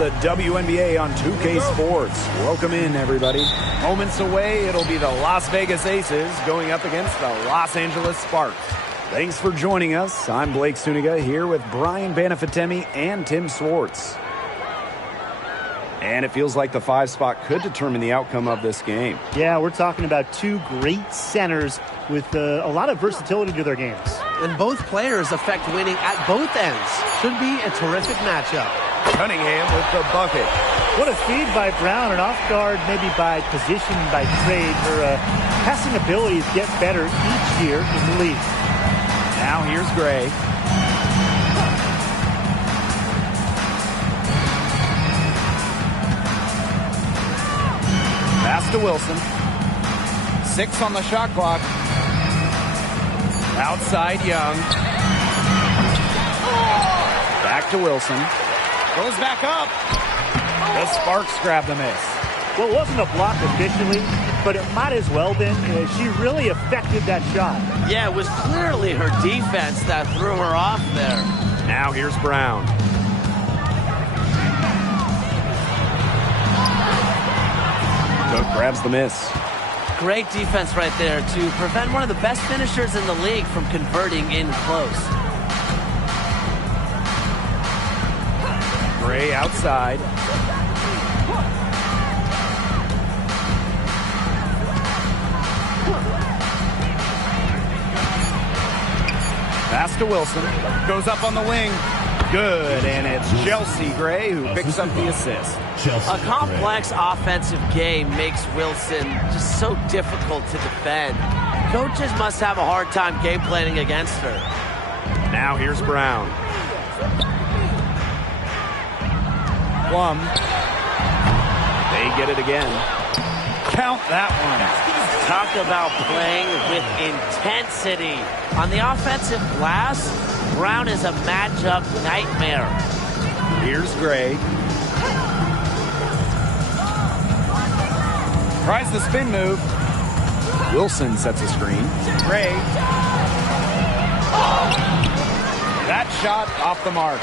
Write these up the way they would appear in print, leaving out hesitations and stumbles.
the WNBA on 2K Sports. Welcome in, everybody. Moments away, it'll be the Las Vegas Aces going up against the Los Angeles Sparks. Thanks for joining us. I'm Blake Suniga here with Brian Banafitemi and Tim Swartz. And it feels like the 5 spot could determine the outcome of this game. Yeah, we're talking about two great centers with a lot of versatility to their games. And both players affect winning at both ends. Should be a terrific matchup. Cunningham with the bucket. What a feed by Brown, and off guard maybe by position, by trade. Her passing abilities get better each year in the league. Now here's Gray. Pass to Wilson. 6 on the shot clock. Outside Young. Back to Wilson. Goes back up. The Sparks grab the miss. Well, it wasn't a block officially, but it might as well been. She really affected that shot. Yeah, it was clearly her defense that threw her off there. Now here's Brown. Cook grabs the miss. Great defense right there to prevent one of the best finishers in the league from converting in close. Gray outside. Pass to Wilson. Goes up on the wing. Good, and it's Chelsea Gray who picks up the assist. A complex offensive game makes Wilson just so difficult to defend. Coaches must have a hard time game planning against her. Now here's Brown. Plum. They get it again. Count that one. Talk about playing with intensity. On the offensive glass, Brown is a matchup nightmare. Here's Gray. Tries the spin move. Wilson sets a screen. Gray. That shot off the mark.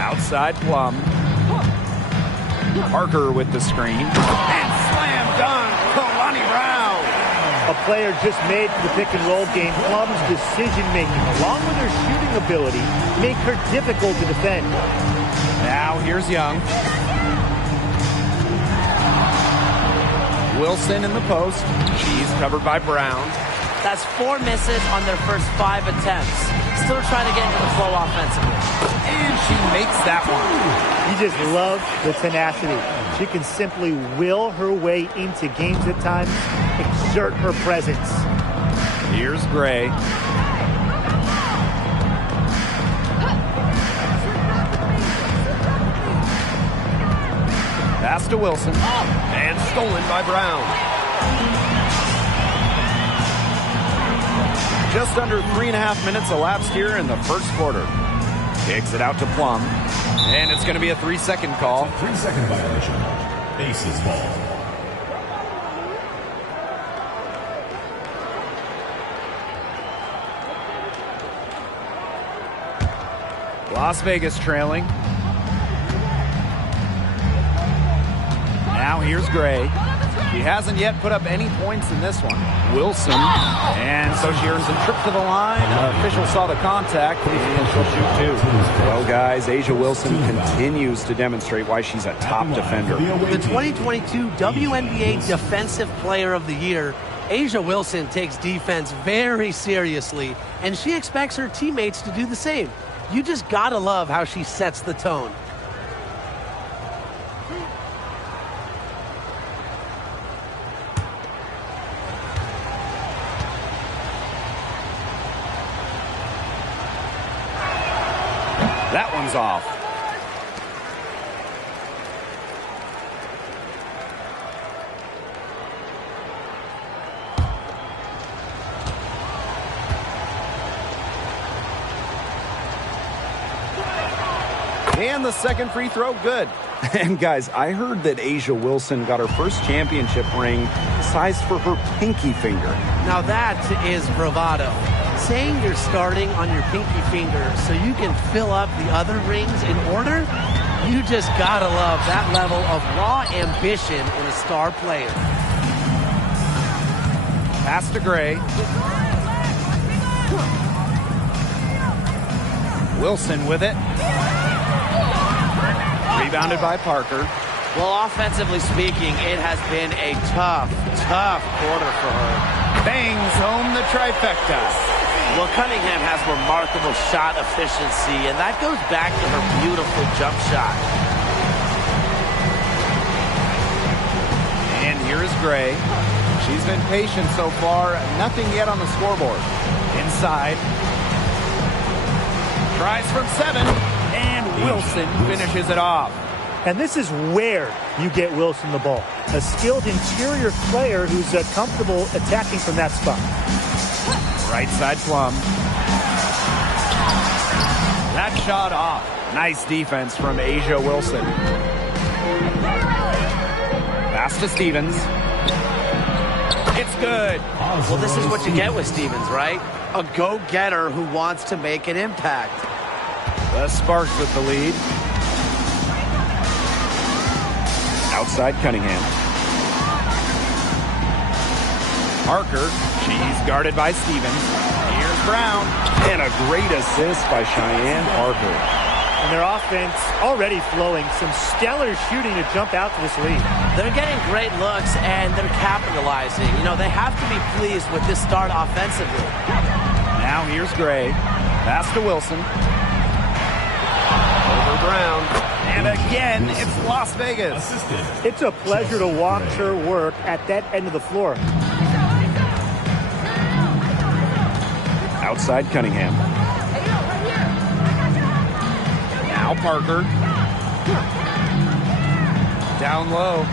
Outside Plum. Parker with the screen. And slam dunk. Kalani Brown. A player just made for the pick and roll game. Plum's decision making, along with her shooting ability, make her difficult to defend. Now here's Young. Wilson in the post. She's covered by Brown. That's 4 misses on their first 5 attempts. Still trying to get into the flow offensively. And she makes that one. You just love the tenacity. She can simply will her way into games at times, exert her presence. Here's Gray. Pass to Wilson. And stolen by Brown. Just under 3.5 minutes elapsed here in the first quarter. Kicks it out to Plum. And it's going to be a 3-second call. 3-second violation. Aces ball. Las Vegas trailing. Now here's Gray. He hasn't yet put up any points in this one. Wilson. And so she earns a trip to the line. Official saw the contact, and she'll shoot too. Well, guys, A'ja Wilson continues to demonstrate why she's a top defender. The 2022 WNBA Defensive Player of the Year, A'ja Wilson takes defense very seriously, and she expects her teammates to do the same. You just gotta love how she sets the tone. That one's off. And the second free throw, good. And guys, I heard that A'ja Wilson got her first championship ring sized for her pinky finger. Now that is bravado. saying you're starting on your pinky finger so you can fill up the other rings in order, you just gotta love that level of raw ambition in a star player. Pass to Gray. Wilson with it. Rebounded by Parker. Well, offensively speaking, it has been a tough quarter for her. Bangs home the trifecta. Well, Cunningham has remarkable shot efficiency, and that goes back to her beautiful jump shot. And here's Gray. She's been patient so far. Nothing yet on the scoreboard. Inside. Tries from 7. And Wilson finishes it off. And this is where you get Wilson the ball. A skilled interior player who's comfortable attacking from that spot. Right side Plum. That shot off. Nice defense from Asia Wilson. Pass to Stevens. It's good. Well, this is what you get with Stevens, right? A go-getter who wants to make an impact. The Sparks with the lead. Outside Cunningham. Parker. She's guarded by Stevens. Here's Brown. And a great assist by Cheyenne Parker. And their offense already flowing. Some stellar shooting to jump out to this lead. They're getting great looks, and they're capitalizing. You know, they have to be pleased with this start offensively. Now here's Gray. Pass to Wilson. Over Brown. And again, it's Las Vegas. It's a pleasure to watch her work at that end of the floor. Outside Cunningham. Now Parker. Down low.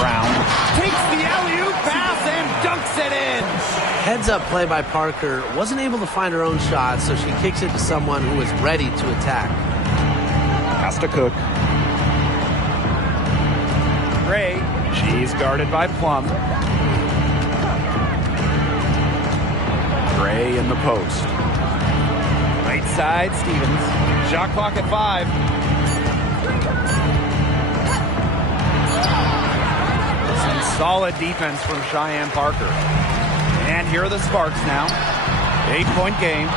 Brown takes the alley-oop pass and dunks it in. Heads-up play by Parker. Wasn't able to find her own shot, so she kicks it to someone who is ready to attack. Pass to Cook. Gray. She's guarded by Plum. Gray in the post. Right side, Stevens. Shot clock at 5. Some solid defense from Cheyenne Parker. And here are the Sparks now. 8-point game.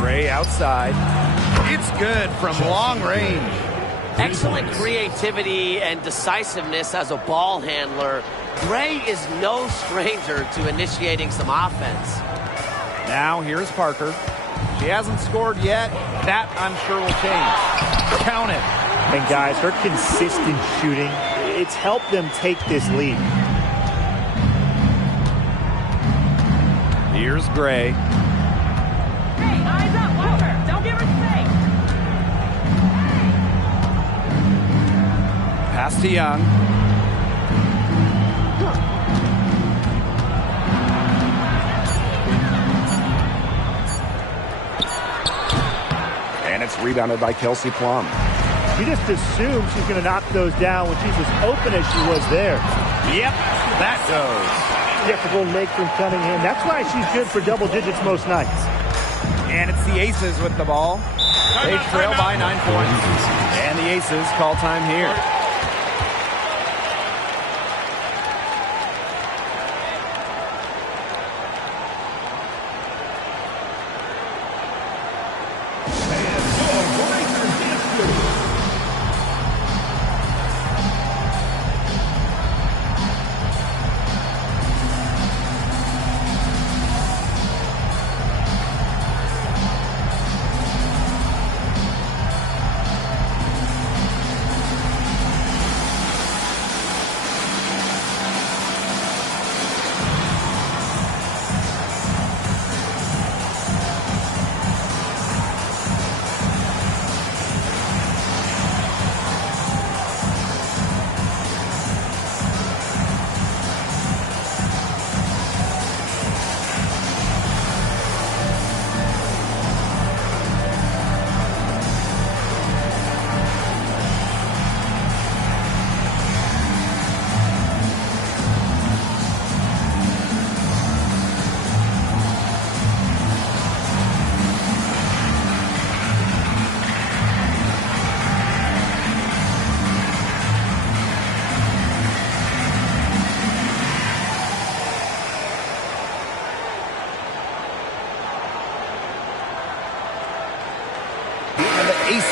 Gray outside. It's good from long range. Excellent creativity and decisiveness as a ball handler. Gray is no stranger to initiating some offense. Now here's Parker. She hasn't scored yet. That, I'm sure, will change. Count it. And guys, her consistent shooting, it's helped them take this lead. Here's Gray. Hey, eyes up, watch her. Don't give her space. Pass to Young. And it's rebounded by Kelsey Plum. You just assume she's going to knock those down when she's as open as she was there. Yep, that goes. Difficult make from Cunningham. That's why she's good for double digits most nights. And it's the Aces with the ball. They trail by 9 points. And the Aces call time here.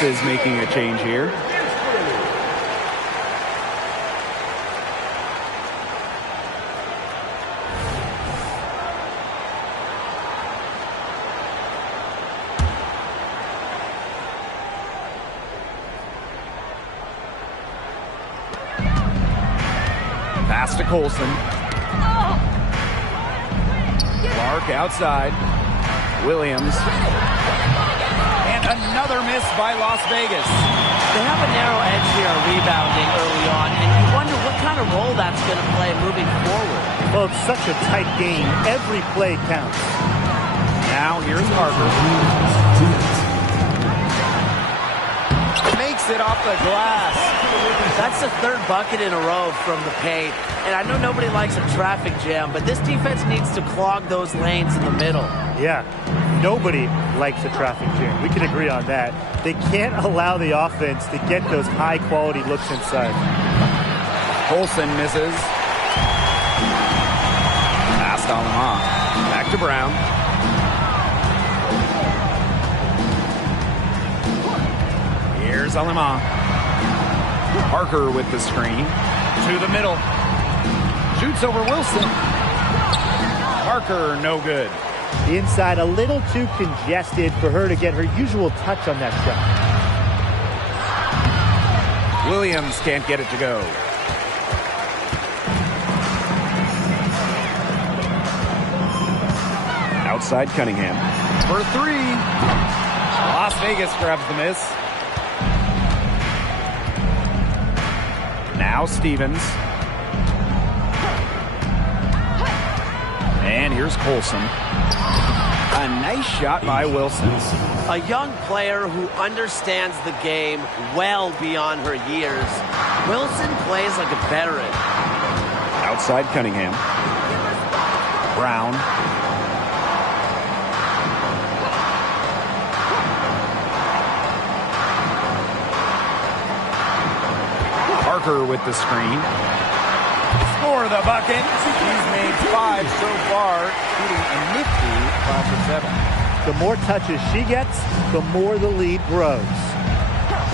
Aces making a change here. Pass to Colson. Clark outside. Williams. And another miss by Las Vegas. They have a narrow edge here rebounding early on, and you wonder what kind of role that's going to play moving forward. Well, it's such a tight game. Every play counts. Now here's Parker. Makes it off the glass. That's the third bucket in a row from the paint. And I know nobody likes a traffic jam, but this defense needs to clog those lanes in the middle. Yeah, nobody likes a traffic jam. We can agree on that. They can't allow the offense to get those high-quality looks inside. Colson misses. Pass to Alama. Back to Brown. Here's Alama. Parker with the screen. To the middle. Shoots over Wilson. Parker, no good. The inside a little too congested for her to get her usual touch on that shot. Williams can't get it to go. Outside Cunningham. For three. Las Vegas grabs the miss. Now Stevens. And here's Colson. A nice shot by Wilson. A young player who understands the game well beyond her years. Wilson plays like a veteran. Outside Cunningham. Brown. Parker with the screen. For the bucket. He's made 5 so far, shooting a nifty 5 for 7. The more touches she gets, the more the lead grows.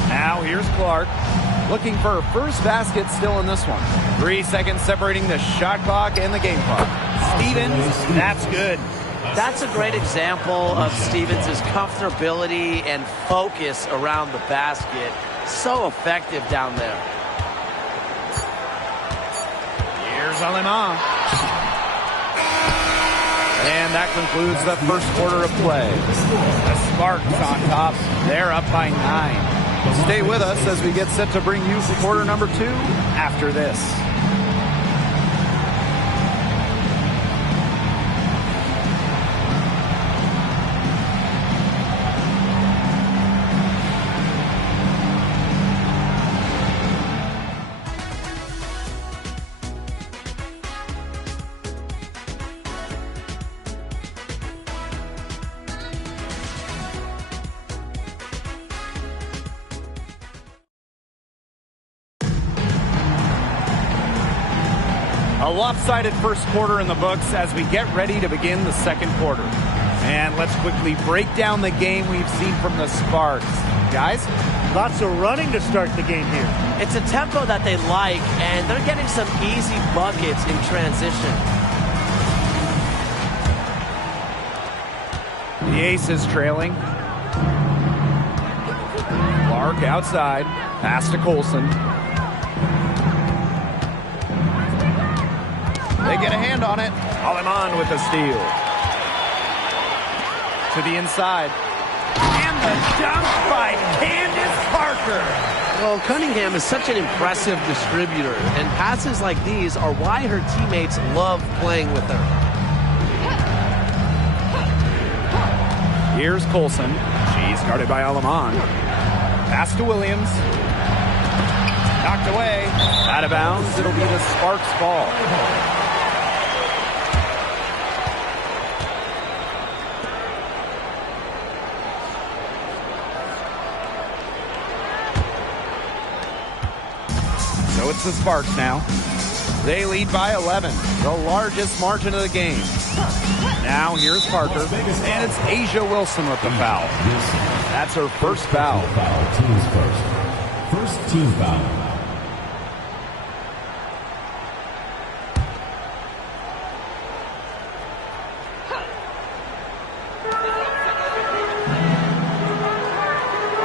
Now here's Clark, looking for her first basket still in this one. 3 seconds separating the shot clock and the game clock. Stevens, that's good. That's a great example of Stevens' comfortability and focus around the basket. So effective down there. Here's Alema. And that concludes the first quarter of play. The Sparks on top. They're up by 9. Stay with us as we get set to bring you quarter number 2 after this. A lopsided first quarter in the books as we get ready to begin the second quarter. And let's quickly break down the game we've seen from the Sparks. Guys? Lots of running to start the game here. It's a tempo that they like, and they're getting some easy buckets in transition. The Aces trailing. Clark outside. Pass to Colson. They get a hand on it. Aleman with the steal. To the inside. And the dunk by Candace Parker. Well, Cunningham is such an impressive distributor, and passes like these are why her teammates love playing with her. Here's Colson. She's guarded by Aleman. Pass to Williams. Knocked away. Out of bounds. It'll be the Sparks' ball. So it's the Sparks now. They lead by 11, the largest margin of the game. Now here's Parker, and it's Asia Wilson with the foul. That's her first foul. Teams first. First team foul.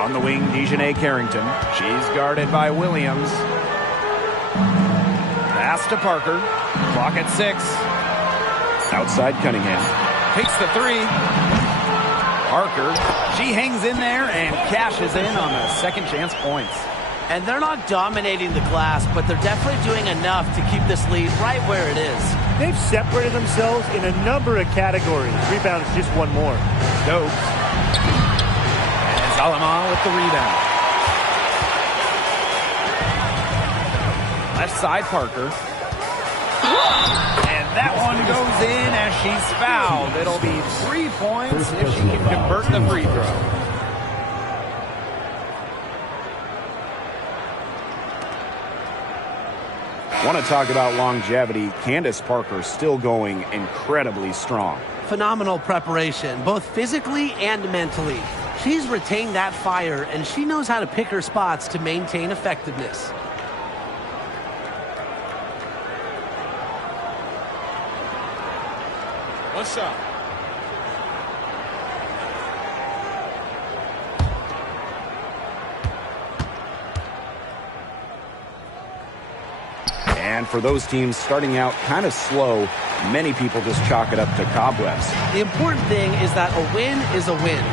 On the wing, Dejanay Carrington. She's guarded by Williams. Pass to Parker. Clock at 6. Outside Cunningham. Takes the 3. Parker. She hangs in there and cashes in on the second chance points. And they're not dominating the glass, but they're definitely doing enough to keep this lead right where it is. They've separated themselves in a number of categories. Rebound is just one more. Stokes. And Salama with the rebound. Left side Parker. And that one goes in as she's fouled. It'll be 3 points if she can convert the free throw. Want to talk about longevity. Candace Parker still going incredibly strong. Phenomenal preparation, both physically and mentally. She's retained that fire, and she knows how to pick her spots to maintain effectiveness. What's up? And for those teams starting out kind of slow, many people just chalk it up to cobwebs. The important thing is that a win is a win.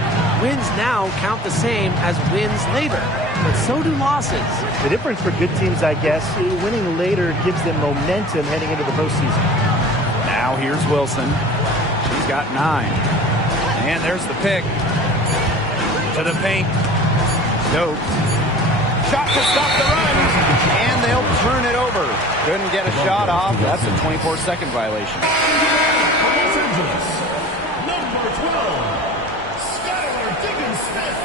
Wins now count the same as wins later, but so do losses. The difference for good teams, I guess, winning later gives them momentum heading into the postseason. Now here's Wilson. She's got 9. And there's the pick. To the paint. Stokes. Shot to stop the run. And they'll turn it over. Couldn't get a shot off. That's a 24-second violation. Los Angeles, number 12, Skylar Diggins-Smith.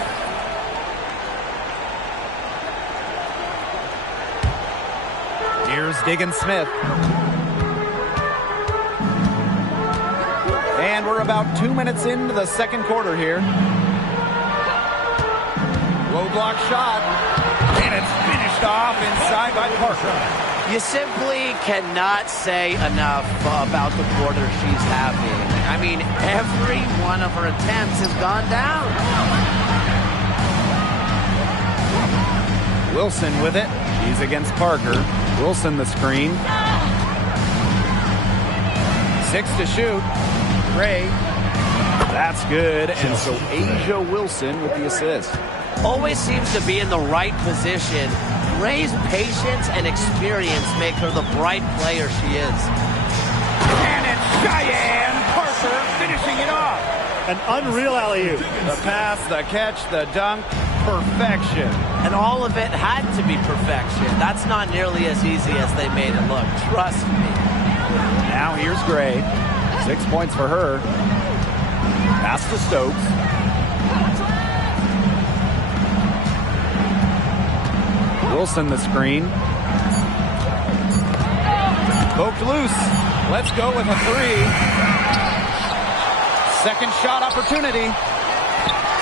Here's Diggins-Smith. And we're about 2 minutes into the second quarter here. Low block shot. And it's finished off inside by Parker. You simply cannot say enough about the quarter she's having. I mean, every one of her attempts has gone down. Wilson with it. She's against Parker. Wilson the screen. 6 to shoot. Gray. That's good. And so Asia Wilson with the assist. Always seems to be in the right position. Ray's patience and experience make her the bright player she is. And it's Cheyenne Parker finishing it off. An unreal alley-oop. The pass, the catch, the dunk, perfection. And all of it had to be perfection. That's not nearly as easy as they made it look. Trust me. Now here's Gray. 6 points for her. Pass to Stokes. Wilson the screen. Poked loose. Let's go with a 3. Second shot opportunity.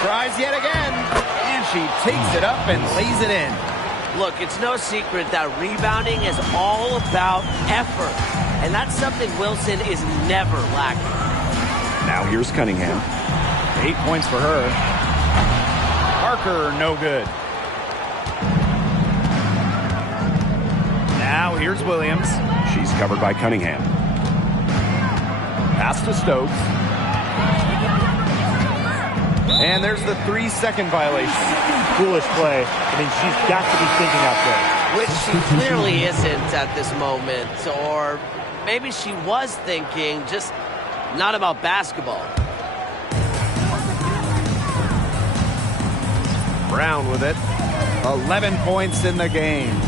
Tries yet again. And she takes it up and lays it in. Look, it's no secret that rebounding is all about effort. And that's something Wilson is never lacking. Now here's Cunningham. 8 points for her. Parker, no good. Now here's Williams. She's covered by Cunningham. Pass to Stokes. And there's the 3-second violation. Foolish play. I mean, she's got to be thinking out there. Which she clearly isn't at this moment. Or maybe she was thinking, just not about basketball. Brown with it. 11 points in the game.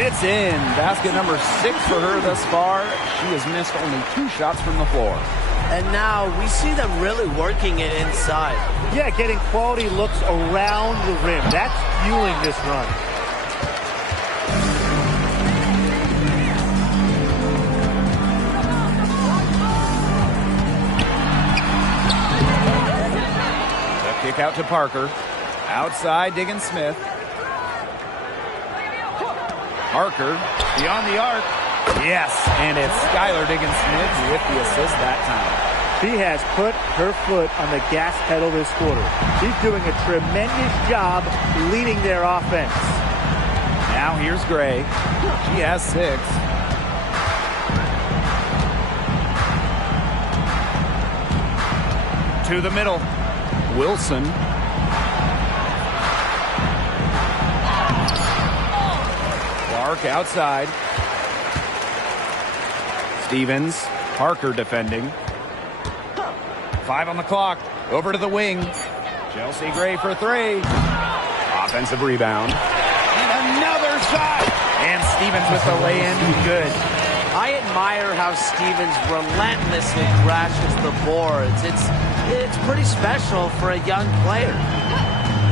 It's in. Basket number 6 for her thus far. She has missed only 2 shots from the floor. And now we see them really working it inside. Yeah, getting quality looks around the rim. That's fueling this run. Clark out to Parker. Outside, Diggins Smith. Parker beyond the arc. Yes, and it's Skylar Diggins Smith with the assist that time. She has put her foot on the gas pedal this quarter. She's doing a tremendous job leading their offense. Now here's Gray. She has 6. To the middle. Wilson. Clark outside. Stevens. Parker defending. 5 on the clock. Over to the wing. Chelsea Gray for 3. Offensive rebound. And another shot. And Stevens with the lay-in. Good. I admire how Stevens relentlessly crashes the boards. It's pretty special for a young player.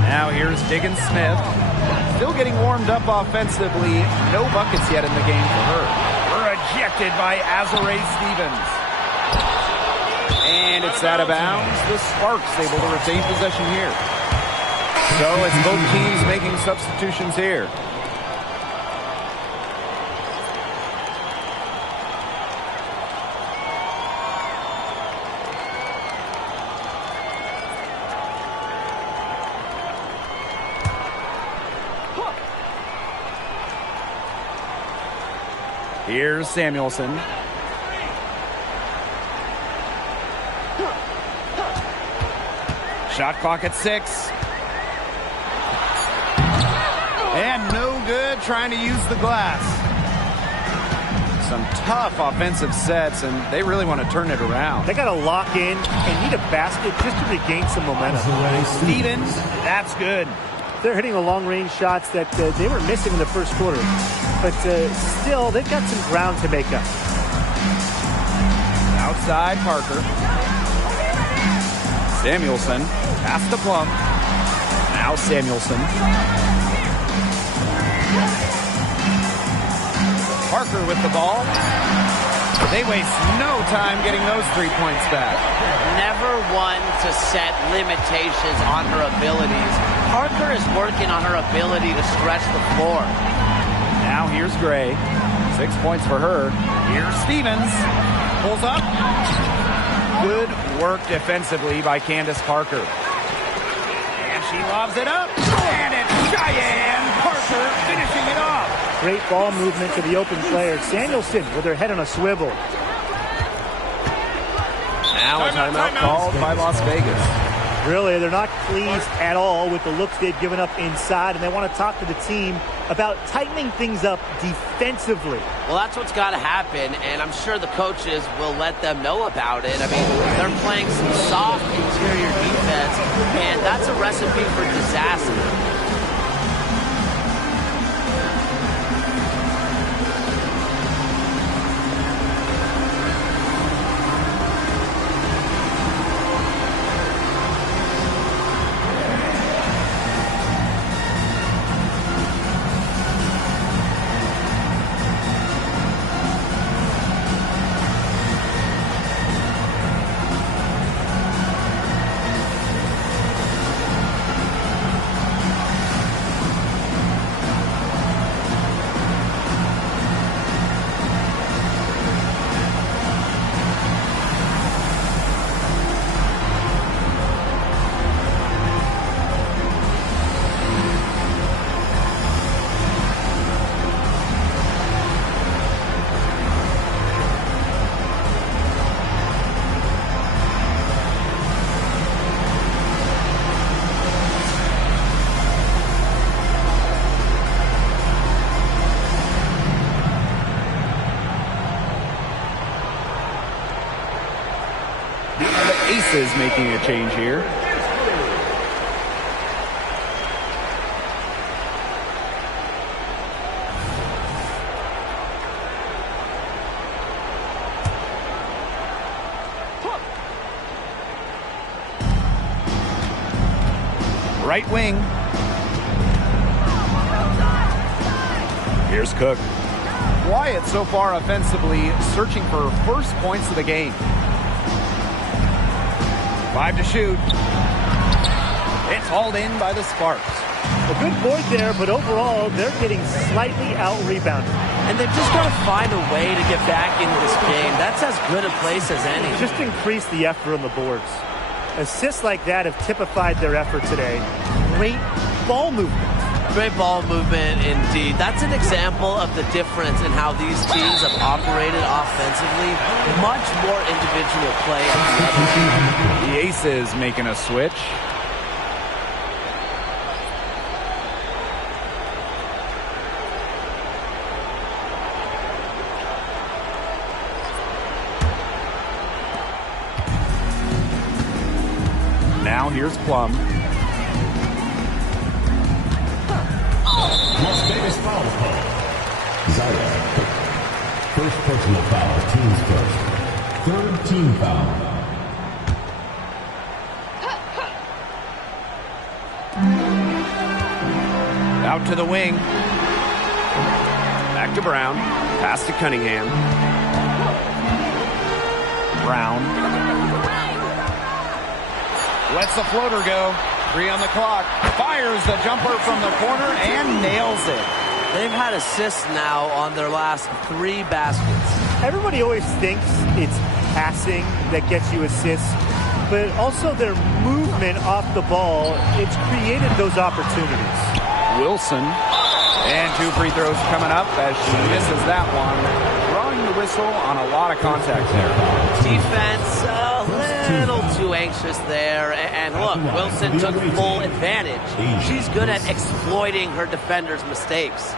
Now here's Diggins Smith. Still getting warmed up offensively. No buckets yet in the game for her. Rejected by Azurá Stevens. And it's out of bounds. The Sparks able to retain possession here. So it's both teams making substitutions here. Here's Samuelson. Shot clock at 6. And no good trying to use the glass. Some tough offensive sets, and they really want to turn it around. They got to lock in and need a basket just to regain some momentum. Stevens, that's good. They're hitting the long-range shots that they were missing in the first quarter. But still, they've got some ground to make up. Outside, Parker. Samuelson, pass to Plum. Now Samuelson. Parker with the ball. They waste no time getting those 3 points back. Never one to set limitations on her abilities. Parker is working on her ability to stretch the floor. Now here's Gray. 6 points for her. Here's Stevens. Pulls up. Good work defensively by Candace Parker. And she lobs it up. And it's Cheyenne Parker finishing it off. Great ball movement to the open player. Samuelson with her head on a swivel. Now a timeout called by Las Vegas. Really, they're not pleased at all with the looks they've given up inside, and they want to talk to the team about tightening things up defensively. Well, that's what's got to happen, and I'm sure the coaches will let them know about it. I mean, they're playing some soft interior defense, and that's a recipe for disaster. Aces making a change here. Right wing. Here's Cook. Wyatt so far offensively searching for first points of the game. 5 to shoot. It's hauled in by the Sparks. A good point there, but overall, they're getting slightly out-rebounded. And they've just got to find a way to get back into this game. That's as good a place as any. Just increase the effort on the boards. Assists like that have typified their effort today. Great ball movement. Great ball movement indeed. That's an example of the difference in how these teams have operated offensively. Much more individual play at the other end. The Aces making a switch. Now here's Plum. Las Vegas foul call. Zaya. First personal foul, team's first. Third team foul. Out to the wing. Back to Brown. Pass to Cunningham. Brown. Lets the floater go. 3 on the clock. Fires the jumper from the corner and nails it. They've had assists now on their last 3 baskets. Everybody always thinks it's passing that gets you assists, but also their movement off the ball, it's created those opportunities. Wilson. And 2 free throws coming up as she misses that one. Drawing the whistle on a lot of contact there. Defense a little too anxious there. And look, Wilson took full advantage. She's good at exploiting her defenders' mistakes.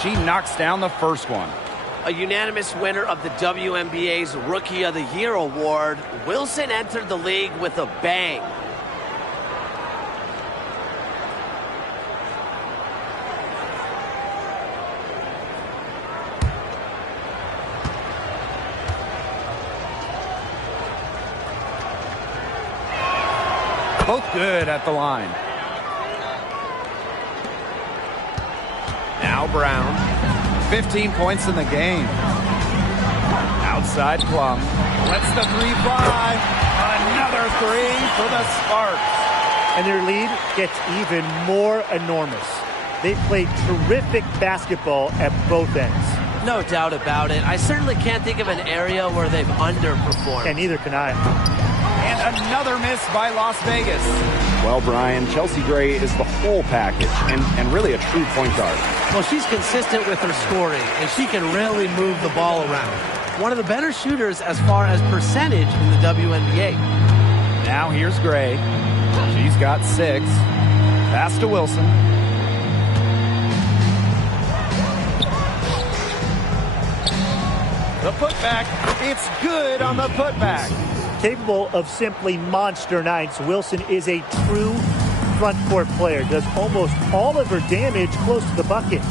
She knocks down the first one. A unanimous winner of the WNBA's Rookie of the Year award, Wilson entered the league with a bang. Both good at the line. Now Brown, 15 points in the game. Outside Plum, lets the 3 fly. Another 3 for the Sparks. And their lead gets even more enormous. They played terrific basketball at both ends. No doubt about it. I certainly can't think of an area where they've underperformed. And neither can I. And another miss by Las Vegas. Well, Brian, Chelsea Gray is the whole package and really a true point guard. Well, she's consistent with her scoring, and she can really move the ball around. One of the better shooters as far as percentage in the WNBA. Now here's Gray. She's got 6. Pass to Wilson. The putback. It's good on the putback. Capable of simply monster nights, Wilson is a true front court player. Does almost all of her damage close to the bucket.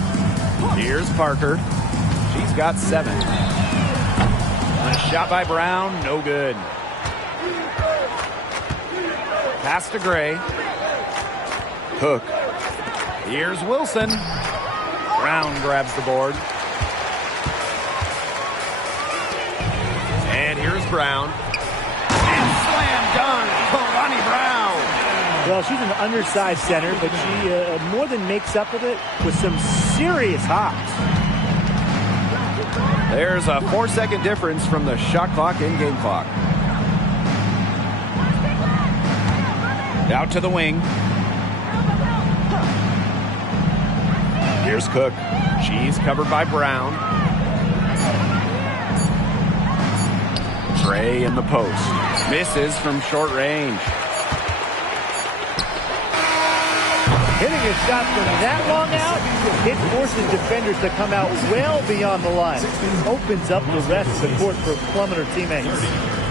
Here's Parker. She's got 7. A shot by Brown, no good. Pass to Gray. Cook. Here's Wilson. Brown grabs the board. And here's Brown. And slam dunk for Ronnie Brown. Well, she's an undersized center, but she more than makes up with it with some serious hops. There's a 4-second difference from the shot clock and game clock. Out to the wing. Here's Cook. She's covered by Brown. Trey in the post. Misses from short range. Hitting a shot from that long out, it forces defenders to come out well beyond the line. Opens up the rest of the court for Plum and her teammates.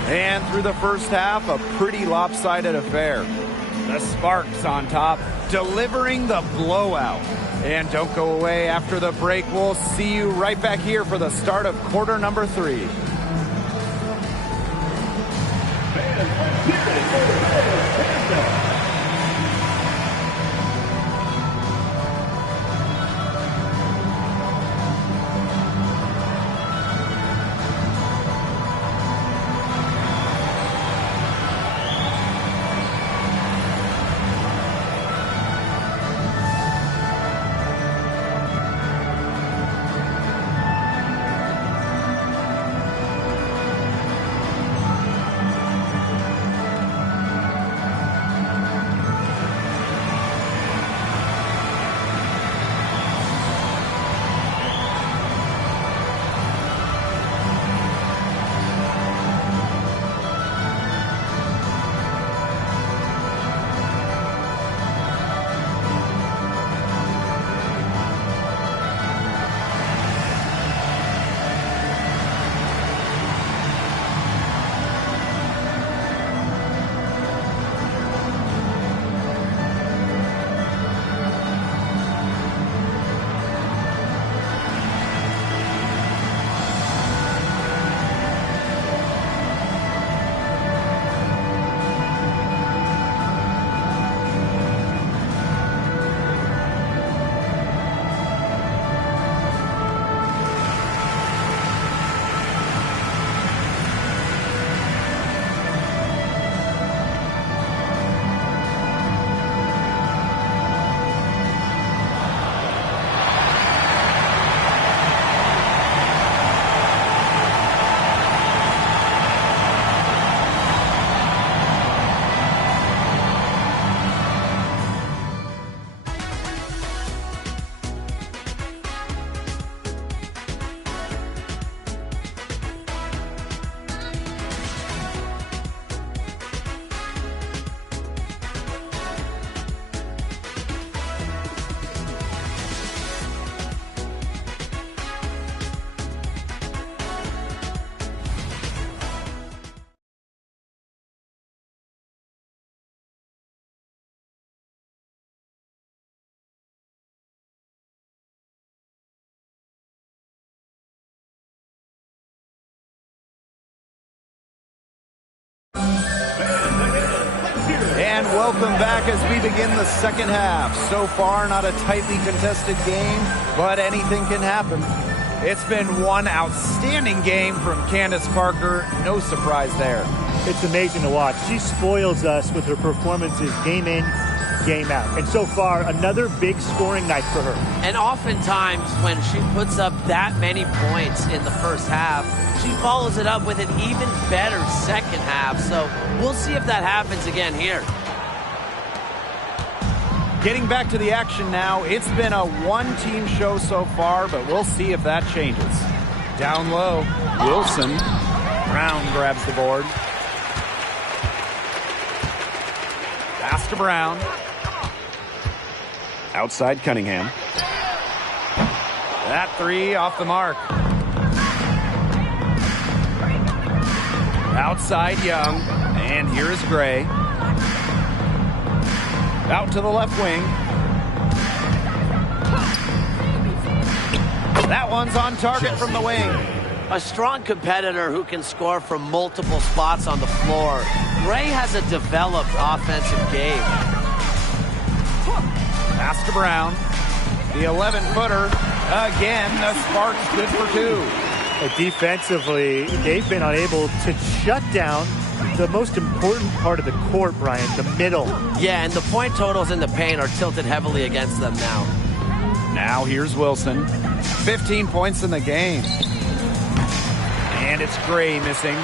And through the first half, a pretty lopsided affair. The Sparks on top, delivering the blowout. And don't go away after the break. We'll see you right back here for the start of quarter number 3. And welcome back as we begin the second half. So far, not a tightly contested game, but anything can happen. It's been one outstanding game from Candace Parker. No surprise there. It's amazing to watch. She spoils us with her performances game in, game out. And so far, another big scoring night for her. And oftentimes when she puts up that many points in the first half, she follows it up with an even better second half. So we'll see if that happens again here. Getting back to the action now. It's been a one-team show so far, but we'll see if that changes. Down low, Wilson. Brown grabs the board. Pass to Brown. Outside Cunningham. That three off the mark. Outside Young. And here is Gray. Out to the left wing. That one's on target from the wing. A strong competitor who can score from multiple spots on the floor. Gray has a developed offensive game. Pass to Brown. The 11-footer. Again, the Sparks good for two. Defensively, they've been unable to shut down the most important part of the court, Brian, the middle. Yeah, and the point totals in the paint are tilted heavily against them now. Now here's Wilson. 15 points in the game. And it's Gray missing.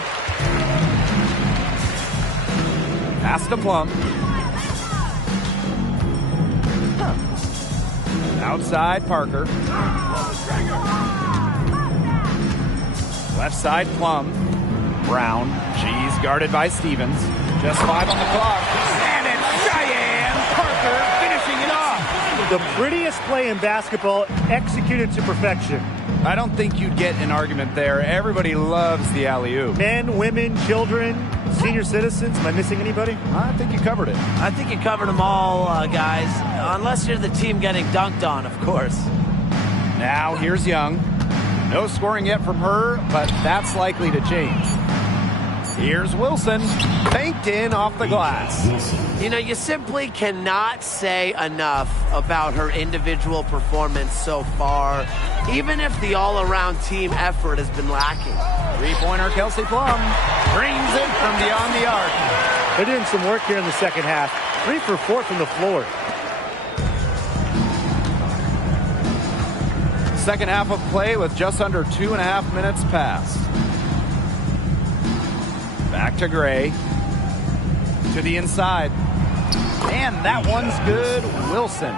Pass to Plum. Outside Parker. Left side Plum. Brown. She's guarded by Stevens. Just 5 on the clock. And it's Cheyenne Parker finishing it off. The prettiest play in basketball, executed to perfection. I don't think you'd get an argument there. Everybody loves the alley-oop. Men, women, children, senior citizens. Am I missing anybody? I think you covered it. I think you covered them all, guys. Unless you're the team getting dunked on, of course. Now here's Young. No scoring yet from her, but that's likely to change. Here's Wilson. Banked in off the glass. You know, you simply cannot say enough about her individual performance so far, even if the all-around team effort has been lacking. Three-pointer Kelsey Plum brings it from beyond the arc. They're doing some work here in the second half. 3 for 4 from the floor. Second half of play with just under 2.5 minutes passed. Back to Gray. To the inside. And that one's good. Wilson.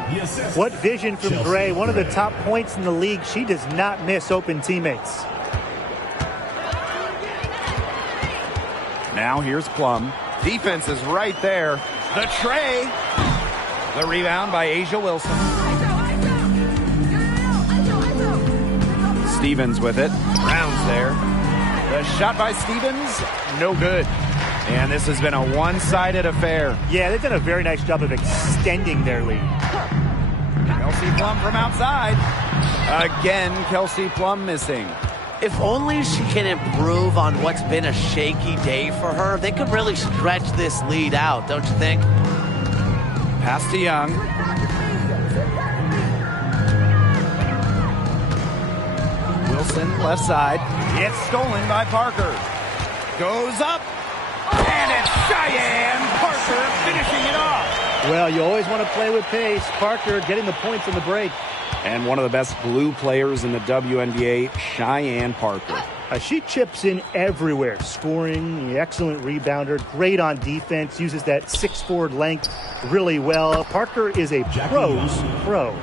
What vision from Gray. One of the top points in the league. She does not miss open teammates. Now here's Plum. Defense is right there. The tray. The rebound by A'ja Wilson. Stevens with it. Brown's there. The shot by Stevens, no good. And this has been a one-sided affair. Yeah, they've done a very nice job of extending their lead. Kelsey Plum from outside. Again, Kelsey Plum missing. If only she can improve on what's been a shaky day for her, they could really stretch this lead out, don't you think? Pass to Young. Wilson, left side. It's stolen by Parker. Goes up. And it's Cheyenne Parker finishing it off. Well, you always want to play with pace. Parker getting the points in the break. And one of the best blue players in the WNBA, Cheyenne Parker. She chips in everywhere, scoring, excellent rebounder, great on defense, uses that 6'4" length really well. Parker is a pro's pro.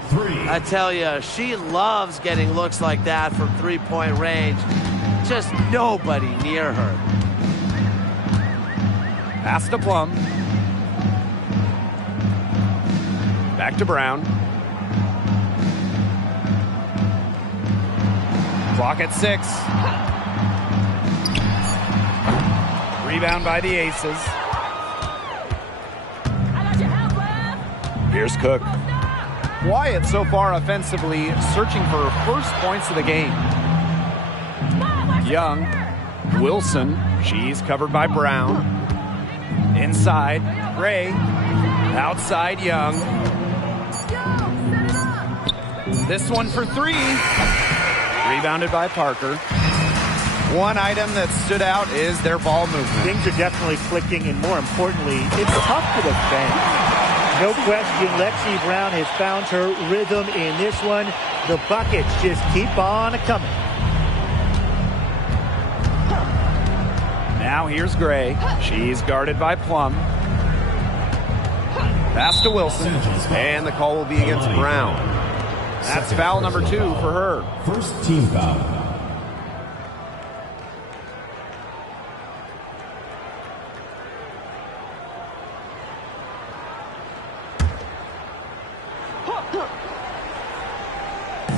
I tell you, she loves getting looks like that from three-point range. Just nobody near her. Pass to Plum. Back to Brown. Clock at 6. Rebound by the Aces. Here's Cook. Quiet so far offensively, searching for her first points of the game. Young. Wilson. She's covered by Brown. Inside, Gray. Outside, Young. This one for three. Rebounded by Parker. One item that stood out is their ball movement. Things are definitely clicking, and more importantly, it's tough to defend. No question, Lexi Brown has found her rhythm in this one. The buckets just keep on coming. Now here's Gray. She's guarded by Plum. Pass to Wilson. And the call will be against Brown. That's foul number 2 for her. First team foul.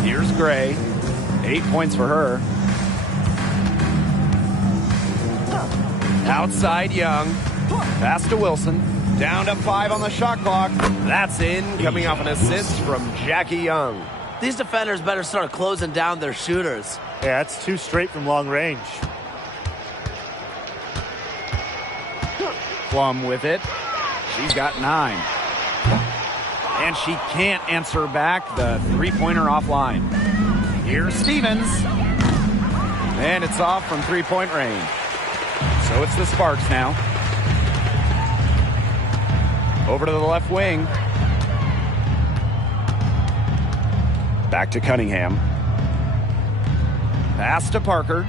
Here's Gray. 8 points for her. Outside Young. Pass to Wilson. Down to 5 on the shot clock. That's in, coming off an assist from Jackie Young. These defenders better start closing down their shooters. Yeah, that's 2 straight from long range. Plum with it. She's got 9. And she can't answer back the 3-pointer offline. Here's Stevens. And it's off from 3-point range. So it's the Sparks now. Over to the left wing. Back to Cunningham. Pass to Parker.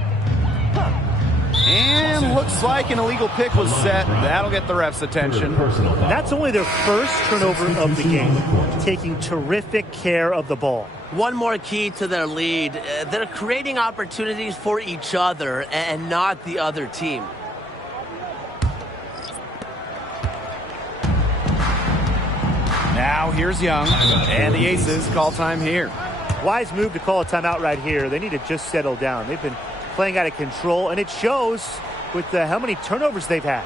And looks like an illegal pick was set. That'll get the ref's attention. That's only their first turnover of the game. Taking terrific care of the ball. One more key to their lead. They're creating opportunities for each other and not the other team. Now here's Young. And the Aces call time here. Wise move to call a timeout right here. They need to just settle down. They've been playing out of control, and it shows with how many turnovers they've had.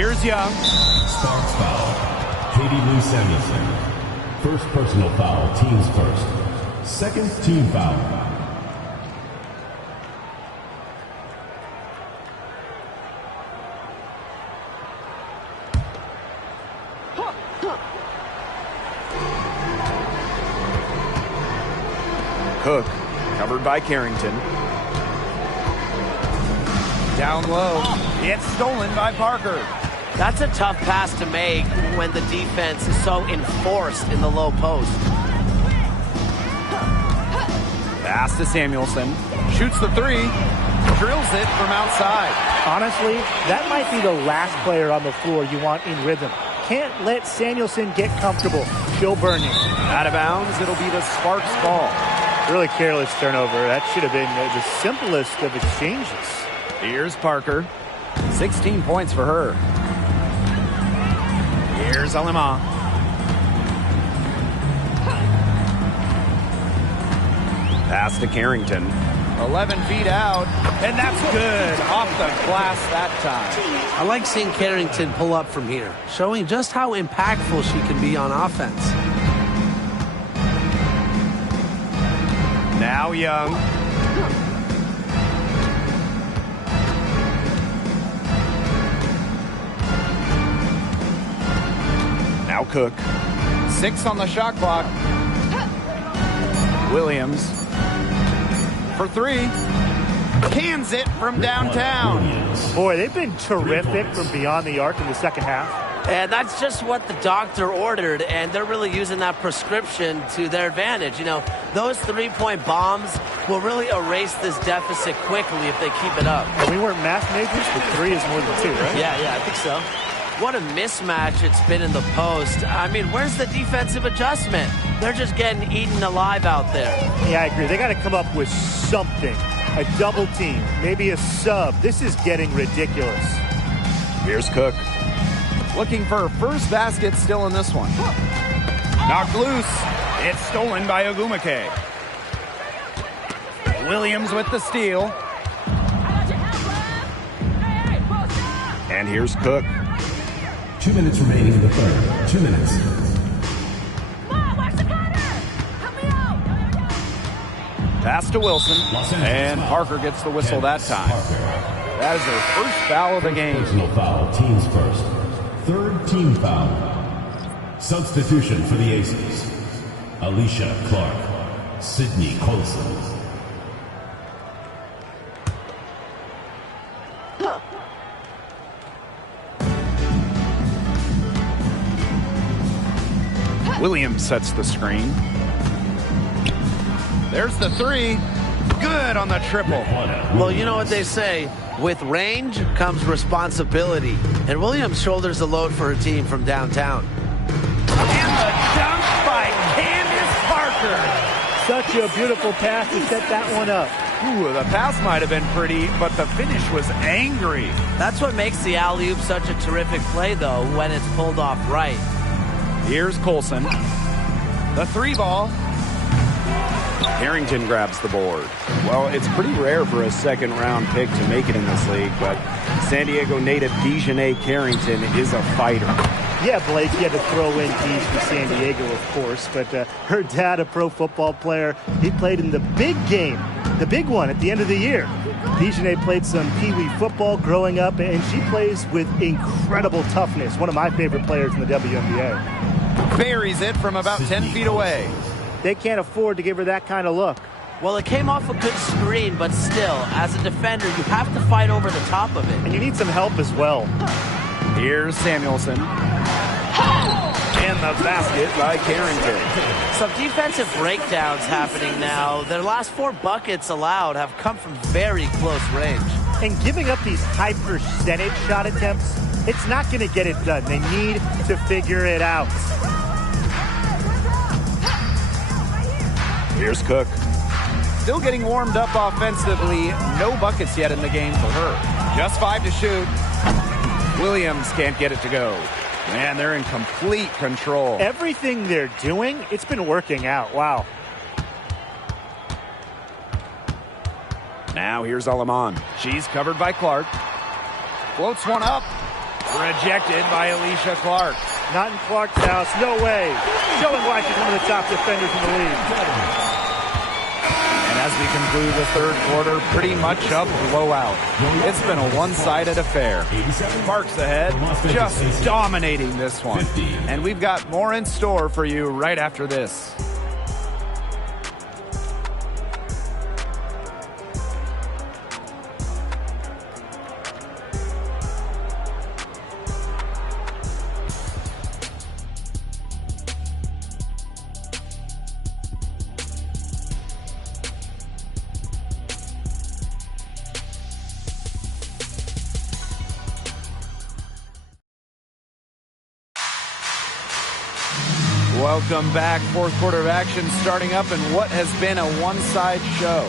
Here's Young. Sparks foul. Katie Lee Samuelson. First personal foul, teams first. Second team foul. Cook, covered by Carrington. Down low. It's stolen by Parker. That's a tough pass to make when the defense is so enforced in the low post. Pass to Samuelson. Shoots the 3. Drills it from outside. Honestly, that might be the last player on the floor you want in rhythm. Can't let Samuelson get comfortable. She'll burn you. Out of bounds, it'll be the Sparks ball. Really careless turnover. That should have been the simplest of exchanges. Here's Parker. 16 points for her. Here's Wnba. Pass to Carrington. 11 feet out, and that's good. Off the glass that time. I like seeing Carrington pull up from here, showing just how impactful she can be on offense. Now Young. Now Cook. 6 on the shot clock. Williams for 3. Cans it from downtown. Boy, they've been terrific from beyond the arc in the second half. And that's just what the doctor ordered, and they're really using that prescription to their advantage. You know, those 3-point bombs will really erase this deficit quickly if they keep it up. And we weren't math majors, but 3 is more than 2, right? Yeah, I think so. What a mismatch it's been in the post. I mean, where's the defensive adjustment? They're just getting eaten alive out there. Yeah, I agree. They got to come up with something. A double team, maybe a sub. This is getting ridiculous. Here's Cook. Looking for a first basket still in this one. Knocked loose. It's stolen by Wnba. Williams with the steal. And here's Cook. 2 minutes remaining in the third. 2 minutes. Pass to Wilson. And Parker gets the whistle that time. That is their first foul of the game. Personal foul, teams first. Third team foul. Substitution for the Aces. Alicia Clark. Sydney Colson. Williams sets the screen. There's the 3. Good on the triple. Well, you know what they say. With range comes responsibility. And Williams shoulders the load for her team from downtown. And the dunk by Candace Parker. Such a beautiful pass to set that one up. Ooh, the pass might have been pretty, but the finish was angry. That's what makes the alley-oop such a terrific play, though, when it's pulled off right. Here's Colson. The 3 ball. Carrington grabs the board. Well, it's pretty rare for a second-round pick to make it in this league, but San Diego native Dejanay Carrington is a fighter. Yeah, Blake, you had to throw in Deej for San Diego, of course, but her dad, a pro football player, he played in the big game, the big one at the end of the year. Dejanay played some Pee-wee football growing up, and she plays with incredible toughness. One of my favorite players in the WNBA. Buries it from about 10 feet away. They can't afford to give her that kind of look. Well, it came off a good screen, but still, as a defender, you have to fight over the top of it. And you need some help as well. Here's Samuelson. And the basket by Carrington. Some defensive breakdowns happening now. Their last 4 buckets allowed have come from very close range. And giving up these high percentage shot attempts, it's not going to get it done. They need to figure it out. Here's Cook. Still getting warmed up offensively. No buckets yet in the game for her. Just 5 to shoot. Williams can't get it to go. Man, they're in complete control. Everything they're doing, it's been working out. Wow. Now here's Alaman. She's covered by Clark. Floats one up. Rejected by Alicia Clark. Not in Clark's house. No way. Showing why she's one of the top defenders in the league. And as we conclude the third quarter, pretty much a blowout. It's been a one-sided affair. Sparks ahead, just dominating this one. And we've got more in store for you right after this. Welcome back. Fourth quarter of action starting up in what has been a one-side show.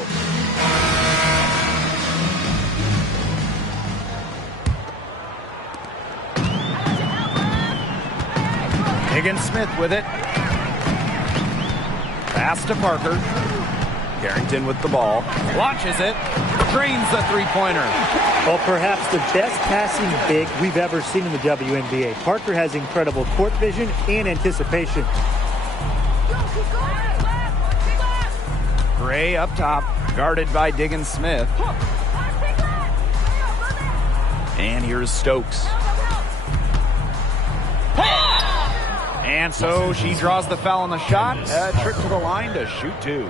Higgins-Smith with it. Pass to Parker. Carrington with the ball. Launches it. Drains the three-pointer. Well, perhaps the best passing big we've ever seen in the WNBA. Parker has incredible court vision and anticipation. Gray up top, guarded by Diggins Smith. And here's Stokes. And so she draws the foul on the shot. A trip to the line to shoot two.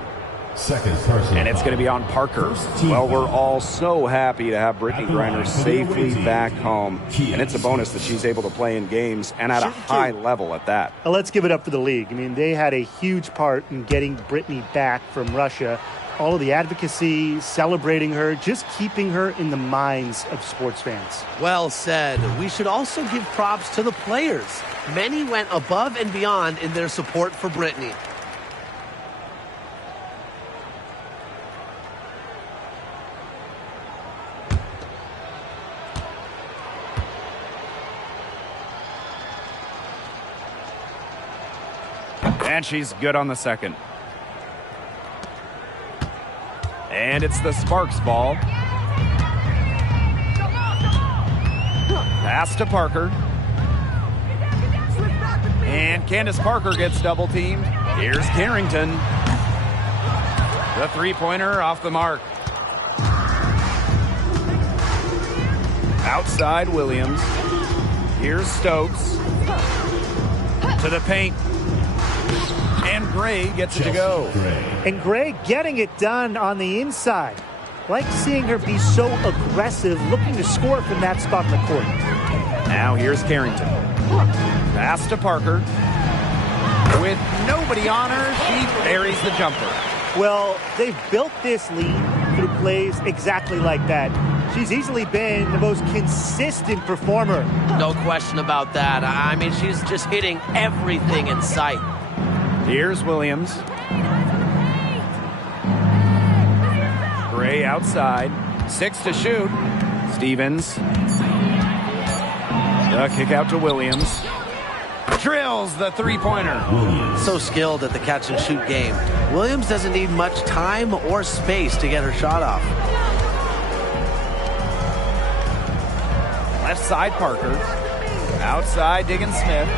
Second person. And it's going to be on Parker. Well, we're all so happy to have Brittany Griner safely back home. And it's a bonus that she's able to play in games and at a high level at that. Well, let's give it up for the league. I mean, they had a huge part in getting Brittany back from Russia. All of the advocacy, celebrating her, just keeping her in the minds of sports fans. Well said. We should also give props to the players. Many went above and beyond in their support for Brittany. And she's good on the second. And it's the Sparks ball. Pass to Parker. And Candace Parker gets double teamed. Here's Carrington. The three-pointer off the mark. Outside Williams. Here's Stokes. To the paint. And Gray gets it to go. And Gray getting it done on the inside. Like seeing her be so aggressive, looking to score from that spot in the court. Now here's Carrington. Pass to Parker. With nobody on her, she buries the jumper. Well, they've built this lead through plays exactly like that. She's easily been the most consistent performer. No question about that. I mean, she's just hitting everything in sight. Here's Williams. Gray outside. 6 to shoot. Stevens. The kick out to Williams. Drills the three-pointer. So skilled at the catch-and-shoot game. Williams doesn't need much time or space to get her shot off. Left side Parker. Outside Diggins Smith.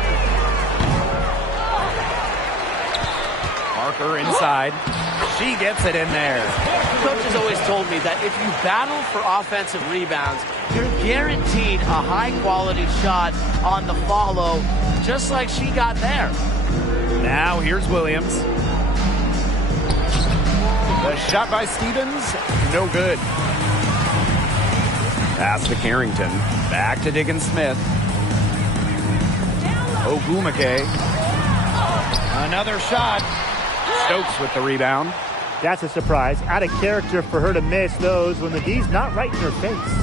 Parker inside. She gets it in there. Coach has always told me that if you battle for offensive rebounds, you're guaranteed a high-quality shot on the follow, just like she got there. Now here's Williams. The shot by Stevens, no good. Pass to Carrington. Back to Diggins Smith. Wnba. Another shot. Stokes with the rebound. That's a surprise. Out of character for her to miss those when the D's not right in her face.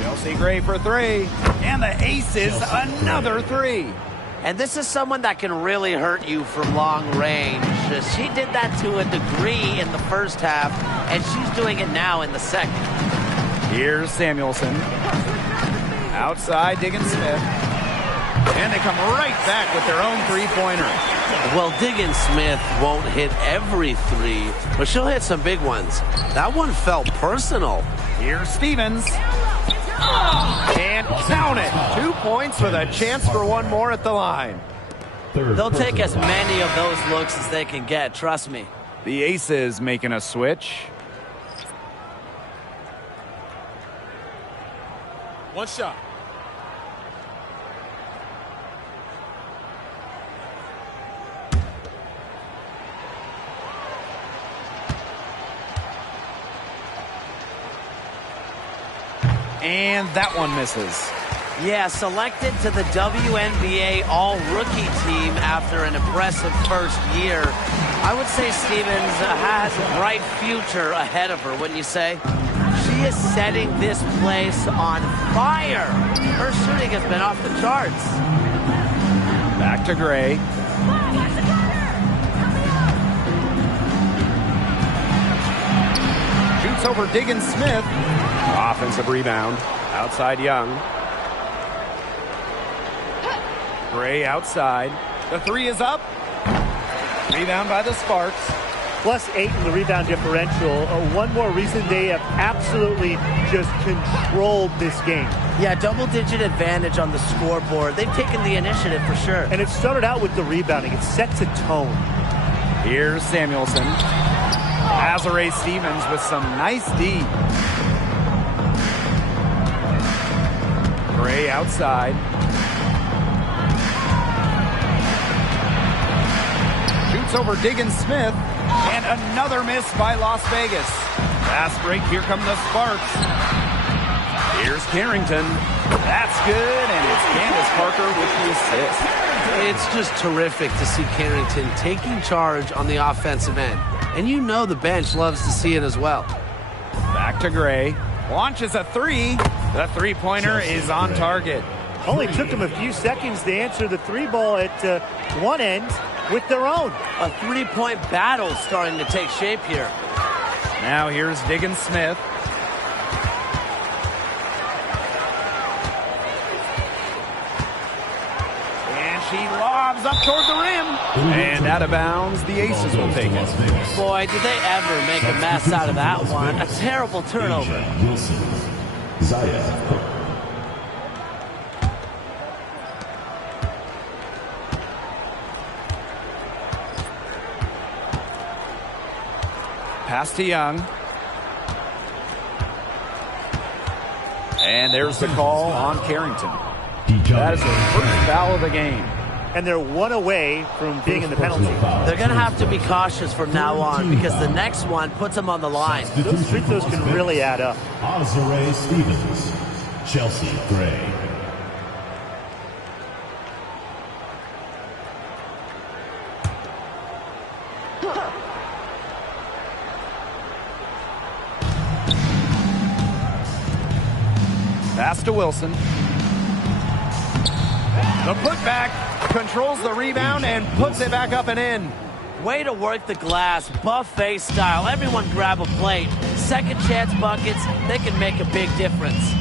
Chelsea Gray for three. And the aces, another three. And this is someone that can really hurt you from long range. She did that to a degree in the first half, and she's doing it now in the second. Here's Samuelson. Outside Diggins Smith. And they come right back with their own three-pointer. Well, Diggins Smith won't hit every three, but she'll hit some big ones. That one felt personal. Here's Stevens. And count it. 2 points with a chance for one more at the line. They'll take as many of those looks as they can get, trust me. The Aces making a switch. One shot. And that one misses. Yeah, selected to the WNBA All-Rookie team after an impressive first year. I would say Stevens has a bright future ahead of her, wouldn't you say? She is setting this place on fire. Her shooting has been off the charts. Back to Gray. Shoots over Diggins Smith. Offensive rebound. Outside Young. Gray outside. The three is up. Rebound by the Sparks. +8 in the rebound differential. One more reason they have absolutely just controlled this game. Yeah, double-digit advantage on the scoreboard. They've taken the initiative for sure. And it started out with the rebounding. It sets a tone. Here's Samuelson. Azare Stevens with some nice D. Gray outside. Shoots over Diggins Smith. And another miss by Las Vegas. Fast break. Here come the Sparks. Here's Carrington. That's good. And it's Candace Parker with the assist. It's just terrific to see Carrington taking charge on the offensive end. And you know the bench loves to see it as well. Back to Gray. Launches a three. The three-pointer is on target. Only took them a few seconds to answer the three ball at one end with their own. A three-point battle starting to take shape here. Now here's Diggins Smith. And she lobs up toward the rim. And out of bounds, the Aces will take it. Boy, did they ever make a mess out of that one. A terrible turnover. Wilson. Zaya. Pass to Young. And there's the call on Carrington. That is the first foul of the game. And they're one away from being in the penalty. They're going to have to be cautious from now on because the next one puts them on the line. Those free throws can really add up. Azare Stevens. Chelsea Gray. Pass to Wilson. The putback controls the rebound and puts it back up and in. Way to work the glass, buffet style. Everyone grab a plate. Second chance buckets, they can make a big difference.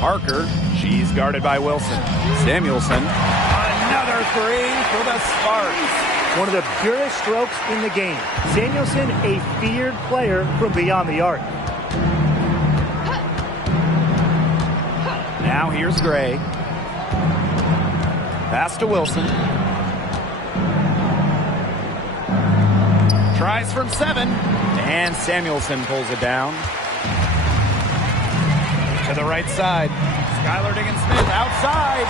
Parker, she's guarded by Wilson. Samuelson, another three for the Sparks. One of the purest strokes in the game. Samuelson, a feared player from beyond the arc. Now here's Gray. Pass to Wilson. Tries from 7. And Samuelson pulls it down. To the right side. Skylar Diggins Smith outside.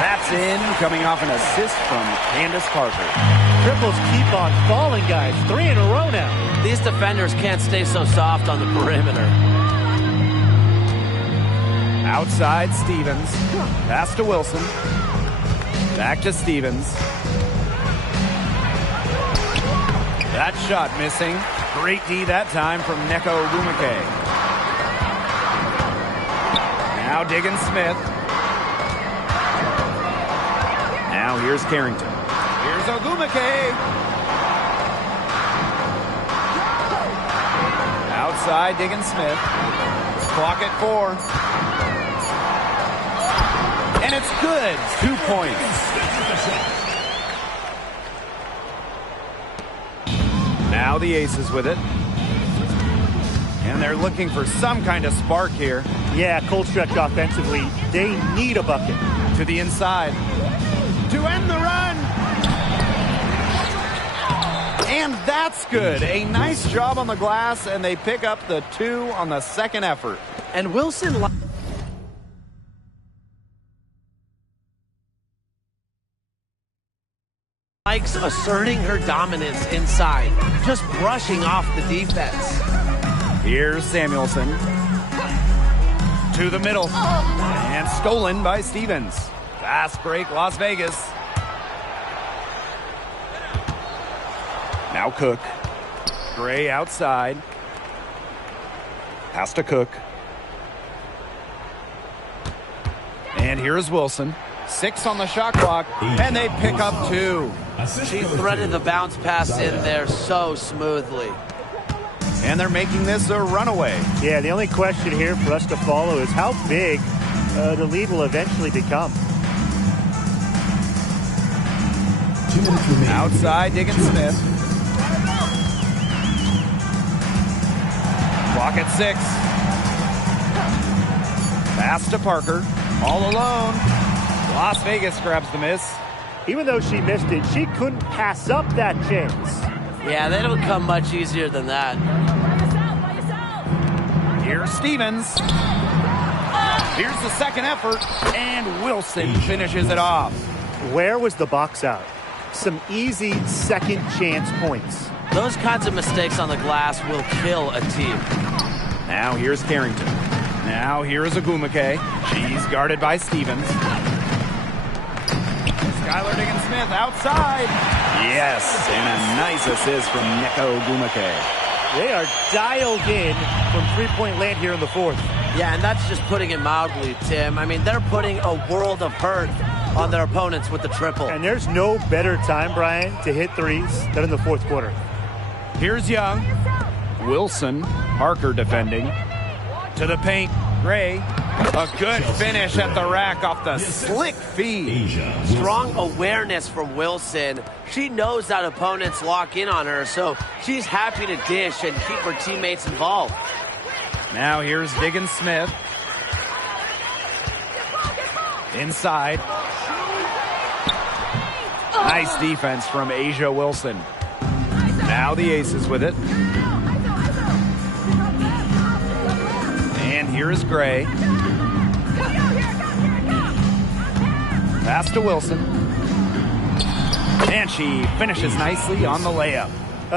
That's in, coming off an assist from Candace Parker. Triples keep on falling, guys. 3 in a row now. These defenders can't stay so soft on the perimeter. Outside Stevens. Pass to Wilson. Back to Stevens. That shot missing. Great D that time from Neko Ogumake. Now Diggins Smith. Now here's Carrington. Here's Ogumake. Outside Diggins Smith. Clock at 4. And it's good. 2 points. Now the Aces with it. And they're looking for some kind of spark here. Yeah, cold stretch offensively. They need a bucket. To the inside. To end the run. And that's good. A nice job on the glass, and they pick up the 2 on the second effort. And Wilson likes asserting her dominance inside, just brushing off the defense. Here's Samuelson. To the middle. And stolen by Stevens. Fast break, Las Vegas. Now Cook. Gray outside. Pass to Cook. And here's Wilson. 6 on the shot clock, and they pick up 2. She threaded the bounce pass in there so smoothly. And they're making this a runaway. Yeah, the only question here for us to follow is how big the lead will eventually become. 2 minutes remaining. Outside, Diggin Smith. Clock at 6. Pass to Parker. All alone. Las Vegas grabs the miss. Even though she missed it, she couldn't pass up that chance. Yeah, they don't come much easier than that. Here's Stevens. Here's the second effort, and Wilson finishes it off. Where was the box out? Some easy second chance points. Those kinds of mistakes on the glass will kill a team. Now here's Carrington. Now here's Wnba. She's guarded by Stevens. Skylar Diggins-Smith outside. Yes, and a nice assist from Neko Wnba. They are dialed in from three-point land here in the fourth. Yeah, and that's just putting it mildly, Tim. I mean, they're putting a world of hurt on their opponents with the triple. And there's no better time, Brian, to hit threes than in the fourth quarter. Here's Young. Wilson, Parker defending. To the paint, Gray. A good finish at the rack off the slick feed. Strong awareness from Wilson. She knows that opponents lock in on her, so she's happy to dish and keep her teammates involved. Now here's Diggins Smith. Inside. Nice defense from Asia Wilson. Now the Aces with it. And here is Gray. Pass to Wilson. And she finishes nicely on the layup.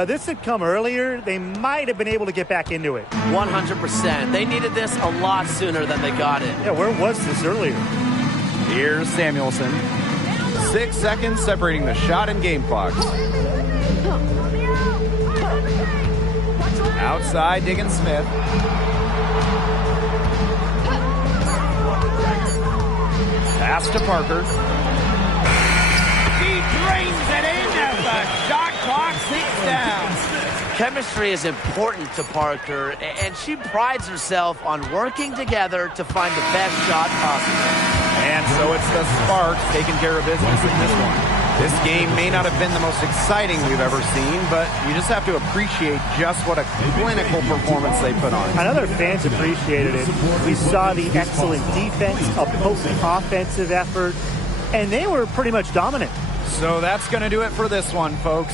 This had come earlier. They might have been able to get back into it. 100%. They needed this a lot sooner than they got it. Yeah, where was this earlier? Here's Samuelson. 6 seconds separating the shot and game clocks. Outside, Diggins Smith. Pass to Parker. He drains it in as the shot clock ticks down. Chemistry is important to Parker, and she prides herself on working together to find the best shot possible. And so it's the Sparks taking care of business in this one. This game may not have been the most exciting we've ever seen, but you just have to appreciate just what a clinical performance they put on. I know their fans appreciated it. We saw the excellent defense, a potent offensive effort, and they were pretty much dominant. So that's going to do it for this one, folks.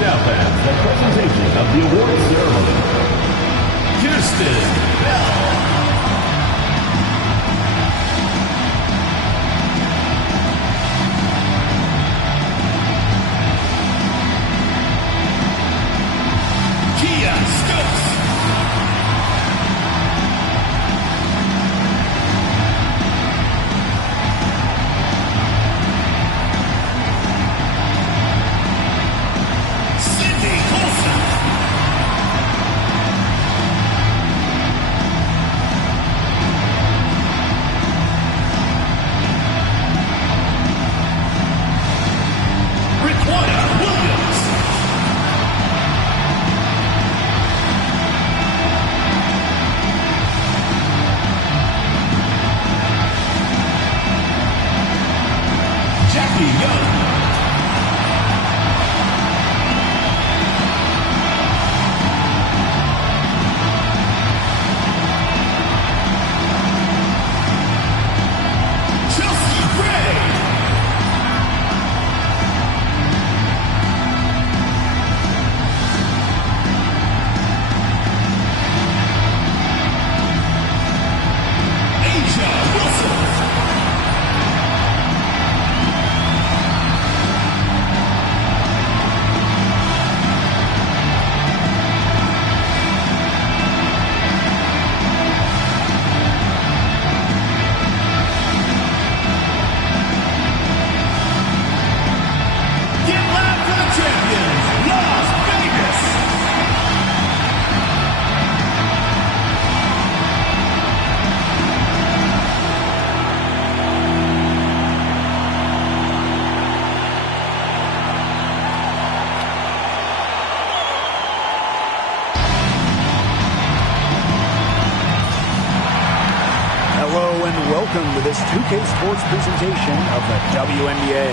now fans, the presentation of the award ceremony. Kirsten Bell. Welcome to this 2K Sports presentation of the WNBA.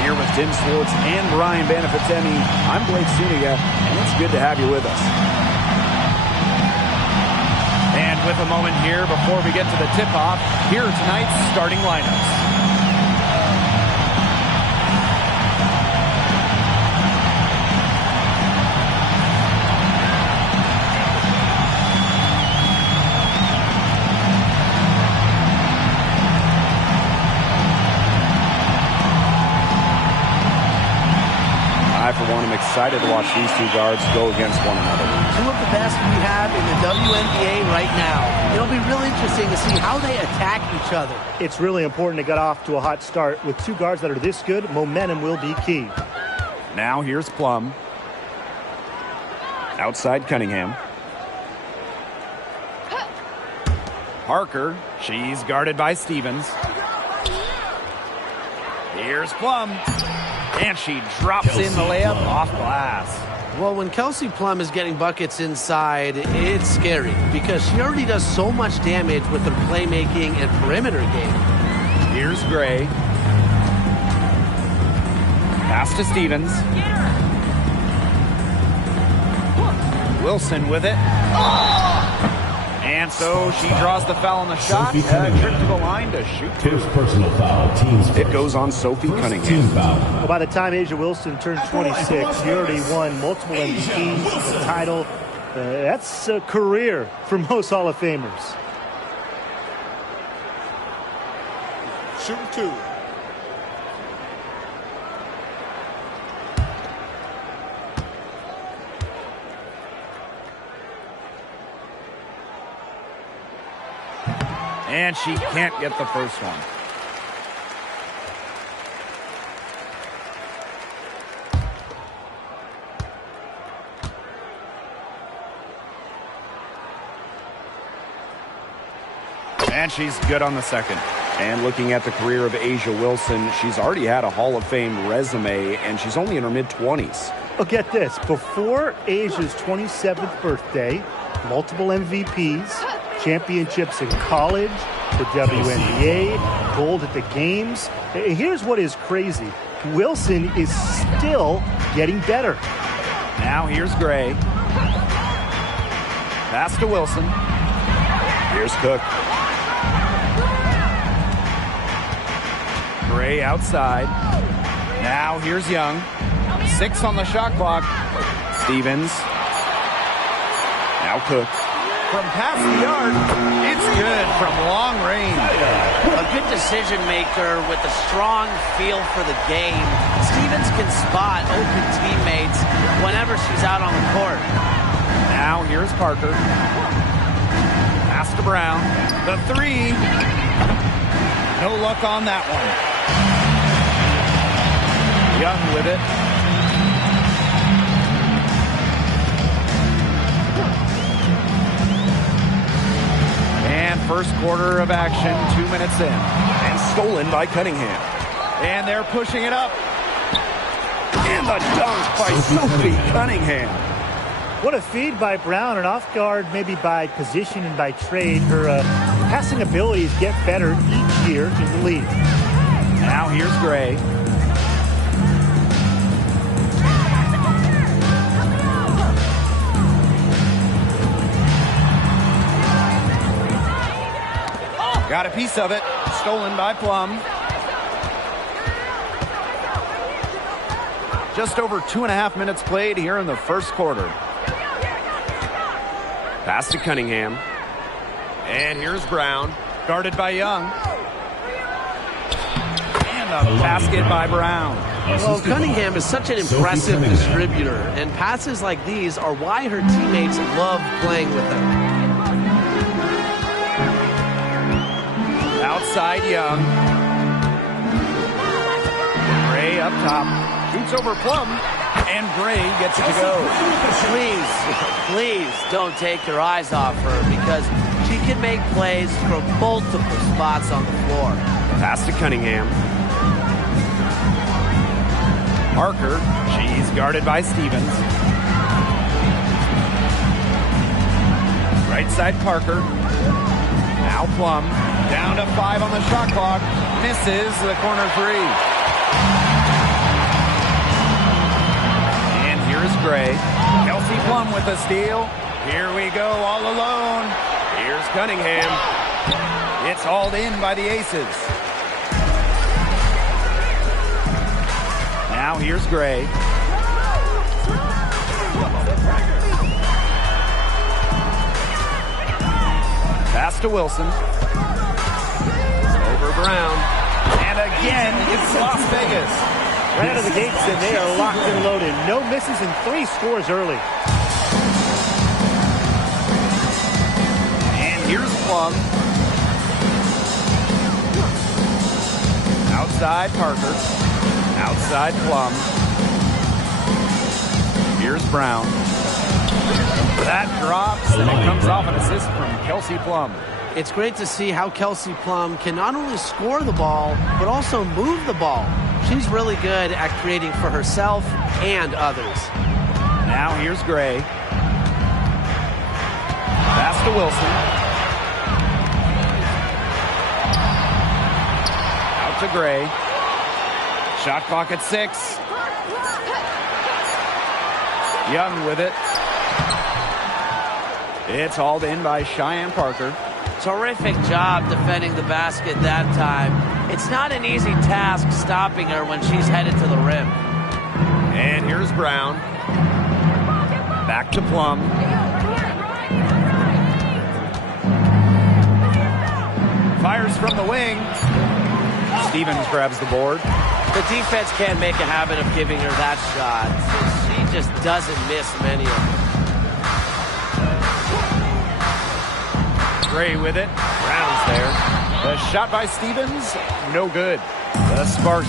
Here with Tim Swartz and Brian Banafitemi, I'm Blake Zuniga, and it's good to have you with us. And with a moment here before we get to the tip-off, here are tonight's starting lineups. I'm excited to watch these two guards go against one another. Two of the best we have in the WNBA right now. It'll be really interesting to see how they attack each other. It's really important to get off to a hot start. With two guards that are this good, momentum will be key. Now here's Plum. Outside Cunningham. Parker. She's guarded by Stevens. Here's Plum. And she drops in the layup off glass. Well, when Kelsey Plum is getting buckets inside, it's scary because she already does so much damage with her playmaking and perimeter game. Here's Gray. Pass to Stevens. Wilson with it. And so she draws the foul on the shot. Trip to the line to shoot. His personal foul. Team's it goes on Sophie Cunningham. Team foul. Well, by the time Asia Wilson turned 26, she already won multiple MVPs, the title. That's a career for most Hall of Famers. Shooting two. And she can't get the first one. And she's good on the second. And looking at the career of Asia Wilson, she's already had a Hall of Fame resume, and she's only in her mid-20s. Well, get this. Before Asia's 27th birthday, multiple MVPs, championships in college, the WNBA, gold at the games. Here's what is crazy. Wilson is still getting better. Now here's Gray. Pass to Wilson. Here's Cook. Gray outside. Now here's Young. 6 on the shot clock. Stevens. Now Cook. From past the arc, it's good from long range. A good decision maker with a strong feel for the game. Stevens can spot open teammates whenever she's out on the court. Now here's Parker. Pass to Brown. The 3. No luck on that one. Young with it. And first quarter of action, 2 minutes in. And stolen by Cunningham. And they're pushing it up. And the dunk by Sophie Cunningham. What a feed by Brown, and off guard maybe by position and by trade. Her passing abilities get better each year in the league. Now here's Gray. Got a piece of it. Stolen by Plum. Just over 2.5 minutes played here in the first quarter. Pass to Cunningham. And here's Brown. Guarded by Young. And a basket by Brown. Well, Cunningham is such an impressive distributor, and passes like these are why her teammates love playing with her. Outside Young. Gray up top. Shoots over Plum. And Gray gets it to go. Please don't take your eyes off her, because she can make plays from multiple spots on the floor. Pass to Cunningham. Parker. She's guarded by Stevens. Right side Parker. Now Plum. Down to 5 on the shot clock. Misses the corner 3. And here's Gray. Kelsey Plum with a steal. Here we go all alone. Here's Cunningham. It's hauled in by the Aces. Now here's Gray. Pass to Wilson. Over Brown. And again, it's Las Vegas. Right out of the gates, and they are locked and loaded. No misses and 3 scores early. And here's Plum. Outside Parker. Outside Plum. Here's Brown. That drops, and it comes off an assist from Kelsey Plum. It's great to see how Kelsey Plum can not only score the ball, but also move the ball. She's really good at creating for herself and others. Now here's Gray. Pass to Wilson. Out to Gray. Shot clock at 6. Young with it. It's hauled in by Cheyenne Parker. Terrific job defending the basket that time. It's not an easy task stopping her when she's headed to the rim. And here's Brown. Back to Plum. Fires from the wing. Stevens grabs the board. The defense can't make a habit of giving her that shot. She just doesn't miss many of them. Gray with it. Brown's there. The shot by Stevens, no good. The Sparks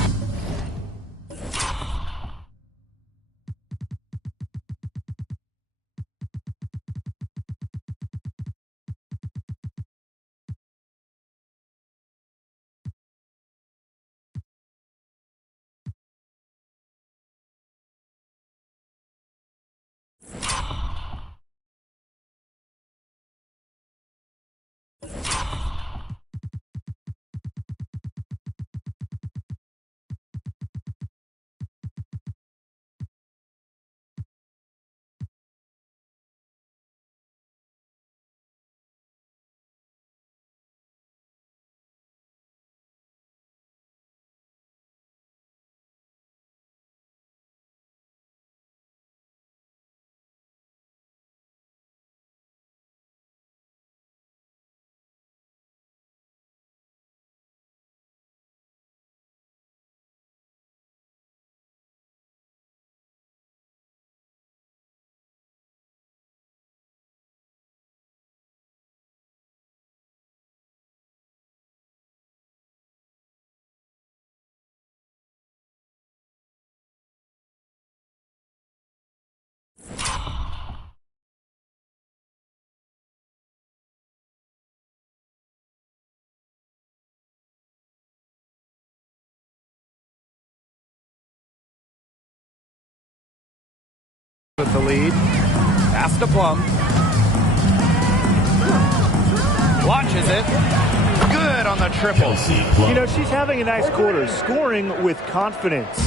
with the lead. Pass to Plum. Launches it. Good on the triple. You know, she's having a nice quarter, scoring with confidence.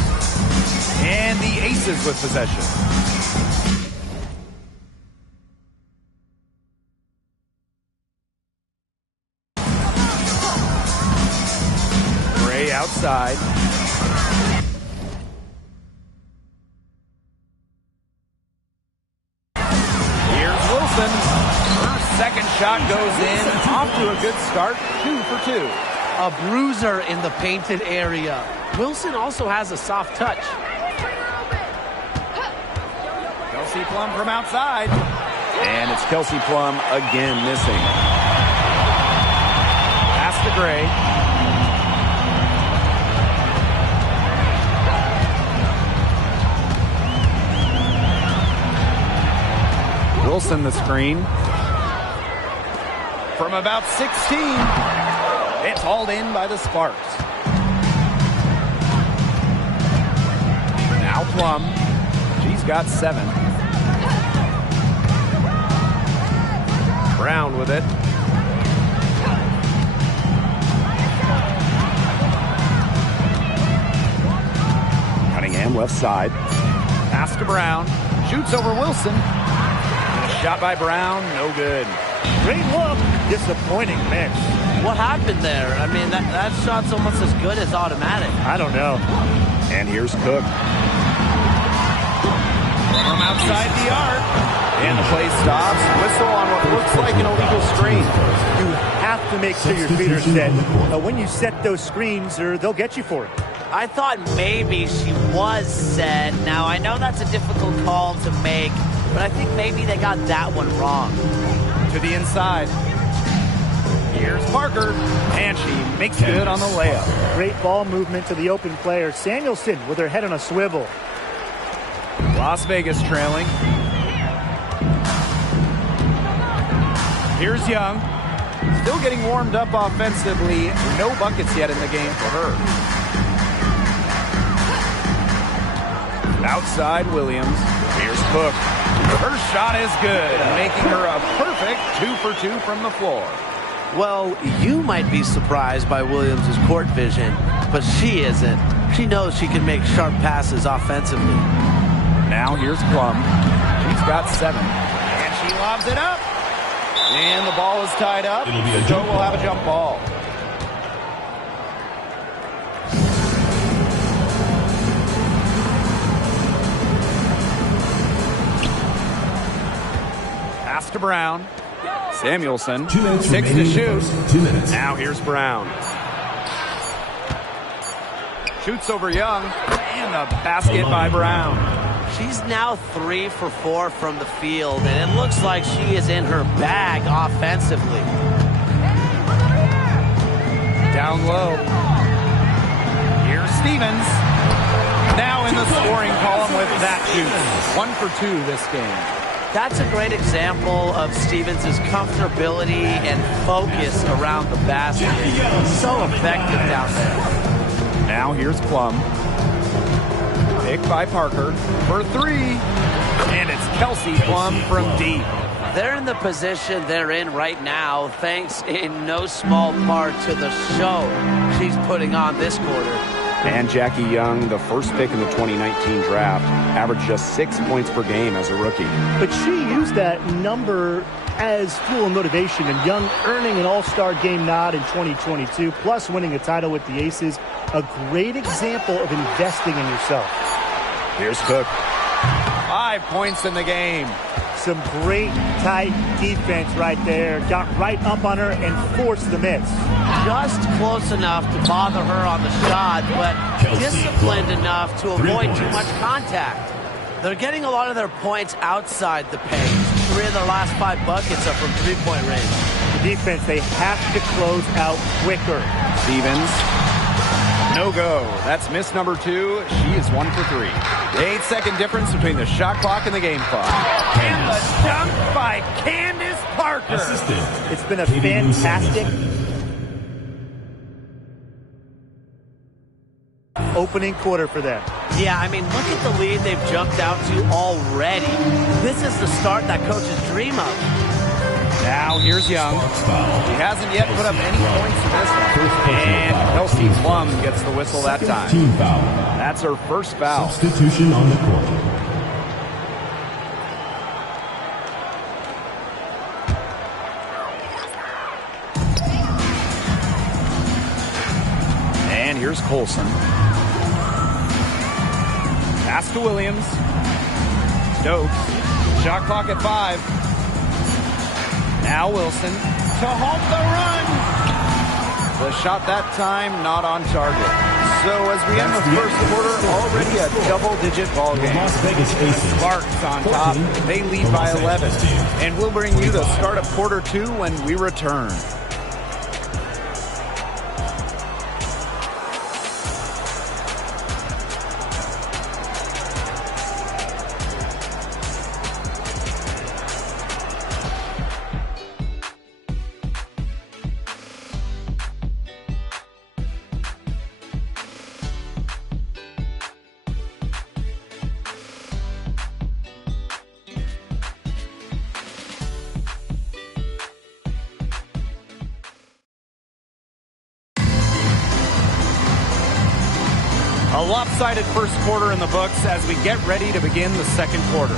And the Aces with possession. Gray outside. Here's Wilson. Her second shot goes in. Off to a good start. 2 for 2. A bruiser in the painted area. Wilson also has a soft touch. Kelsey Plum from outside. And it's Kelsey Plum again missing. Pass to Gray. Wilson the screen. From about 16. It's hauled in by the Sparks. Now Plum. She's got 7. Brown with it. Cunningham left side. Pass to Brown. Shoots over Wilson. Shot by Brown, no good. Great look, disappointing miss. What happened there? I mean, that shot's almost as good as automatic. I don't know. And here's Cook. From outside the arc. And the play stops. Whistle on what looks like an illegal screen. You have to make sure your feet are set. When you set those screens, or they'll get you for it. I thought maybe she was set. Now, I know that's a difficult call to make, but I think maybe they got that one wrong. To the inside. Here's Parker. And she makes good on the layup. Great ball movement to the open player. Samuelson with her head on a swivel. Las Vegas trailing. Here's Young. Still getting warmed up offensively. No buckets yet in the game for her. Outside Williams. Here's Cook. Her shot is good, making her a perfect 2 for 2 from the floor. Well, you might be surprised by Williams' court vision, but she isn't. She knows she can make sharp passes offensively. Now here's Plum. She's got 7. And she lobs it up. And the ball is tied up. So we'll have a jump ball. Pass to Brown. Samuelson. 6 to shoot. 2 minutes. Now here's Brown. Shoots over Young. And the basket by Brown. She's now 3 for 4 from the field, and it looks like she is in her bag offensively. Down low. Here's Stevens. Now in the scoring column with that shoot. 1 for 2 this game. That's a great example of Stevens' comfortability and focus around the basket. So effective down there. Now here's Plum. Picked by Parker for 3. And it's Kelsey Plum from deep. They're in the position they're in right now, thanks in no small part to the show she's putting on this quarter. And Jackie Young, the first pick in the 2019 draft, averaged just 6 points per game as a rookie. But she used that number as fuel and motivation, and Young earning an all-star game nod in 2022, plus winning a title with the Aces. A great example of investing in yourself. Here's Cook. 5 points in the game. Some great tight defense right there. Got right up on her and forced the miss. Just close enough to bother her on the shot, but disciplined enough to avoid too much contact. They're getting a lot of their points outside the paint. 3 of their last 5 buckets are from three-point range. The defense, they have to close out quicker. Stevens. No go. That's miss number 2. She is 1 for 3. The 8-second difference between the shot clock and the game clock. And the dunk by Candace Parker. It's been a fantastic opening quarter for them. Yeah, I mean, look at the lead they've jumped out to already. This is the start that coaches dream of. Now here's Young. He hasn't yet put up any points in this one. And Kelsey Plum gets the whistle that time. Team foul. That's her first foul. Substitution on the court. And here's Colson. Pass to Williams. Stokes. Shot clock at 5. Now Wilson to halt the run. The shot that time not on target. So as we end the first quarter, already a double-digit ball game. Las Vegas Aces. Sparks on top. They lead by 11. And we'll bring you the start of quarter 2 when we return. A lopsided first quarter in the books as we get ready to begin the second quarter.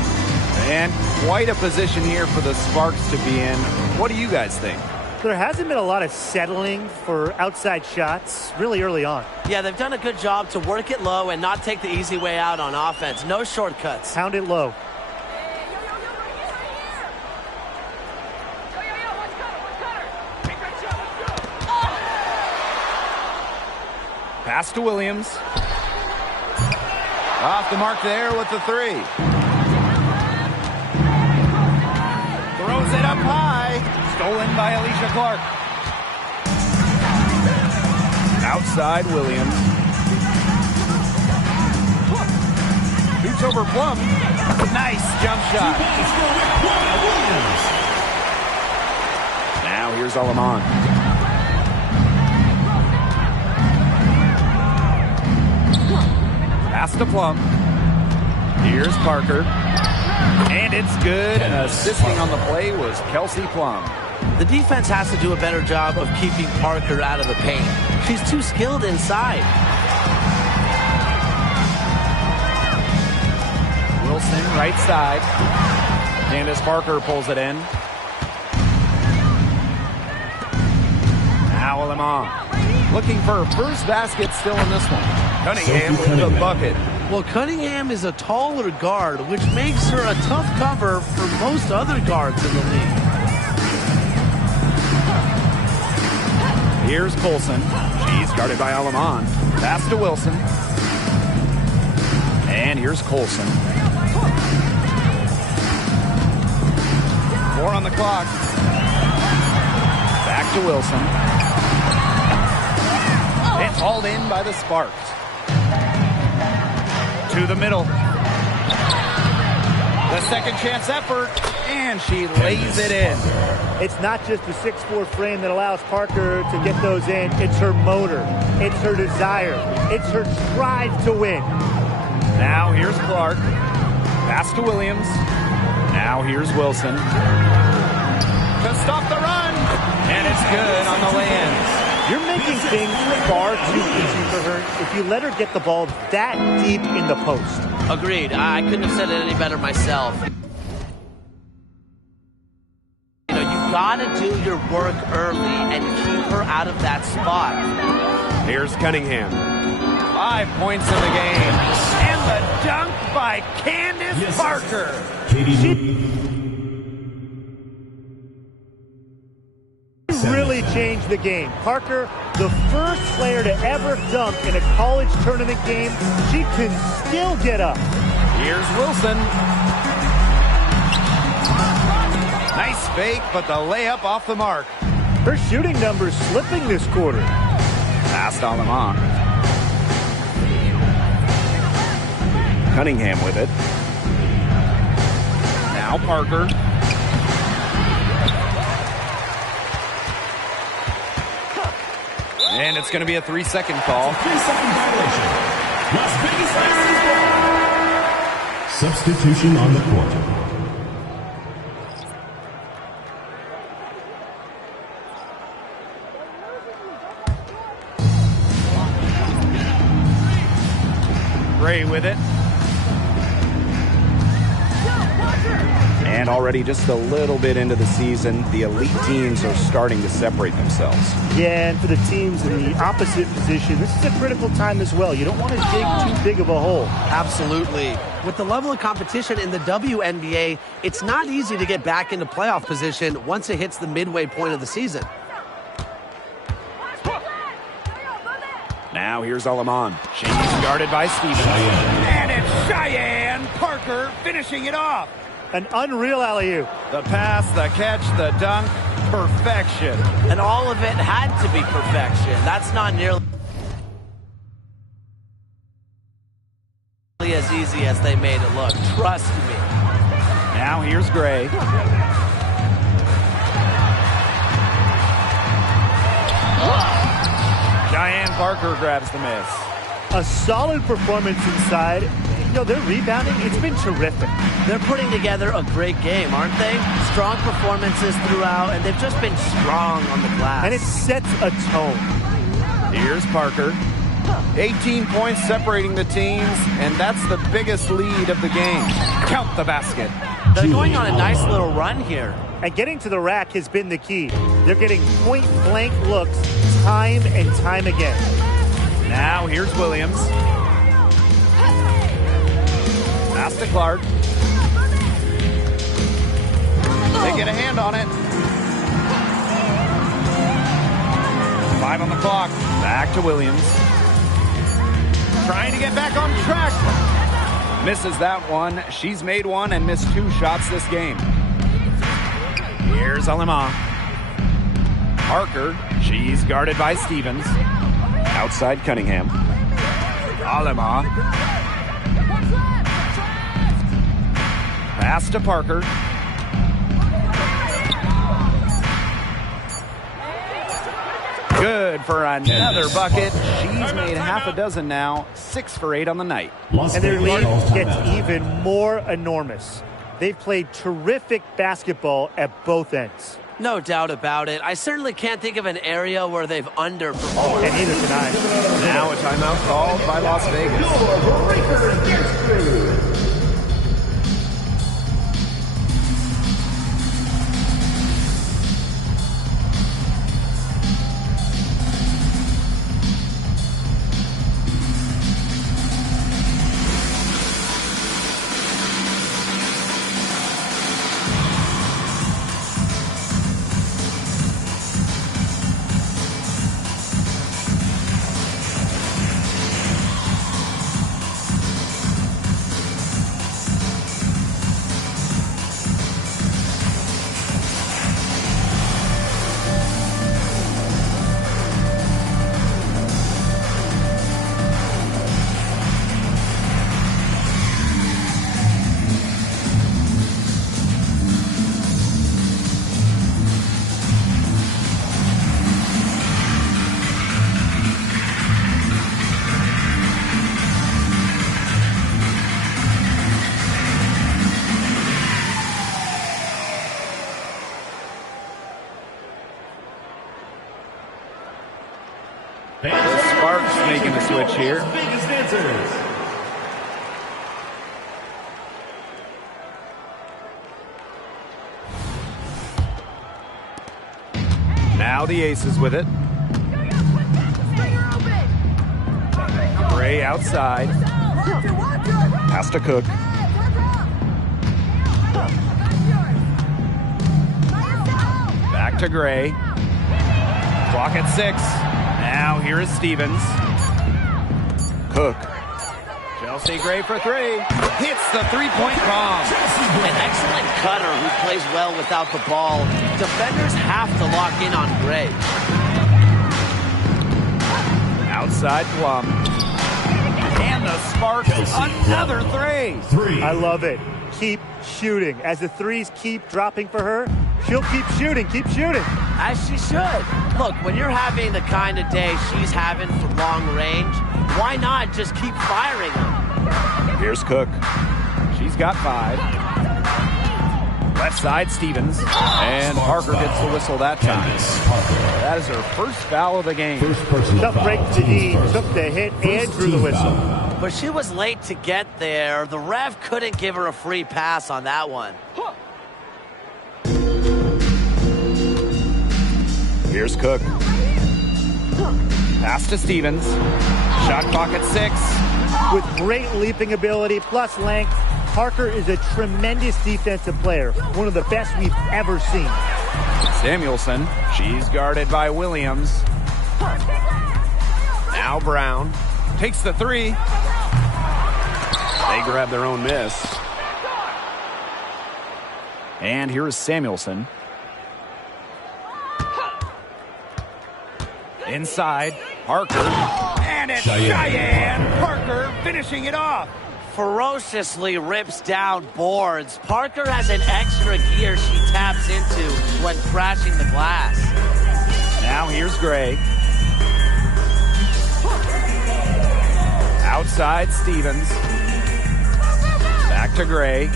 And quite a position here for the Sparks to be in. What do you guys think? There hasn't been a lot of settling for outside shots really early on. Yeah, they've done a good job to work it low and not take the easy way out on offense. No shortcuts. Pound it low. Pass to Williams. Off the mark there with the 3. Throws it up high. Stolen by Alicia Clark. Outside Williams. Shoots over Plum. Nice jump shot. Now here's Alamon. Pass to Plum. Here's Parker. And it's good. And assisting on the play was Kelsey Plum. The defense has to do a better job of keeping Parker out of the paint. She's too skilled inside. Wilson, right side. Candace Parker pulls it in. Now Alamon. Looking for her first basket still in this one. Cunningham with the bucket. Well, Cunningham is a taller guard, which makes her a tough cover for most other guards in the league. Here's Colson. She's guarded by Alamon. Pass to Wilson. And here's Colson. 4 on the clock. Back to Wilson. It's hauled in by the Sparks. To the middle. The second chance effort, and she lays it in. It's not just the 6'4" frame that allows Parker to get those in. It's her motor. It's her desire. It's her drive to win. Now here's Clark. Pass to Williams. Now here's Wilson. To stop the run, and it's good on the lay-in. You're making things far too easy for her if you let her get the ball that deep in the post. Agreed. I couldn't have said it any better myself. You know, you gotta do your work early and keep her out of that spot. Here's Cunningham. 5 points in the game. And the dunk by Candace Parker. Really changed the game. Parker, the first player to ever dunk in a college tournament game. She can still get up. Here's Wilson. Nice fake, but the layup off the mark. Her shooting numbers slipping this quarter. Passed on them on. Cunningham with it. Now Parker. And it's going to be a 3-second call. 3-second violation. Las Vegas Aces ball. Substitution on the court. Gray with it. And already just a little bit into the season, the elite teams are starting to separate themselves. Yeah, and for the teams in the opposite position, this is a critical time as well. You don't want to dig too big of a hole. Absolutely. With the level of competition in the WNBA, it's not easy to get back into playoff position once it hits the midway point of the season. Now here's Alaman. She's guarded by Stevens. And it's Cheyenne Parker finishing it off. An unreal alley-oop. The pass, the catch, the dunk, perfection. And all of it had to be perfection. That's not nearly as easy as they made it look. Trust me. Now here's Gray. Cheyenne Parker grabs the miss. A solid performance inside. You know, their rebounding, it's been terrific. They're putting together a great game, aren't they? Strong performances throughout, and they've just been strong on the glass. And it sets a tone. Here's Parker. 18 points separating the teams, and that's the biggest lead of the game. Count the basket. They're going on a nice little run here. And getting to the rack has been the key. They're getting point-blank looks time and time again. Now here's Williams. Pass to Clark. They get a hand on it. 5 on the clock. Back to Williams. Trying to get back on track. Misses that one. She's made one and missed 2 shots this game. Here's Alema. Parker. She's guarded by Stevens. Outside Cunningham. Alema. Pass to Parker. Good for another bucket. She's made half a dozen now. 6 for 8 on the night. And their lead gets even more enormous. They've played terrific basketball at both ends. No doubt about it. I certainly can't think of an area where they've underperformed. And neither can I. Now a timeout called by Las Vegas. Sparks making the switch here. Now the Aces with it. Gray outside. Pass to Cook. Back to Gray. Clock at 6. Now here is Stevens. Cook. Chelsea Gray for 3. Hits the three-point bomb. An excellent cutter who plays well without the ball. Defenders have to lock in on Gray. Outside Plum. And the Sparks, another 3. I love it. Keep shooting. As the threes keep dropping for her, she'll keep shooting, As she should. Look, when you're having the kind of day she's having from long range, Why not just keep firing them? Here's Cook. She's got 5. Left side, Stevens. And Parker gets the whistle that time. That is her first foul of the game. Tough break to D. Took the hit and drew the whistle. But she was late to get there. The ref couldn't give her a free pass on that one. Here's Cook. Pass to Stevens. Shot clock at 6. With great leaping ability plus length, Parker is a tremendous defensive player. One of the best we've ever seen. Samuelson. She's guarded by Williams. Now Brown. Takes the 3. They grab their own miss. And here's Samuelson. Inside, Parker. And it's Cheyenne Parker finishing it off. Ferociously rips down boards. Parker has an extra gear she taps into when crashing the glass. Now here's Gray. Outside, Stevens. Back to Gray.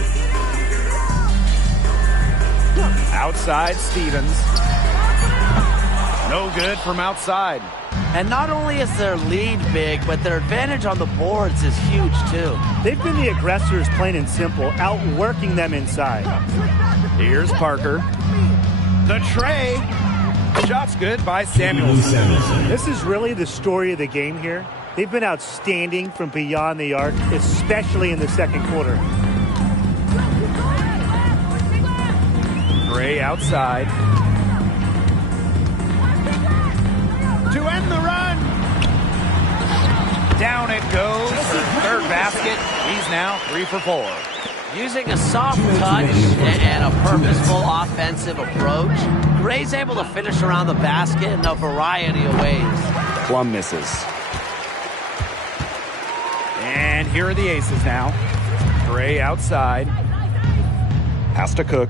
Outside, Stevens. No good from outside. And not only is their lead big, but their advantage on the boards is huge too. They've been the aggressors, plain and simple, outworking them inside. Here's Parker. The tray. Shot's good by Samuelson. This is really the story of the game here. They've been outstanding from beyond the arc, especially in the second quarter. Gray outside. To end the run. Down it goes. Third basket. He's now 3 for 4. Using a soft touch and a purposeful offensive approach, Gray's able to finish around the basket in a variety of ways. Plum misses. And here are the aces now. Gray outside. Pass to Cook.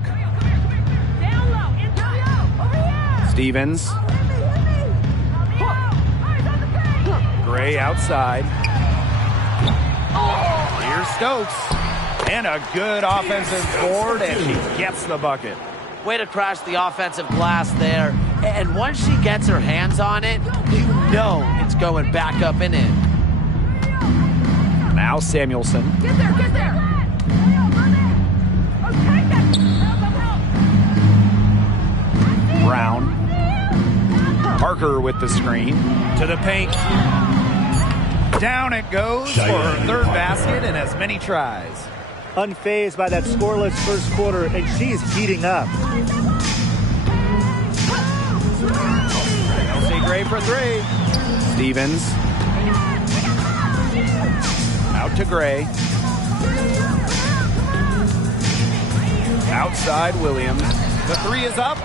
Stevens. Gray outside. Here's Stokes. And a good offensive board, and she gets the bucket. Way to crash the offensive glass there. And once she gets her hands on it, you know it's going back up and in. Now Samuelson. Get there, get there. Brown. Parker with the screen. To the paint. Down it goes for her third basket and as many tries. Unfazed by that scoreless first quarter, and she's heating up. Elsie Gray for 3. Stevens. Out to Gray. Outside Williams. The 3 is up.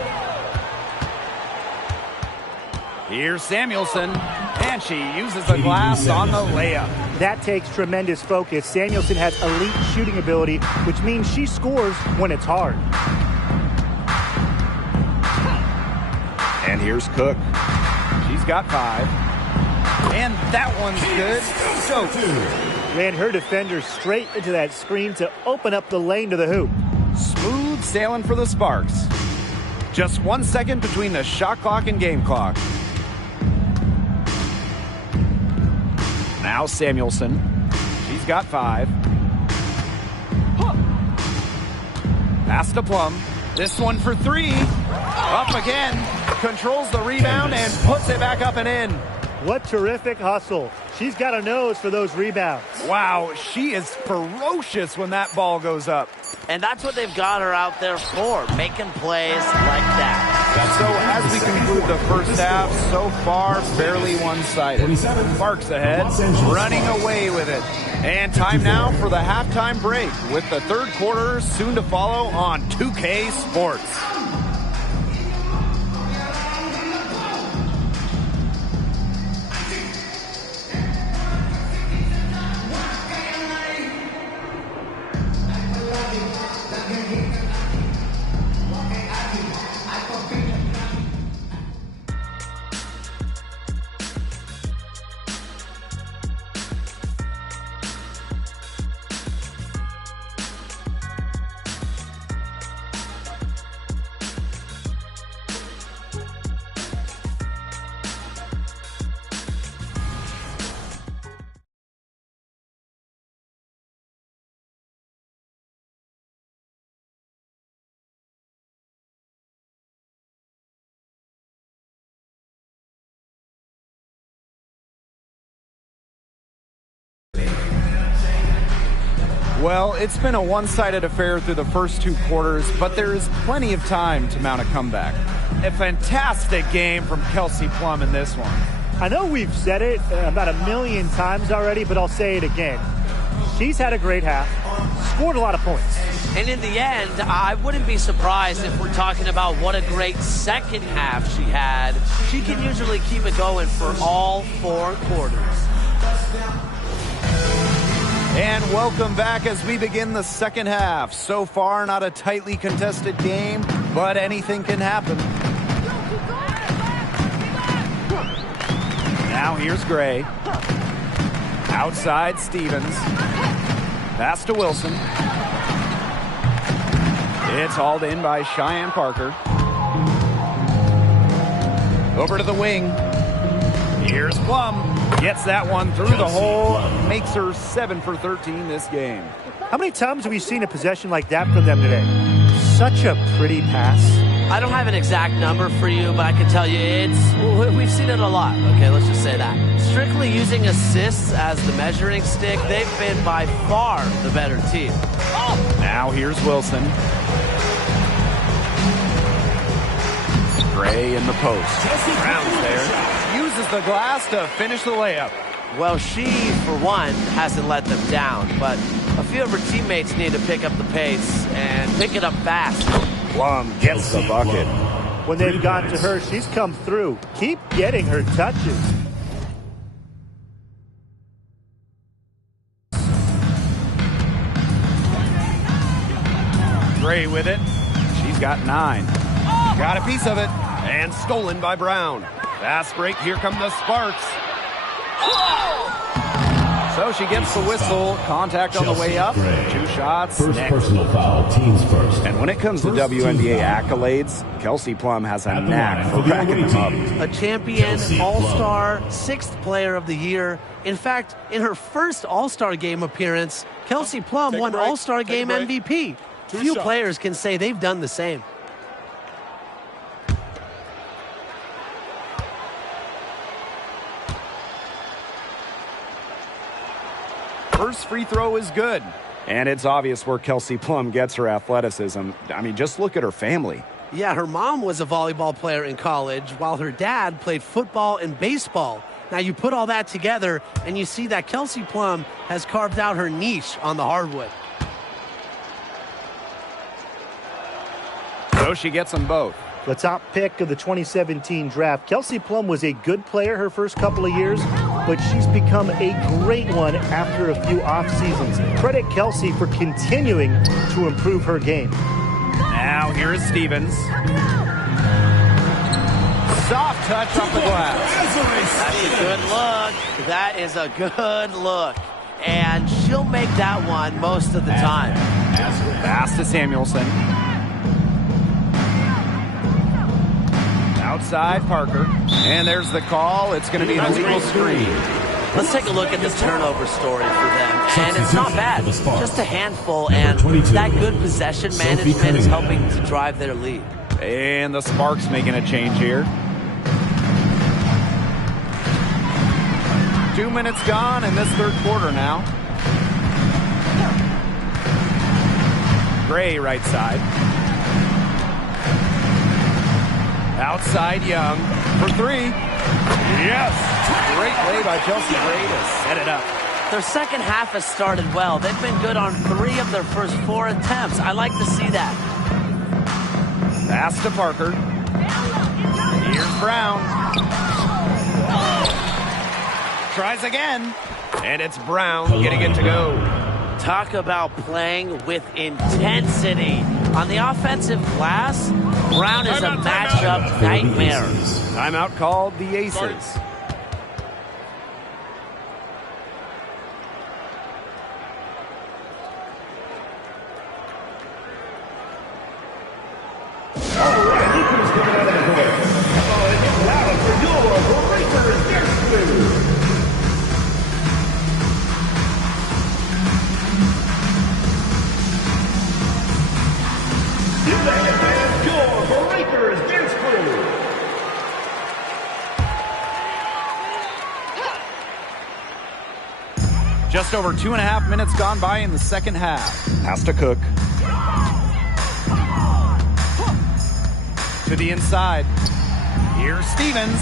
Here's Samuelson, and she uses the glass on the layup. That takes tremendous focus. Samuelson has elite shooting ability, which means she scores when it's hard. And here's Cook. She's got 5. And that one's good. So Ran her defender straight into that screen to open up the lane to the hoop. smooth sailing for the Sparks. Just 1 second between the shot clock and game clock. Now Samuelson. She's got 5. Pass to Plum. This one for 3. Up again. Controls the rebound and puts it back up and in. What terrific hustle. She's got a nose for those rebounds. Wow, she is ferocious when that ball goes up. And that's what they've got her out there for, making plays like that. So as we conclude the first half, so far fairly one-sided. Sparks ahead, running away with it. And time now for the halftime break with the third quarter soon to follow on 2K Sports. Well, it's been a one-sided affair through the first 2 quarters, but there is plenty of time to mount a comeback. A fantastic game from Kelsey Plum in this one. I know we've said it about 1,000,000 times already, but I'll say it again. She's had a great half, scored a lot of points. And in the end, I wouldn't be surprised if we're talking about what a great second half she had. She can usually keep it going for all 4 quarters. And welcome back as we begin the second half. So far, not a tightly contested game, but anything can happen. Now here's Gray. Outside Stevens. Pass to Wilson. It's hauled in by Cheyenne Parker. Over to the wing. Here's Plum. Gets that one through the hole. Makes her 7 for 13 this game. How many times have we seen a possession like that from them today? Such a pretty pass. I don't have an exact number for you, but I can tell you we've seen it a lot. Okay, let's just say that. Strictly using assists as the measuring stick, they've been by far the better team. Now here's Wilson. Gray in the post. Brown's there. Uses the glass to finish the layup. Well, she, for one, hasn't let them down, but a few of her teammates need to pick up the pace and pick it up fast. Plum gets the bucket. When they've gotten to her, she's come through. Keep getting her touches. Gray with it. She's got 9. Got a piece of it. And stolen by Brown. Fast break. Here come the Sparks. So she gets the whistle. Contact on the way up. 2 shots. First personal foul, teams first. And when it comes to WNBA accolades, Kelsey Plum has a knack for racking them up. A champion, all-star, 6th player of the year. In fact, in her first all-star game appearance, Kelsey Plum won all-star game MVP. Few players can say they've done the same. First free throw is good. And it's obvious where Kelsey Plum gets her athleticism. I mean, just look at her family. Yeah, her mom was a volleyball player in college, while her dad played football and baseball. Now, you put all that together, and you see that Kelsey Plum has carved out her niche on the hardwood. So she gets them both. The top pick of the 2017 draft. Kelsey Plum was a good player her first couple of years, but she's become a great one after a few off seasons. Credit Kelsey for continuing to improve her game. Now here is Stevens. Soft touch off the glass. That's a good look. That is a good look. And she'll make that one most of the time. Pass to Samuelson. Outside Parker. And there's the call. It's going to be an illegal screen. Let's take a look at the turnover story for them. And it's not bad. Just a handful. And that good possession management is helping to drive their lead. And the Sparks making a change here. 2 minutes gone in this third quarter now. Gray right side. Outside Young for 3. Yes! Great play by Chelsea Gray to set it up. Their second half has started well. They've been good on 3 of their first 4 attempts. I like to see that. Pass to Parker. Here's Brown. Tries again. And it's Brown getting it to go. Talk about playing with intensity. On the offensive glass, Brown is a matchup nightmare. Timeout called the Aces. Just over 2.5 minutes gone by in the second half. Pass to Cook. To the inside. Here's Stevens.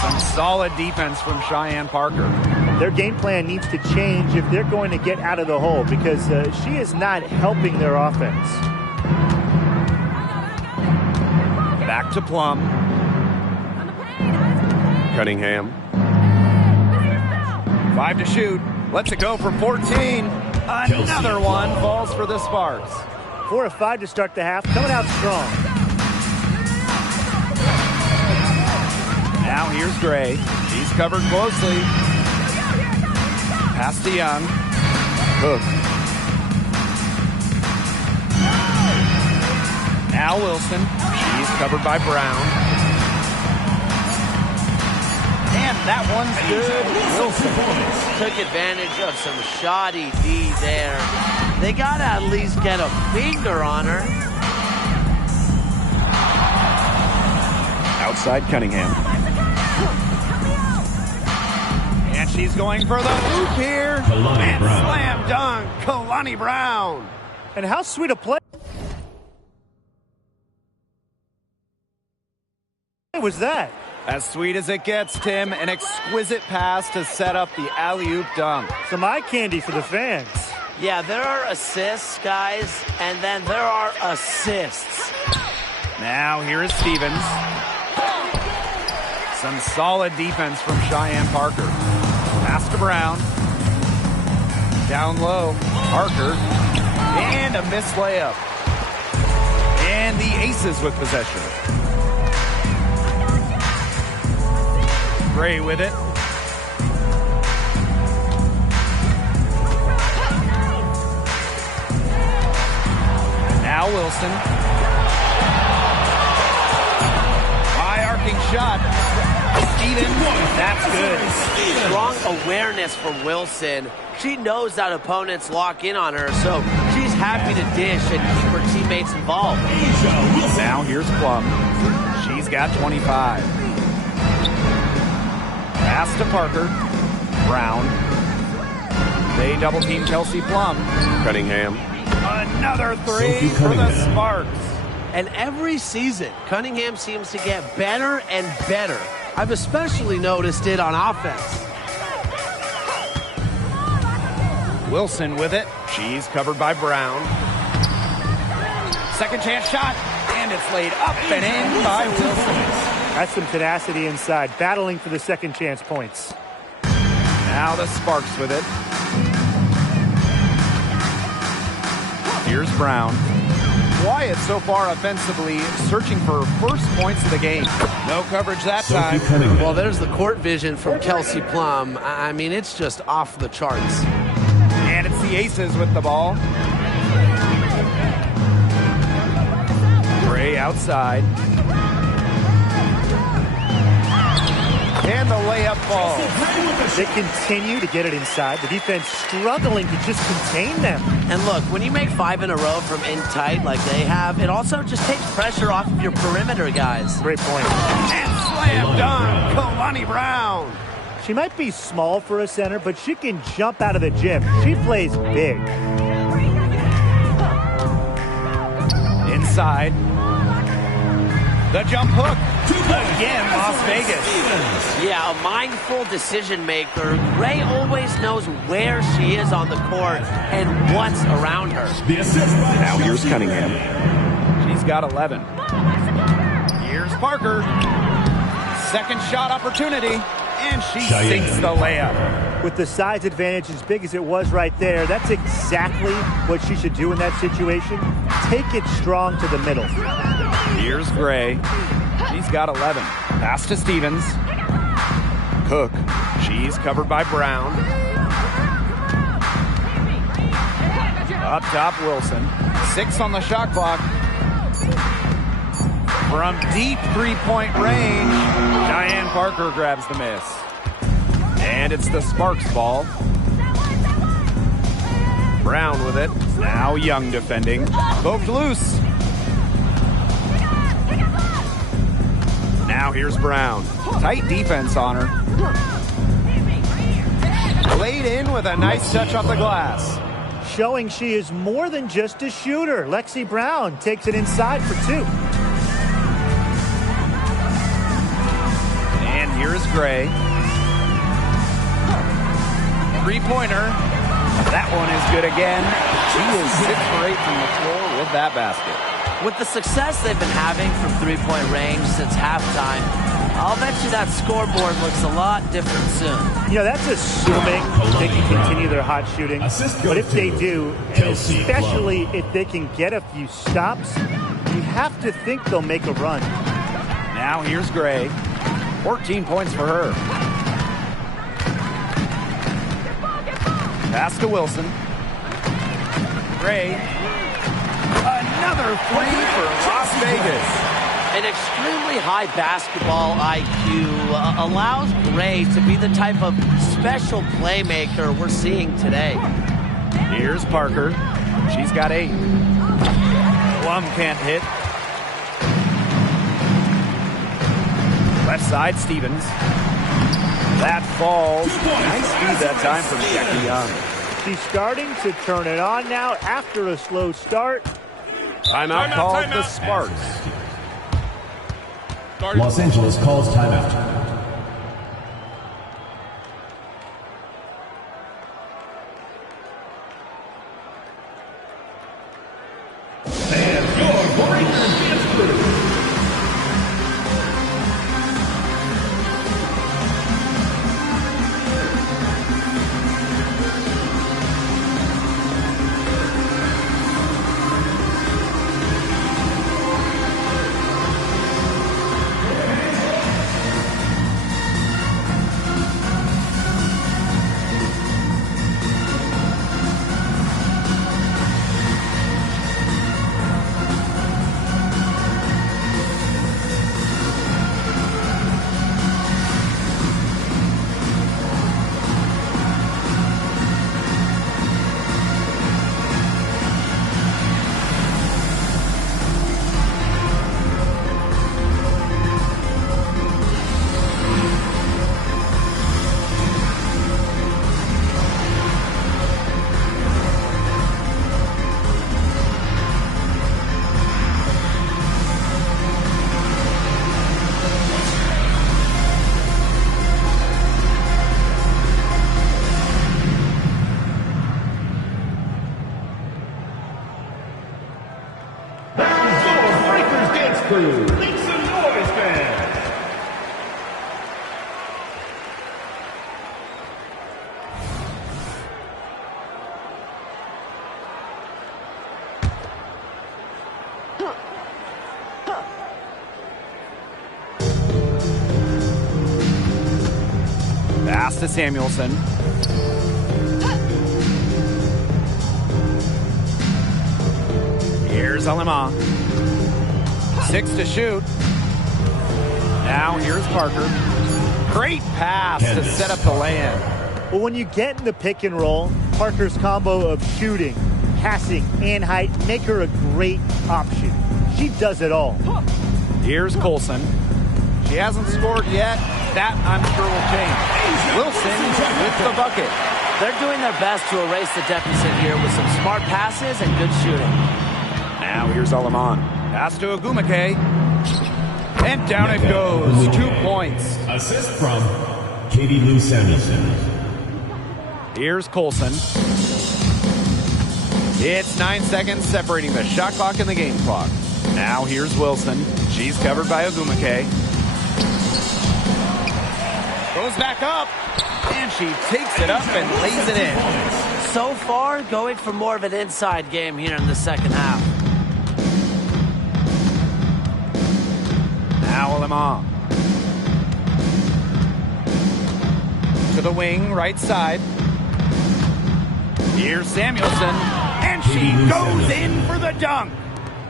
Some solid defense from Cheyenne Parker. Their game plan needs to change if they're going to get out of the hole because she is not helping their offense. Back to Plum. Cunningham. 5 to shoot. Lets it go from 14. Another one falls for the Sparks. 4 of 5 to start the half. Coming out strong. Now here's Gray. He's covered closely. Pass to Young. Cook. Now Wilson. She's covered by Brown. And that one's good. Wilson took advantage of some shoddy D there. They got to at least get a finger on her. Outside Cunningham. And she's going for the hoop here. And slam dunk, Kalani Brown. And how sweet a play was that? As sweet as it gets, Tim. An exquisite pass to set up the alley-oop dunk. Some eye candy for the fans. Yeah, there are assists, guys, and then there are assists. Now here is Stevens. Some solid defense from Cheyenne Parker. Pass to Brown. Down low. Parker. And a missed layup. And the Aces with possession. Gray with it. Now Wilson. High arcing shot. Stevens. That's good. Strong awareness from Wilson. She knows that opponents lock in on her, so she's happy to dish and keep her teammates involved. Now here's Plum. She's got 25. Pass to Parker. Brown. They double team Kelsey Plum. Cunningham. Another three for the Sparks. And every season, Cunningham seems to get better and better. I've especially noticed it on offense. Wilson with it. She's covered by Brown. Second chance shot. And it's laid up and in by Wilson. That's some tenacity inside, battling for the second chance points. Now the Sparks with it. Here's Brown. Quiet so far offensively, searching for first points of the game. No coverage that time. Well, there's the court vision from Kelsey Plum. I mean, it's just off the charts. And it's the Aces with the ball. Gray outside. And the layup falls. They continue to get it inside. The defense struggling to just contain them. And look, when you make 5 in a row from in tight like they have, it also just takes pressure off of your perimeter guys. Great point. And slam dunk, Kalani Brown. She might be small for a center, but she can jump out of the gym. She plays big. Inside. The jump hook. Again, Las Vegas. Yeah, a mindful decision maker. Gray always knows where she is on the court and what's around her. Now here's Cunningham. She's got 11. Here's Parker. Second shot opportunity. And she sinks the layup. With the size advantage as big as it was right there, that's exactly what she should do in that situation. Take it strong to the middle. Here's Gray. She's got 11. Pass to Stevens. Cook. She's covered by Brown. Up top, Wilson. 6 on the shot clock. From deep three-point range, Cheyenne Parker grabs the miss. And it's the Sparks ball. Brown with it. Now Young defending. Poked loose. Now here's Brown. Tight defense on her. Laid in with a nice touch off the glass. Showing she is more than just a shooter. Lexi Brown takes it inside for 2. And here is Gray. Three-pointer. That one is good again. She is 6 for 8 from the floor with that basket. With the success they've been having from three-point range since halftime, I'll bet you that scoreboard looks a lot different soon. You know, that's assuming they can continue their hot shooting. But if they do, and especially if they can get a few stops, you have to think they'll make a run. Now here's Gray. 14 points for her. Pass to Wilson. Gray. Another three for Las Vegas. An extremely high basketball IQ allows Gray to be the type of special playmaker we're seeing today. Here's Parker. She's got 8. Plum can't hit. Left side, Stevens. That falls. Nice feed that time from Jackie Young. She's starting to turn it on now after a slow start. Timeout called the Sparks. Los Angeles calls timeout. And your Warriors dance crew. Pass to Samuelson. Here's Wnba. 6 to shoot. Now here's Parker. Great pass to set up the lay-in. Well, when you get in the pick and roll, Parker's combo of shooting, passing, and height make her a great option. She does it all. Here's Colson. She hasn't scored yet. That, I'm sure, will change. Wilson with the bucket. They're doing their best to erase the deficit here with some smart passes and good shooting. Now here's Aleman. Pass to Ogumake. And down it goes. 2 points. Assist from Katie Lou Samuelson. Here's Colson. It's 9 seconds separating the shot clock and the game clock. Now here's Wilson. She's covered by Ogumake. Goes back up. And she takes it up and lays it in. So far, going for more of an inside game here in the second half. Now Lemon. To the wing, right side. Here's Samuelson. And she goes in for the dunk.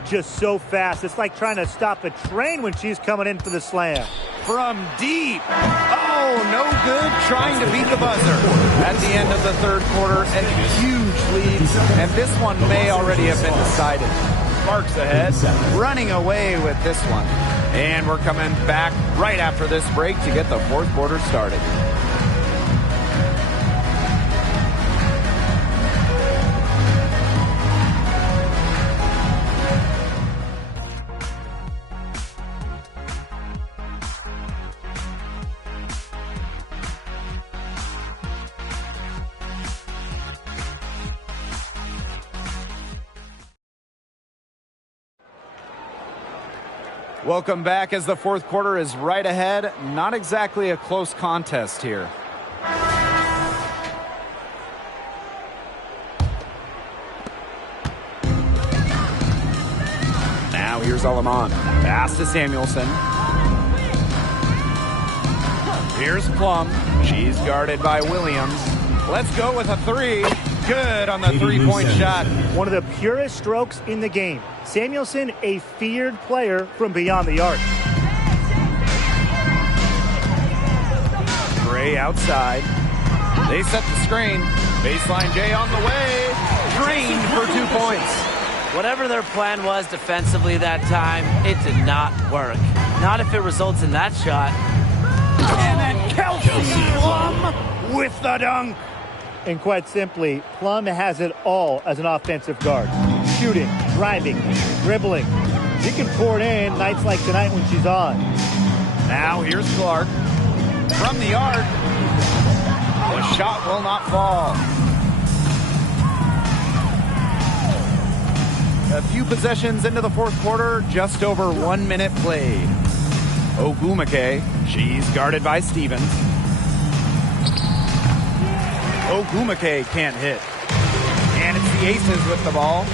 Just so fast. It's like trying to stop a train when she's coming in for the slam. From deep. Oh, no good trying to beat the buzzer. At the end of the third quarter, a huge lead. And this one may already have been decided. Sparks ahead, running away with this one. And we're coming back right after this break to get the fourth quarter started. Welcome back as the fourth quarter is right ahead. Not exactly a close contest here. Now here's Aleman. Pass to Samuelson. Here's Plum. She's guarded by Williams. Let's go with a three. Good on the three-point shot. One of the purest strokes in the game. Samuelson, a feared player from beyond the arc. Gray outside. They set the screen. Baseline J on the way. Drained for 2 points. Whatever their plan was defensively that time, it did not work. Not if it results in that shot. And then Kelsey Plum with the dunk. And quite simply, Plum has it all as an offensive guard. Shooting, driving, dribbling. She can pour it in nights like tonight when she's on. Now here's Clark. From the arc. The shot will not fall. A few possessions into the fourth quarter, just over 1 minute played. Wnba, she's guarded by Stevens. Wnba can't hit. And it's the Aces with the ball.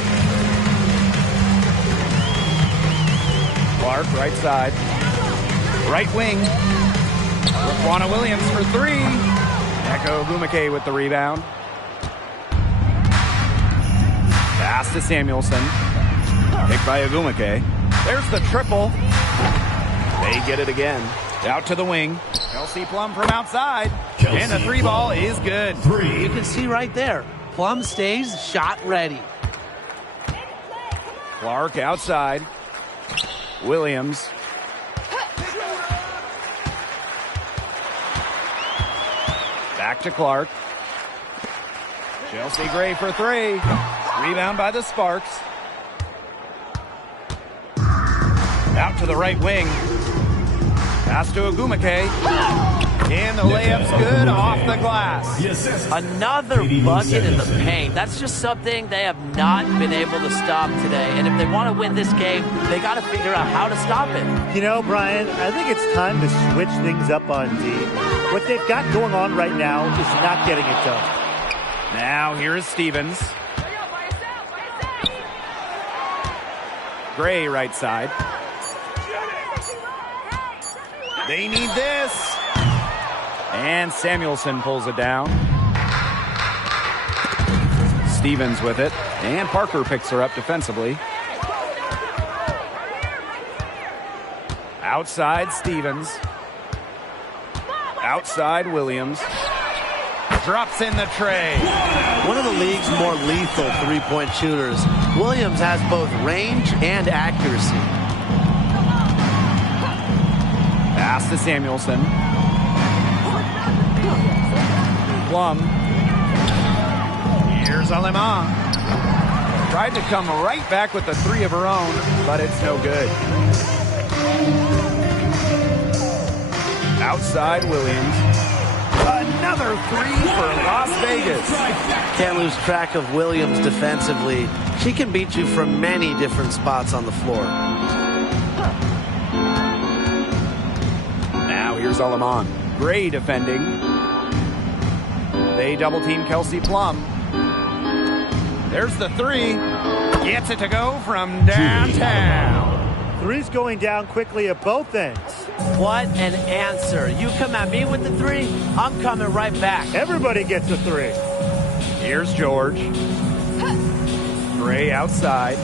Clark, right side. Right wing. Raquana Williams for three. Wnba with the rebound. Pass to Samuelson. Picked by Wnba. There's the triple. They get it again. Out to the wing. Kelsey Plum from outside. And the three ball is good. You can see right there. Plum stays shot ready. Clark outside. Williams. Back to Clark. Chelsea Gray for three. Rebound by the Sparks. Out to the right wing. Pass to Wnba. And the layup's good off the glass. Another bucket in the paint. That's just something they have not been able to stop today. And if they want to win this game, they got to figure out how to stop it. You know, Brian, I think it's time to switch things up on D. What they've got going on right now is not getting it done. Now here is Stevens. Gray right side. They need this. And Samuelson pulls it down. Stevens with it. And Parker picks her up defensively. Outside Stevens. Outside Williams. Drops in the tray. One of the league's more lethal three-point shooters. Williams has both range and accuracy. Pass to Samuelson. Plum. Here's Aleman. Tried to come right back with the three of her own, but it's no good. Outside Williams. Another three for Las Vegas. Can't lose track of Williams defensively. She can beat you from many different spots on the floor. Now here's Aleman. Gray defending. They double-team Kelsey Plum. There's the three. Gets it to go from downtown. Three's going down quickly at both ends. What an answer. You come at me with the three, I'm coming right back. Everybody gets a three. Here's George. Gray outside.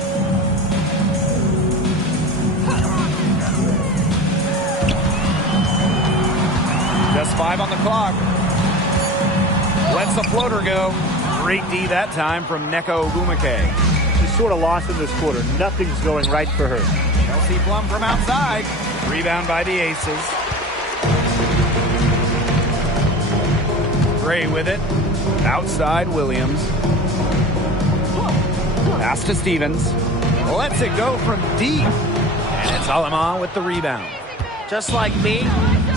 Just 5 on the clock. Lets the floater go. Great D that time from Wnba. She's sort of lost in this quarter. Nothing's going right for her. Kelsey Plum from outside. Rebound by the Aces. Gray with it. Outside Williams. Pass to Stevens. Lets it go from deep. And it's Aleman with the rebound. Just like me,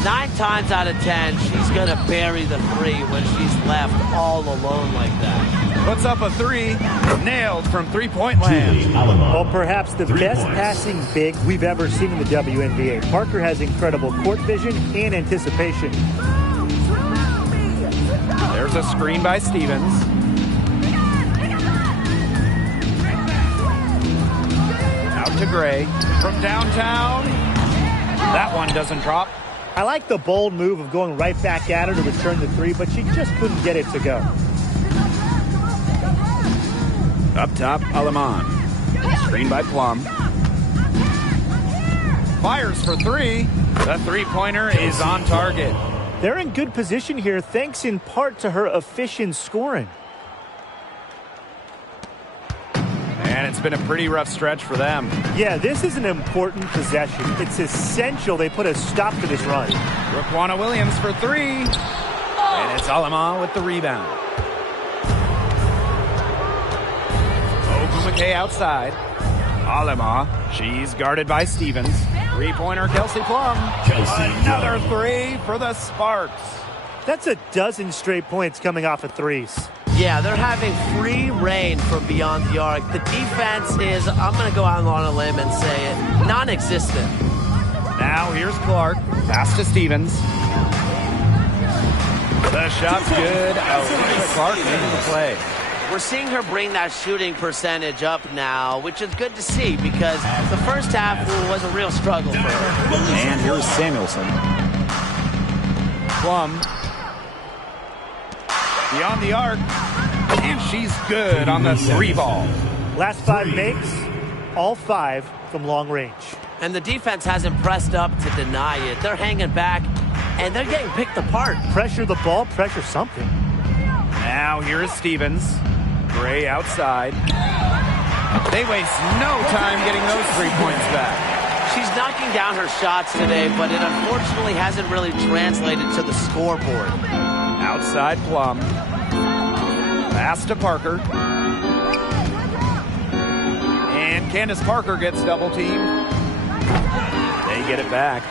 9 times out of 10, she's going to bury the three when she's left all alone like that. Puts up a three. Nailed from three-point land. Well, perhaps the best passing big we've ever seen in the WNBA. Parker has incredible court vision and anticipation. There's a screen by Stevens. Out to Gray. From downtown. That one doesn't drop. I like the bold move of going right back at her to return the three, but she just couldn't get it to go. Up top, Aleman. Screen by Plum. Fires for three. The three-pointer is on target. They're in good position here, thanks in part to her efficient scoring. And it's been a pretty rough stretch for them. Yeah, this is an important possession. It's essential they put a stop to this run. Raquana Williams for three. And it's Alama with the rebound. Wnba outside. Alama, she's guarded by Stevens. Three-pointer, Kelsey Plum. Another three for the Sparks. That's a dozen straight points coming off of threes. Yeah, they're having free reign from beyond the arc. The defense is, I'm going to go out on a limb and say it, non-existent. Now here's Clark. Pass to Stevens. The shot's good. Alicia Clark making the play. We're seeing her bring that shooting percentage up now, which is good to see because the first half was a real struggle for her. And here's Samuelson. Plum. Beyond the arc. And she's good on the three ball. Last five makes, all five from long range. And the defense hasn't pressed up to deny it. They're hanging back, and they're getting picked apart. Pressure the ball, pressure something. Now here is Stevens. Gray outside. They waste no time getting those 3 points back. She's knocking down her shots today, but it unfortunately hasn't really translated to the scoreboard. Outside Plum. Pass to Parker. And Candace Parker gets double teamed. They get it back.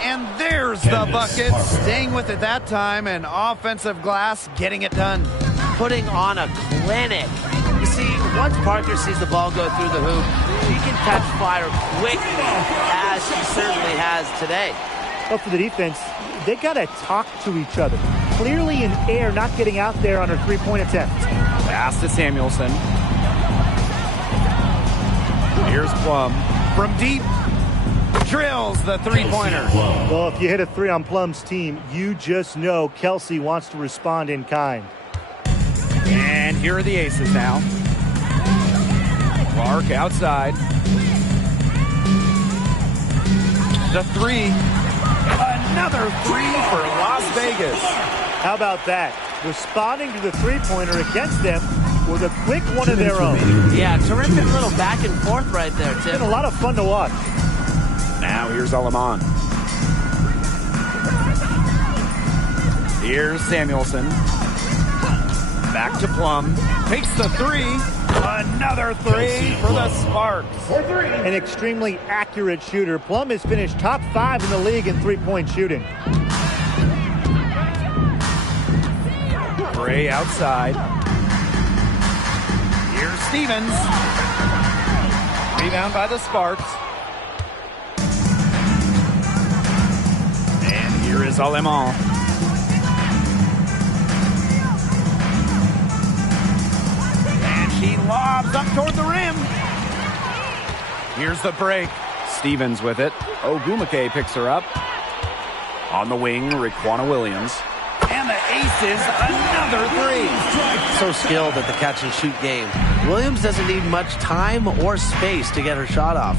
And there's the bucket. Staying with it that time, and offensive glass getting it done. Putting on a clinic. You see, once Parker sees the ball go through the hoop, she can catch fire quickly, as she certainly has today. But for the defense, they got to talk to each other. Clearly in air, not getting out there on her three-point attempt. Pass to Samuelson. Here's Plum. From deep, drills the three-pointer. Well, if you hit a three on Plum's team, you just know Kelsey wants to respond in kind. And here are the aces now. Clark outside. The three. Another three for Las Vegas. How about that? Responding to the three-pointer against them with a quick one of their own. Yeah, terrific little back and forth right there, Tim. Been a lot of fun to watch. Now here's Aleman. Here's Samuelson. Back to Plum. Takes the three. Another three for the Sparks. An extremely accurate shooter. Plum has finished top 5 in the league in three-point shooting. Gray outside. Here's Stevens. Rebound by the Sparks. And here is Aleman. She lobs up toward the rim. Here's the break. Stevens with it. Wnba picks her up. On the wing, Raquana Williams. And the aces, another three. So skilled at the catch-and-shoot game. Williams doesn't need much time or space to get her shot off.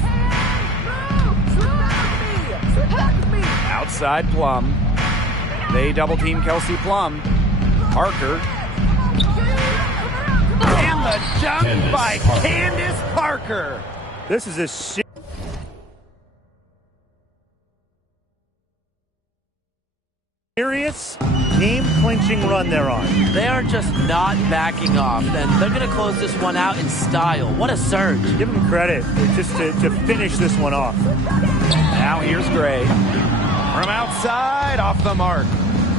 Outside Plum. They double-team Kelsey Plum. Parker. And the jump by Candace Parker. This is a serious game-clinching run they're on. They are just not backing off, and they're going to close this one out in style. What a surge. Give them credit just to finish this one off. Now here's Gray. From outside, off the mark.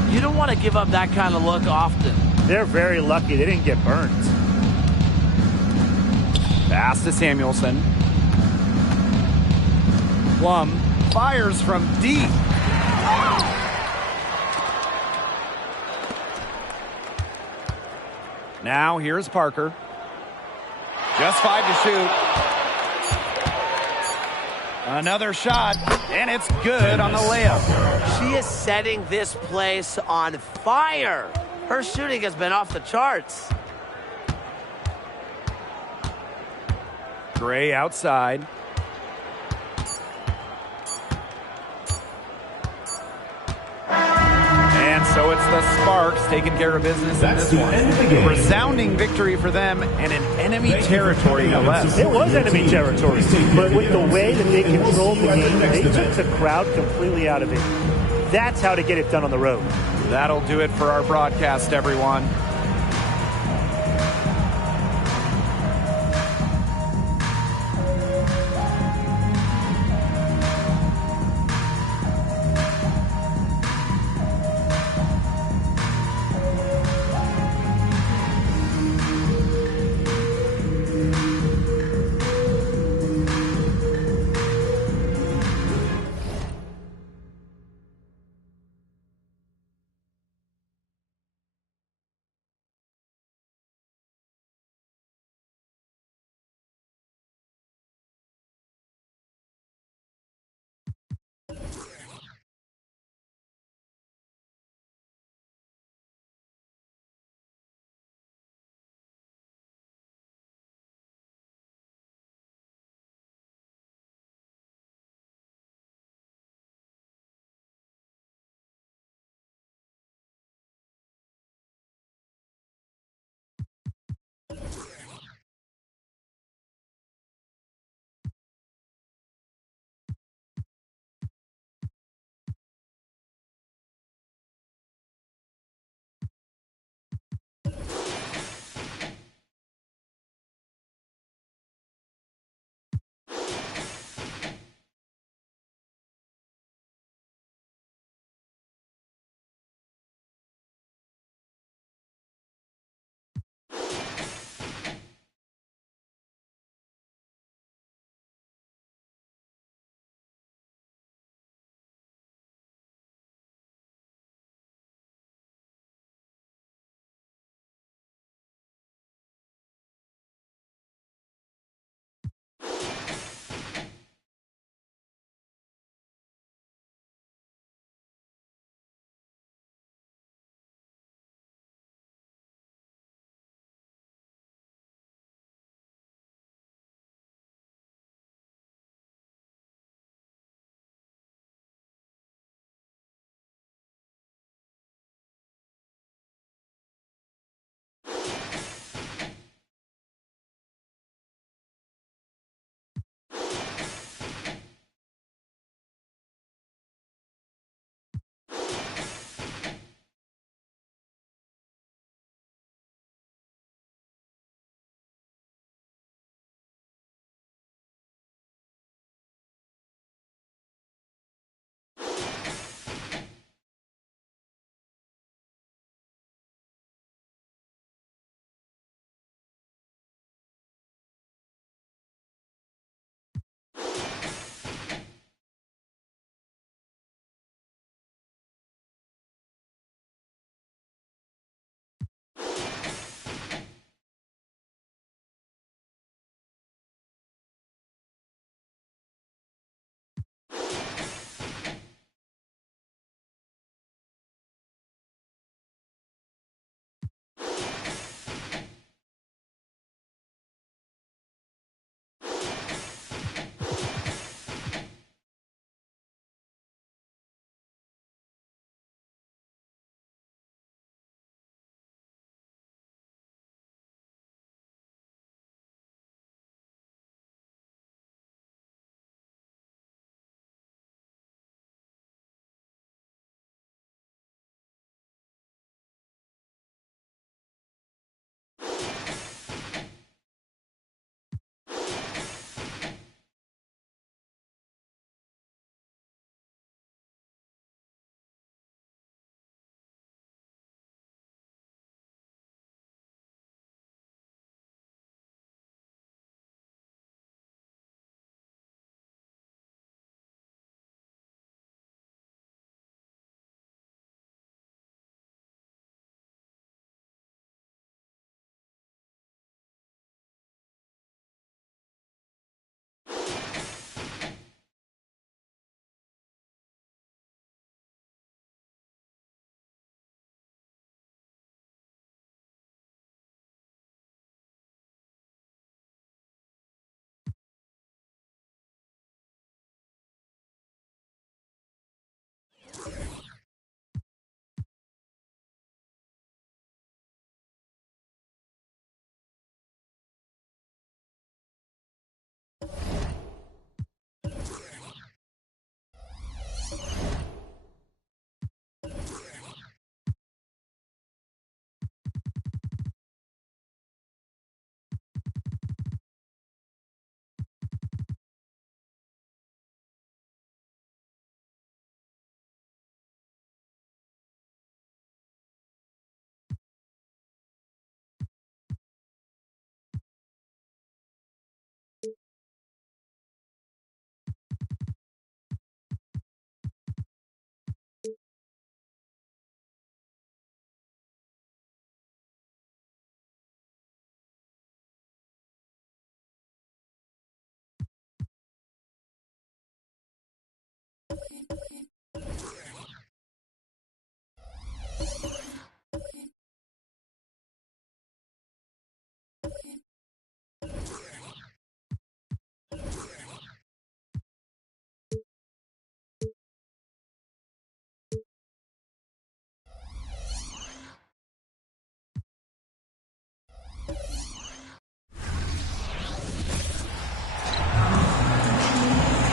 You don't want to give up that kind of look often. They're very lucky they didn't get burned. Pass to Samuelson. Plum fires from deep. Now here's Parker. Just 5 to shoot. Another shot, and it's good on the layup. She is setting this place on fire. Her shooting has been off the charts. Gray outside. And so it's the Sparks taking care of business in That's this the one. end of the game. Resounding victory for them and an enemy territory no less. It was enemy territory, but with the way that they controlled the game, they took the crowd completely out of it. That's how to get it done on the road. That'll do it for our broadcast, everyone.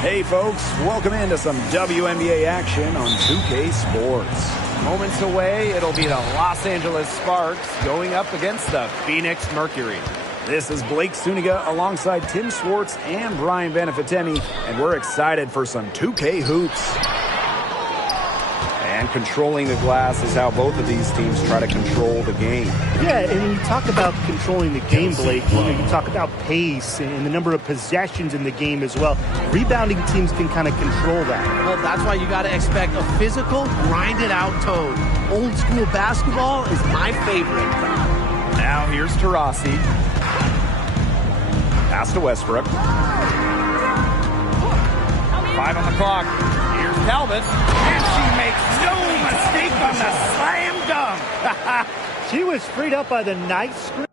Hey folks, welcome into some WNBA action on 2K Sports. Moments away, it'll be the Los Angeles Sparks going up against the Phoenix Mercury. This is Blake Suniga alongside Tim Swartz and Brian Benefitemi, and we're excited for some 2K hoops. And controlling the glass is how both of these teams try to control the game. Yeah, and when you talk about controlling the game, Blake, you talk about pace and the number of possessions in the game as well. Rebounding teams can kind of control that. Well, that's why you got to expect a physical, grinded-out tone. Old school basketball is my favorite. Now here's Taurasi. Pass to Westbrook. 5 on the clock. Here's Talbot. And she makes no mistake on the slam dunk. She was freed up by the nice screen.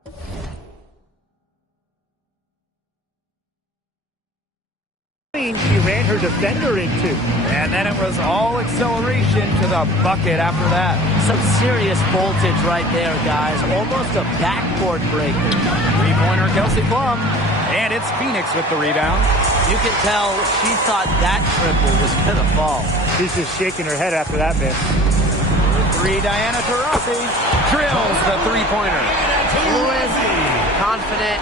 She ran her defender into. And then it was all acceleration to the bucket after that. Some serious voltage right there, guys. Almost a backboard breaker. Three-pointer Kelsey Plum. And it's Phoenix with the rebound. You can tell she thought that triple was going to fall. She's just shaking her head after that miss. Three, Diana Taurasi drills the three-pointer. Fluid, confident,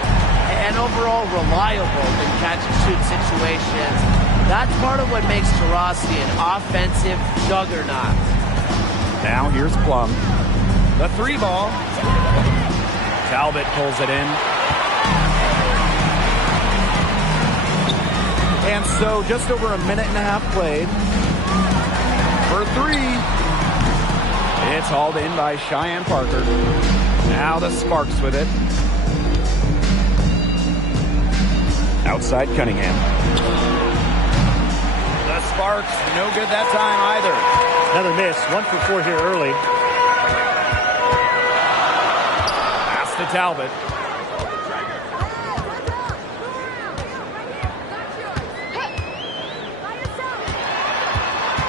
and overall reliable in catch-and-shoot situations. That's part of what makes Taurasi an offensive juggernaut. Now here's Plum. The three ball. Talbot pulls it in. And so just over a minute and a half played. For three. It's hauled in by Cheyenne Parker. Now the Sparks with it. Outside Cunningham. The Sparks, no good that time either. Another miss. 1 for 4 here early. Pass to Talbot.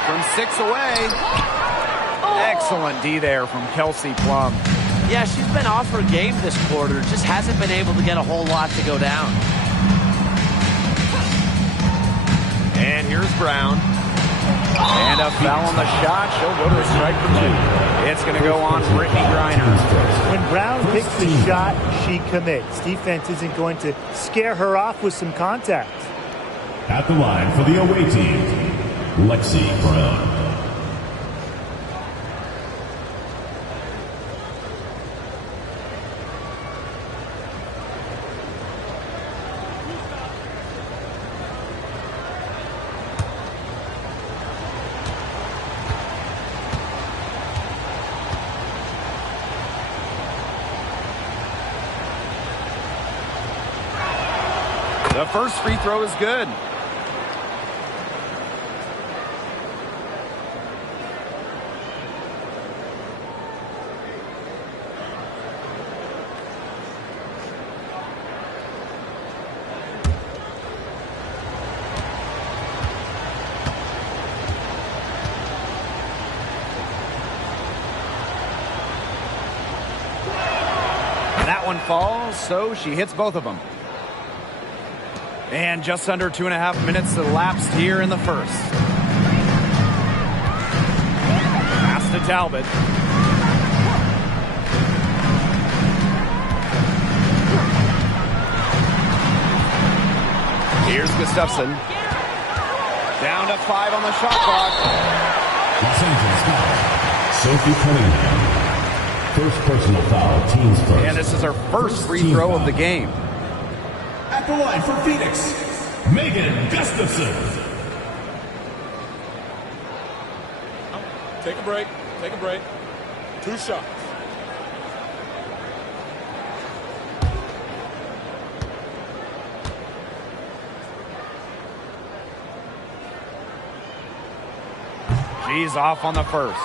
From 6 away. Excellent D there from Kelsey Plum. Yeah, she's been off her game this quarter. Just hasn't been able to get a whole lot to go down. And here's Brown. And a foul on the shot. She'll go to a strike for 2. It's going to go on Brittany Griner. When Brown picks the shot, she commits. Defense isn't going to scare her off with some contact. At the line for the away team, Lexi Brown. The first free throw is good. That one falls, so she hits both of them. And just under 2.5 minutes elapsed here in the first. Pass to Talbot. Here's Gustafson. Down to 5 on the shot clock. Los Angeles foul. Sophie Cunningham. First personal foul, team's first. And this is her first free throw of the game. At the line for Phoenix, Megan Gustafson. Take a break. Take a break. 2 shots. She's off on the first.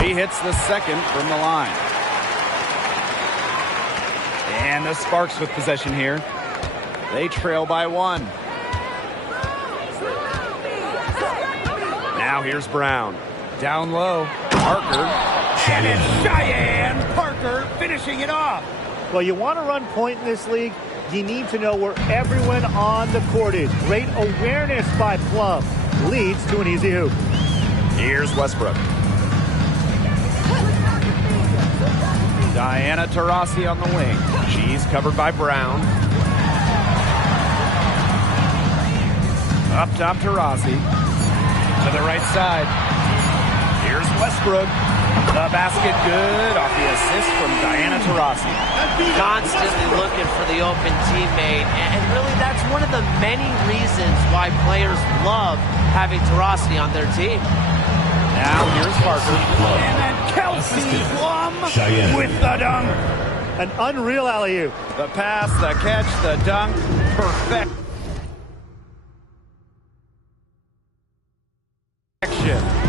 He hits the second from the line. And the Sparks with possession here. They trail by 1. Now here's Brown. Down low. Parker. And it's Cheyenne Parker finishing it off. Well, you want to run point in this league, you need to know where everyone on the court is. Great awareness by Plum. Leads to an easy hoop. Here's Westbrook. Diana Taurasi on the wing. She's covered by Brown. Up top, Taurasi. To the right side. Here's Westbrook. The basket good off the assist from Diana Taurasi. Constantly looking for the open teammate. And really, that's one of the many reasons why players love having Taurasi on their team. Now here's Parker. And then Kelsey Plum with the dunk. An unreal alley-oop. The pass, the catch, the dunk. Perfect.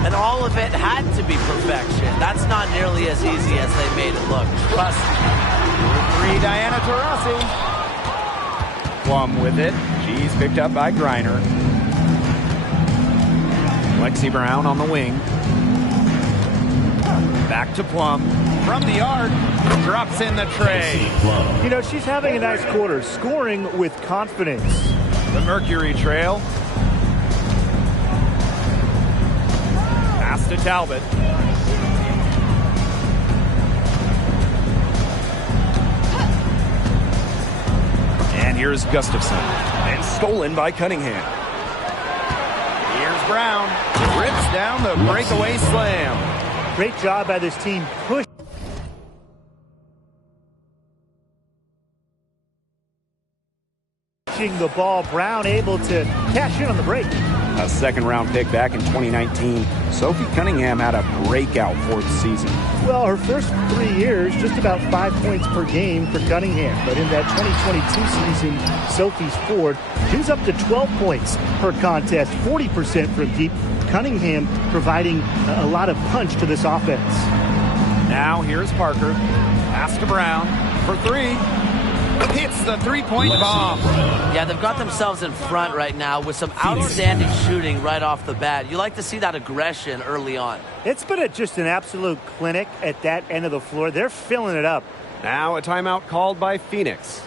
And all of it had to be perfection. That's not nearly as easy as they made it look. Trust me. 3, Diana Taurasi. Plum with it. She's picked up by Griner. Lexi Brown on the wing. Back to Plum. From the arc. Drops in the tray. You know, she's having a nice quarter. Scoring with confidence. The Mercury Trail. Pass to Talbot. And here's Gustafson. And stolen by Cunningham. Here's Brown. Rips down the breakaway slam. Great job by this team. Pushing the ball. Brown able to cash in on the break. A second-round pick back in 2019. Sophie Cunningham had a breakout fourth season. Well, her first 3 years, just about 5 points per game for Cunningham. But in that 2022 season, Sophie scored. She was up to 12 points per contest, 40% from deep. Cunningham providing a lot of punch to this offense. Now here's Parker. Pass to Brown for 3. Hits the three-point bomb. Yeah, they've got themselves in front right now with some outstanding shooting right off the bat. You like to see that aggression early on. It's been just an absolute clinic at that end of the floor. They're filling it up. Now a timeout called by Phoenix.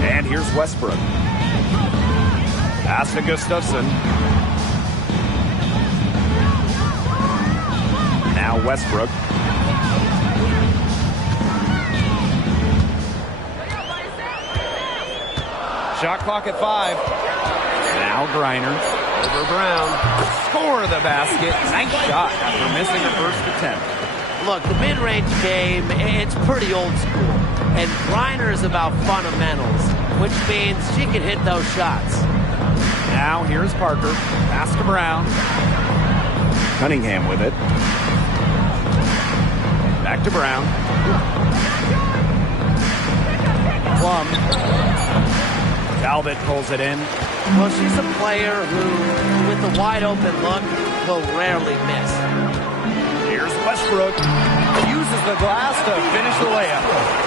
And here's Westbrook. Pass to Gustafson. Now Westbrook. Shot clock at 5. Now Griner. Over Brown. Score the basket. Nice shot after missing her first attempt. Look, the mid-range game, it's pretty old school. And Griner is about fundamentals, which means she can hit those shots. Now here's Parker. Pass to Brown. Cunningham with it. Back to Brown. Plum. Talbot pulls it in. Well, she's a player who, with a wide open look, will rarely miss. Here's Westbrook. Uses the glass to finish the layup.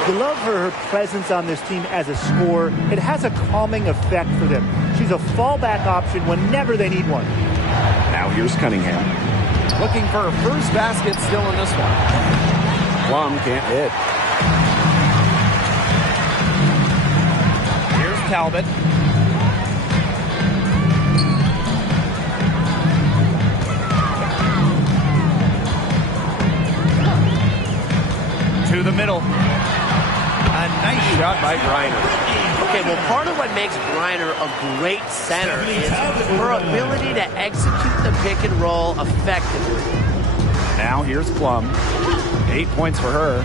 You love her presence on this team as a scorer. It has a calming effect for them. She's a fallback option whenever they need one. Now here's Cunningham. Looking for her first basket still in this one. Plum can't hit. Here's Talbot. To the middle. A nice shot by Griner. Okay, well, part of what makes Griner a great center is her ability to execute the pick and roll effectively. Now here's Plum. 8 points for her.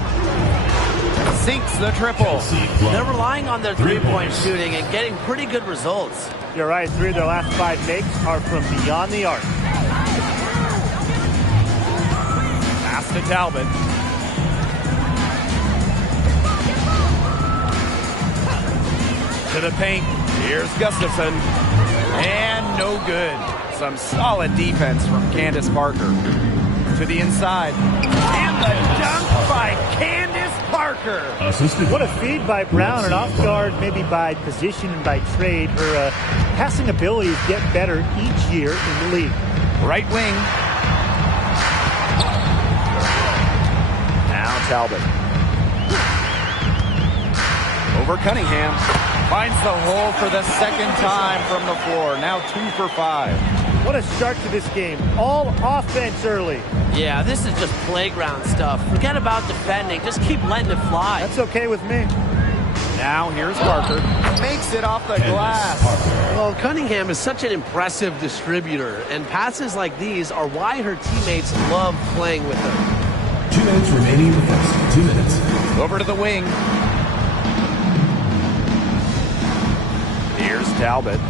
Sinks the triple. They're relying on their three-point shooting and getting pretty good results. You're right. 3 of their last 5 makes are from beyond the arc. Pass to Talbot. To the paint. Here's Gustafson. And no good. Some solid defense from Candace Parker. To the inside. And the dunk by Candace Parker. What a feed by Brown, and off guard maybe by position and by trade. Her passing abilities get better each year in the league. Right wing. Now Talbot. Over Cunningham. Finds the hole for the second time from the floor. Now 2 for 5. What a start to this game. All offense early. Yeah, this is just playground stuff. Forget about defending. Just keep letting it fly. That's okay with me. Now here's Parker. Makes it off the glass. Well, Cunningham is such an impressive distributor, and passes like these are why her teammates love playing with her. 2 minutes remaining in the first. 2 minutes. Over to the wing. Here's Talbot.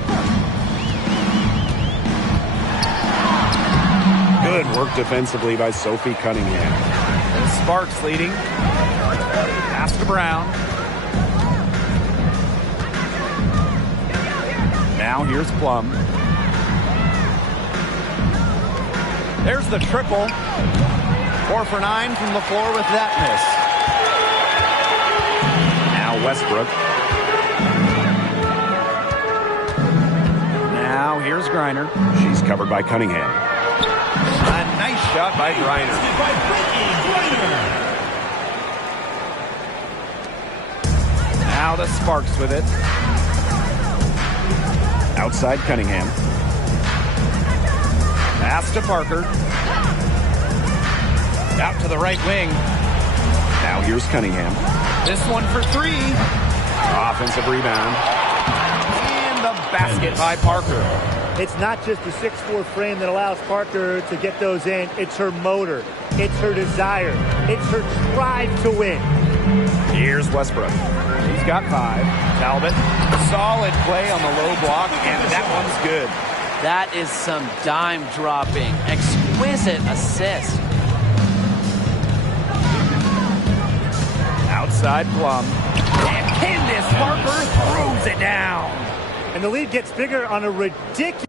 Good work defensively by Sophie Cunningham. And Sparks leading. Pass to Brown. Now here's Plum. There's the triple. 4 for 9 from the floor with that miss. Now Westbrook. Now here's Griner. She's covered by Cunningham. A nice shot by Griner. Now the Sparks with it. Outside Cunningham. Pass to Parker. Out to the right wing. Now here's Cunningham. This one for 3. Offensive rebound. And the basket by Parker. It's not just the 6'4" frame that allows Parker to get those in. It's her motor. It's her desire. It's her drive to win. Here's Westbrook. She's got 5. Talbot. Solid play on the low block, and that one's good. That is some dime dropping. Exquisite assist. Outside Plum. And Candace Parker throws it down. And the lead gets bigger on a ridiculous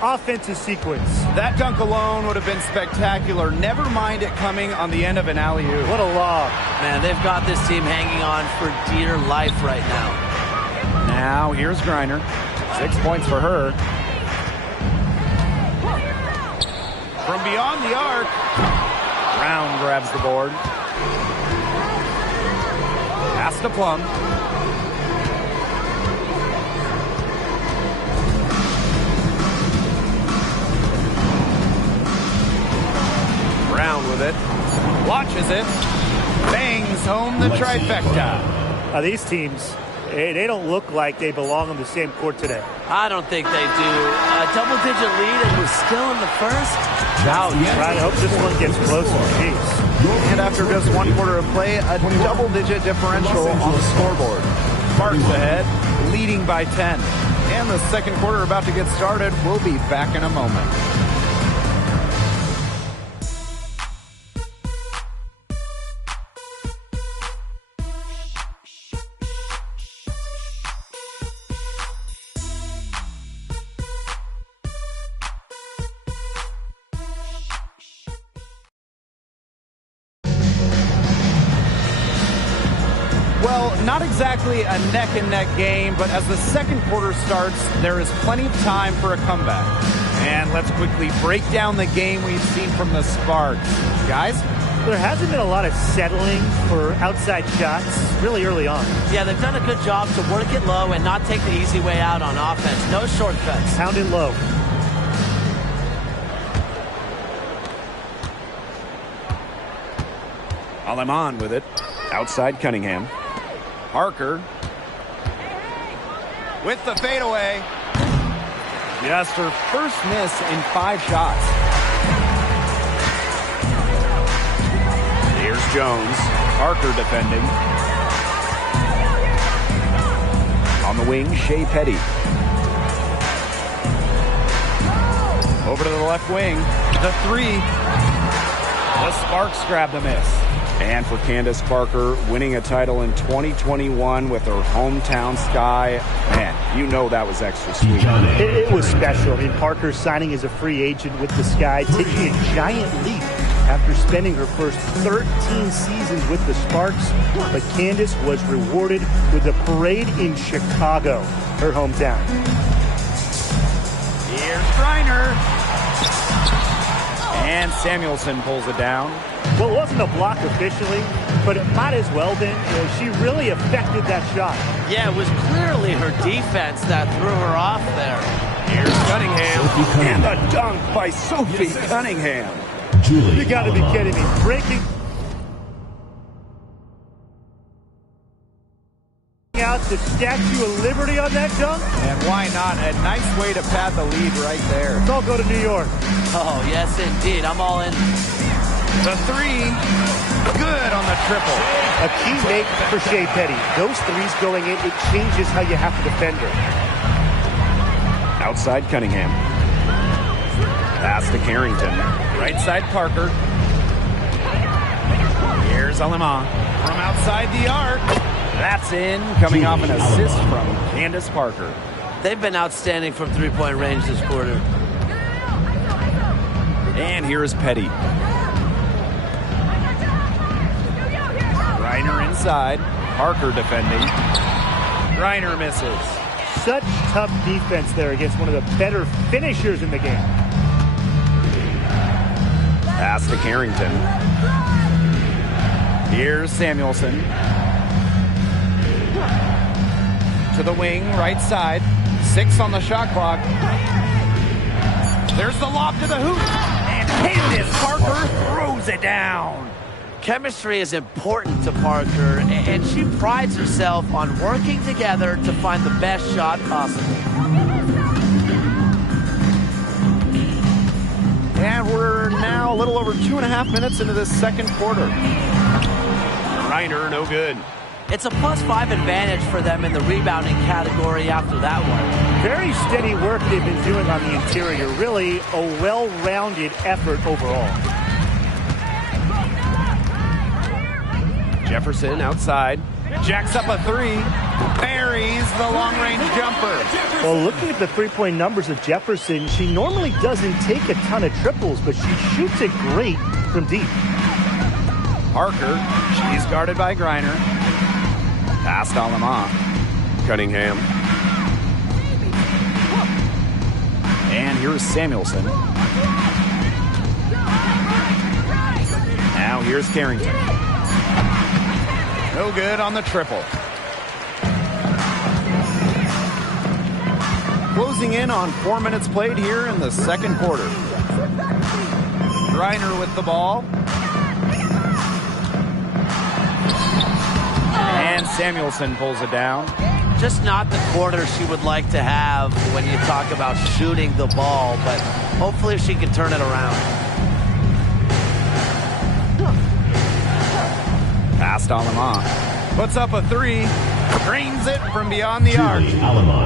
offensive sequence. That dunk alone would have been spectacular. Never mind it coming on the end of an alley-oop. What a lob. Man, they've got this team hanging on for dear life right now. Now here's Griner. 6 points for her. From beyond the arc, Brown grabs the board. Pass to Plum. Brown with it. Watches it. Bangs home the trifecta. Now these teams, they don't look like they belong on the same court today. I don't think they do. A double-digit lead and we're still in the first? Ouch. I hope this one gets closer. Jeez. And after just 1 quarter of play, a double-digit differential on the scoreboard. Sparks ahead, leading by 10. And the second quarter about to get started. We'll be back in a moment. Well, not exactly a neck-and-neck game, but as the second quarter starts, there is plenty of time for a comeback. And let's quickly break down the game we've seen from the Sparks. Guys? There hasn't been a lot of settling for outside shots really early on. Yeah, they've done a good job to work it low and not take the easy way out on offense. No shortcuts. Pound it low. Aleman with it. Outside Cunningham. Parker. With the fadeaway. Just her first miss in 5 shots. Here's Jones. Parker defending. On the wing, Shea Petty. Over to the left wing. The 3. The Sparks grab the miss. And for Candace Parker, winning a title in 2021 with her hometown Sky, man, you know that was extra sweet. It was special. I mean, Parker signing as a free agent with the Sky, taking a giant leap after spending her first 13 seasons with the Sparks. But Candace was rewarded with a parade in Chicago, her hometown. Here's Griner. And Samuelson pulls it down. Well, it wasn't a block officially, but it might as well been. She really affected that shot. Yeah, it was clearly her defense that threw her off there. Here's Cunningham. And a dunk by Sophie Cunningham. Julie. You got to be kidding me. Breaking out the Statue of Liberty on that dunk. And why not? A nice way to pad the lead right there. Let's all go to New York. Oh, yes, indeed. I'm all in. The 3. Good on the triple. A key make for Shea Petty. Those threes going in, it changes how you have to defend her. Outside Cunningham. Pass to Carrington. Right side Parker. Here's Aleman. From outside the arc. That's in. Coming off an assist from Candace Parker. They've been outstanding from three-point range this quarter. And here is Petty. Griner inside. Parker defending. Griner misses. Such tough defense there against one of the better finishers in the game. Pass to Carrington. Here's Samuelson. To the wing, right side. 6 on the shot clock. There's the lob to the hoop. And Candace Parker throws it down. Chemistry is important to Parker, and she prides herself on working together to find the best shot possible. And we're now a little over 2.5 minutes into this second quarter. Griner, no good. It's a +5 advantage for them in the rebounding category after that one. Very steady work they've been doing on the interior. Really a well-rounded effort overall. Jefferson outside. Jacks up a 3. Buries the long-range jumper. Well, looking at the three-point numbers of Jefferson, she normally doesn't take a ton of triples, but she shoots it great from deep. Parker, she's guarded by Griner. Pass to Aleman. Cunningham. And here's Samuelson. Now here's Carrington. No good on the triple. Closing in on 4 minutes played here in the second quarter. Griner with the ball. And Samuelson pulls it down. Just not the quarter she would like to have when you talk about shooting the ball, but hopefully she can turn it around. Pass to Aleman. Puts up a 3. Drains it from beyond the arc.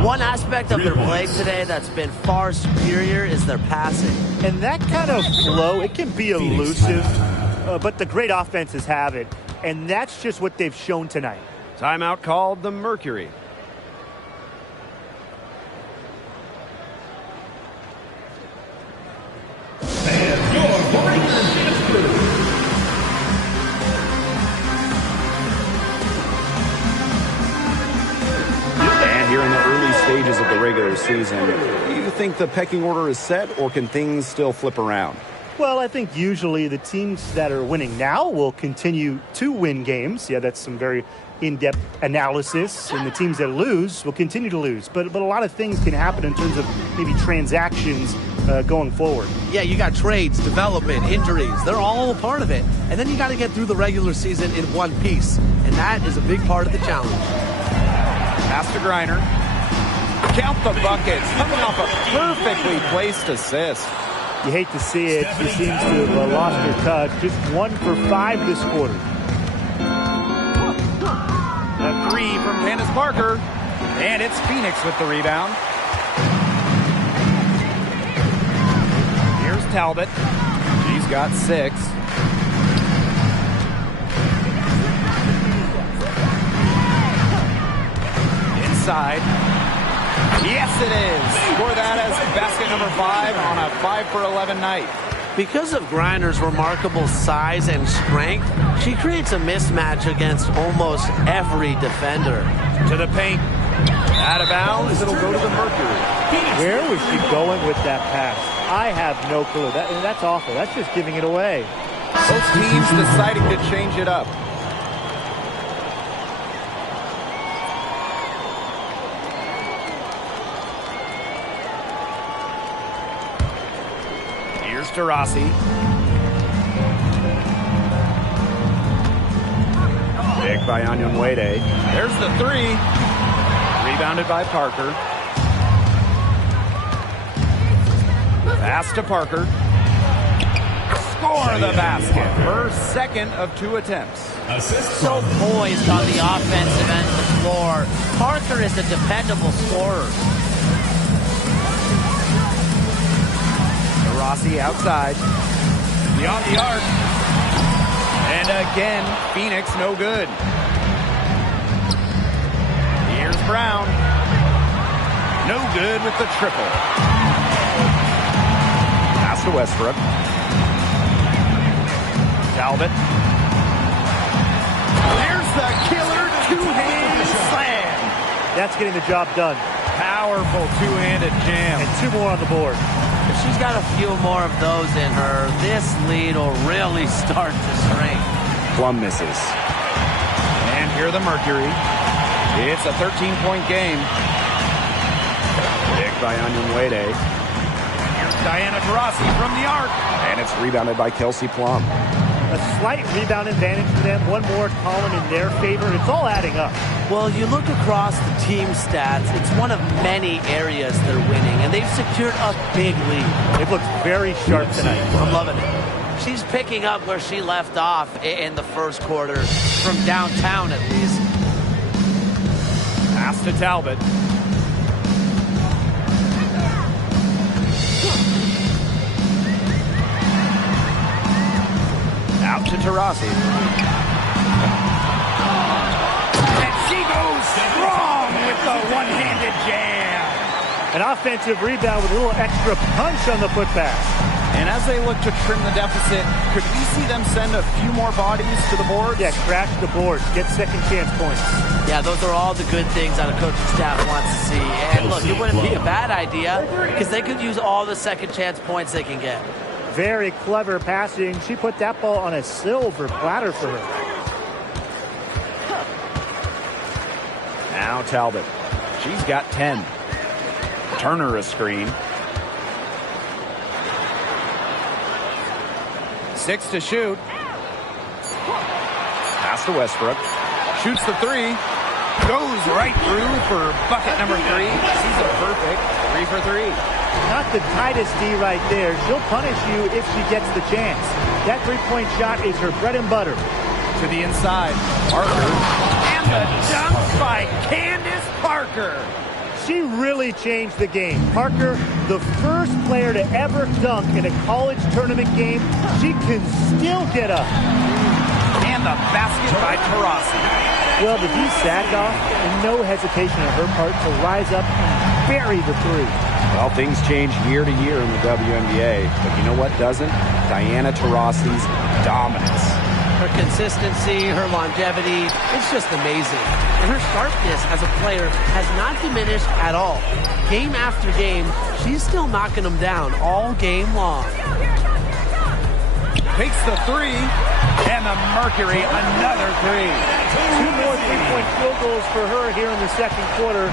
One aspect of their play today that's been far superior is their passing. And that kind of flow, it can be elusive, but the great offenses have it. And that's just what they've shown tonight. Timeout called the Mercury. stages of the regular season. Do you think the pecking order is set, or can things still flip around? Well, I think usually the teams that are winning now will continue to win games. Yeah, that's some very in-depth analysis. And the teams that lose will continue to lose. But a lot of things can happen in terms of maybe transactions going forward. Yeah, you got trades, development, injuries. They're all a part of it. And then you got to get through the regular season in one piece. And that is a big part of the challenge. Pass to Griner. Count the buckets. Coming off a perfectly placed assist. You hate to see it. She seems to have lost her touch. Just 1 for 5 this quarter. A three from Candace Parker. And it's Phoenix with the rebound. Here's Talbot. She's got 6. Inside. Yes, it is. Score that as basket number 5 on a 5 for 11 night. Because of Griner's remarkable size and strength, she creates a mismatch against almost every defender. To the paint. Out of bounds. It'll go to the Mercury. Where was she going with that pass? I have no clue. That's awful. That's just giving it away. Both teams deciding to change it up. Here's to Rossi. Big by Wnba. There's the 3. Rebounded by Parker. Pass to Parker. Score the basket. Her second of 2 attempts. So poised on the offensive end of the floor. Parker is a dependable scorer. Rossi outside. Beyond the arc. And again, Phoenix no good. Here's Brown. No good with the triple. Pass to Westbrook. Talbot. There's the killer two-hand slam. That's getting the job done. Powerful two-handed jam. And 2 more on the board. If she's got a few more of those in her, this lead will really start to shrink. Plum misses. And here the Mercury. It's a 13-point game. Big by Wnba. Here's Diana Taurasi from the arc. And it's rebounded by Kelsey Plum. A slight rebound advantage for them. One more column in their favor. It's all adding up. Well, you look across the team stats, it's one of many areas they're winning, and they've secured a big lead. They've looked very sharp tonight. I'm loving it. She's picking up where she left off in the first quarter, from downtown at least. Pass to Talbot. Out to Taurasi. And she goes strong with the one-handed jam. An offensive rebound with a little extra punch on the putback. And as they look to trim the deficit, could we see them send a few more bodies to the boards? Yeah, crash the boards. Get second chance points. Yeah, those are all the good things that a coaching staff wants to see. And look, it wouldn't be a bad idea because they could use all the second chance points they can get. Very clever passing. She put that ball on a silver platter for her. Now Talbot. She's got 10. Turner a screen. 6 to shoot. Pass to Westbrook. Shoots the 3. Goes right through for bucket number 3. She's a perfect 3 for 3. Not the tightest D right there. She'll punish you if she gets the chance. That three-point shot is her bread and butter. To the inside. Parker. And the dunk by Candace Parker. She really changed the game. Parker, the first player to ever dunk in a college tournament game. She can still get up. And the basket by Taurasi. Well, the D sagged off, and no hesitation on her part to rise up and bury the 3. Well, things change year to year in the WNBA, but you know what doesn't? Diana Taurasi's dominance. Her consistency, her longevity, it's just amazing. And her sharpness as a player has not diminished at all. Game after game, she's still knocking them down all game long. Takes the three, and the Mercury, another three. 2 more three-point field goals for her here in the second quarter.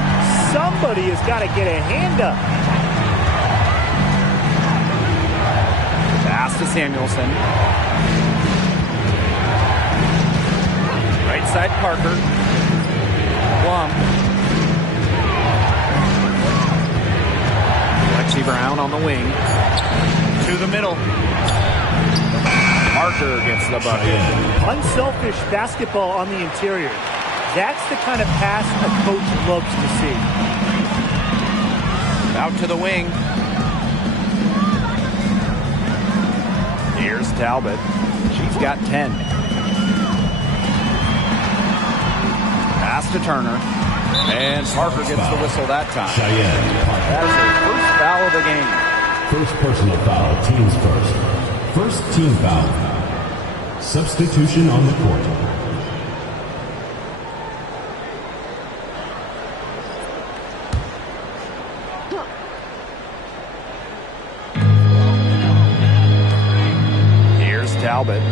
Somebody has got to get a hand up. Pass to Samuelson. Right side Parker. Plum. Lexi Brown on the wing. To the middle. Parker gets the bucket. Unselfish basketball on the interior. That's the kind of pass a coach loves to see. Out to the wing. Here's Talbot. She's got 10. Pass to Turner. And Parker gets the whistle that time. That is her first foul of the game. First personal foul, teams first. First team foul. Substitution on the court. Here's Talbot.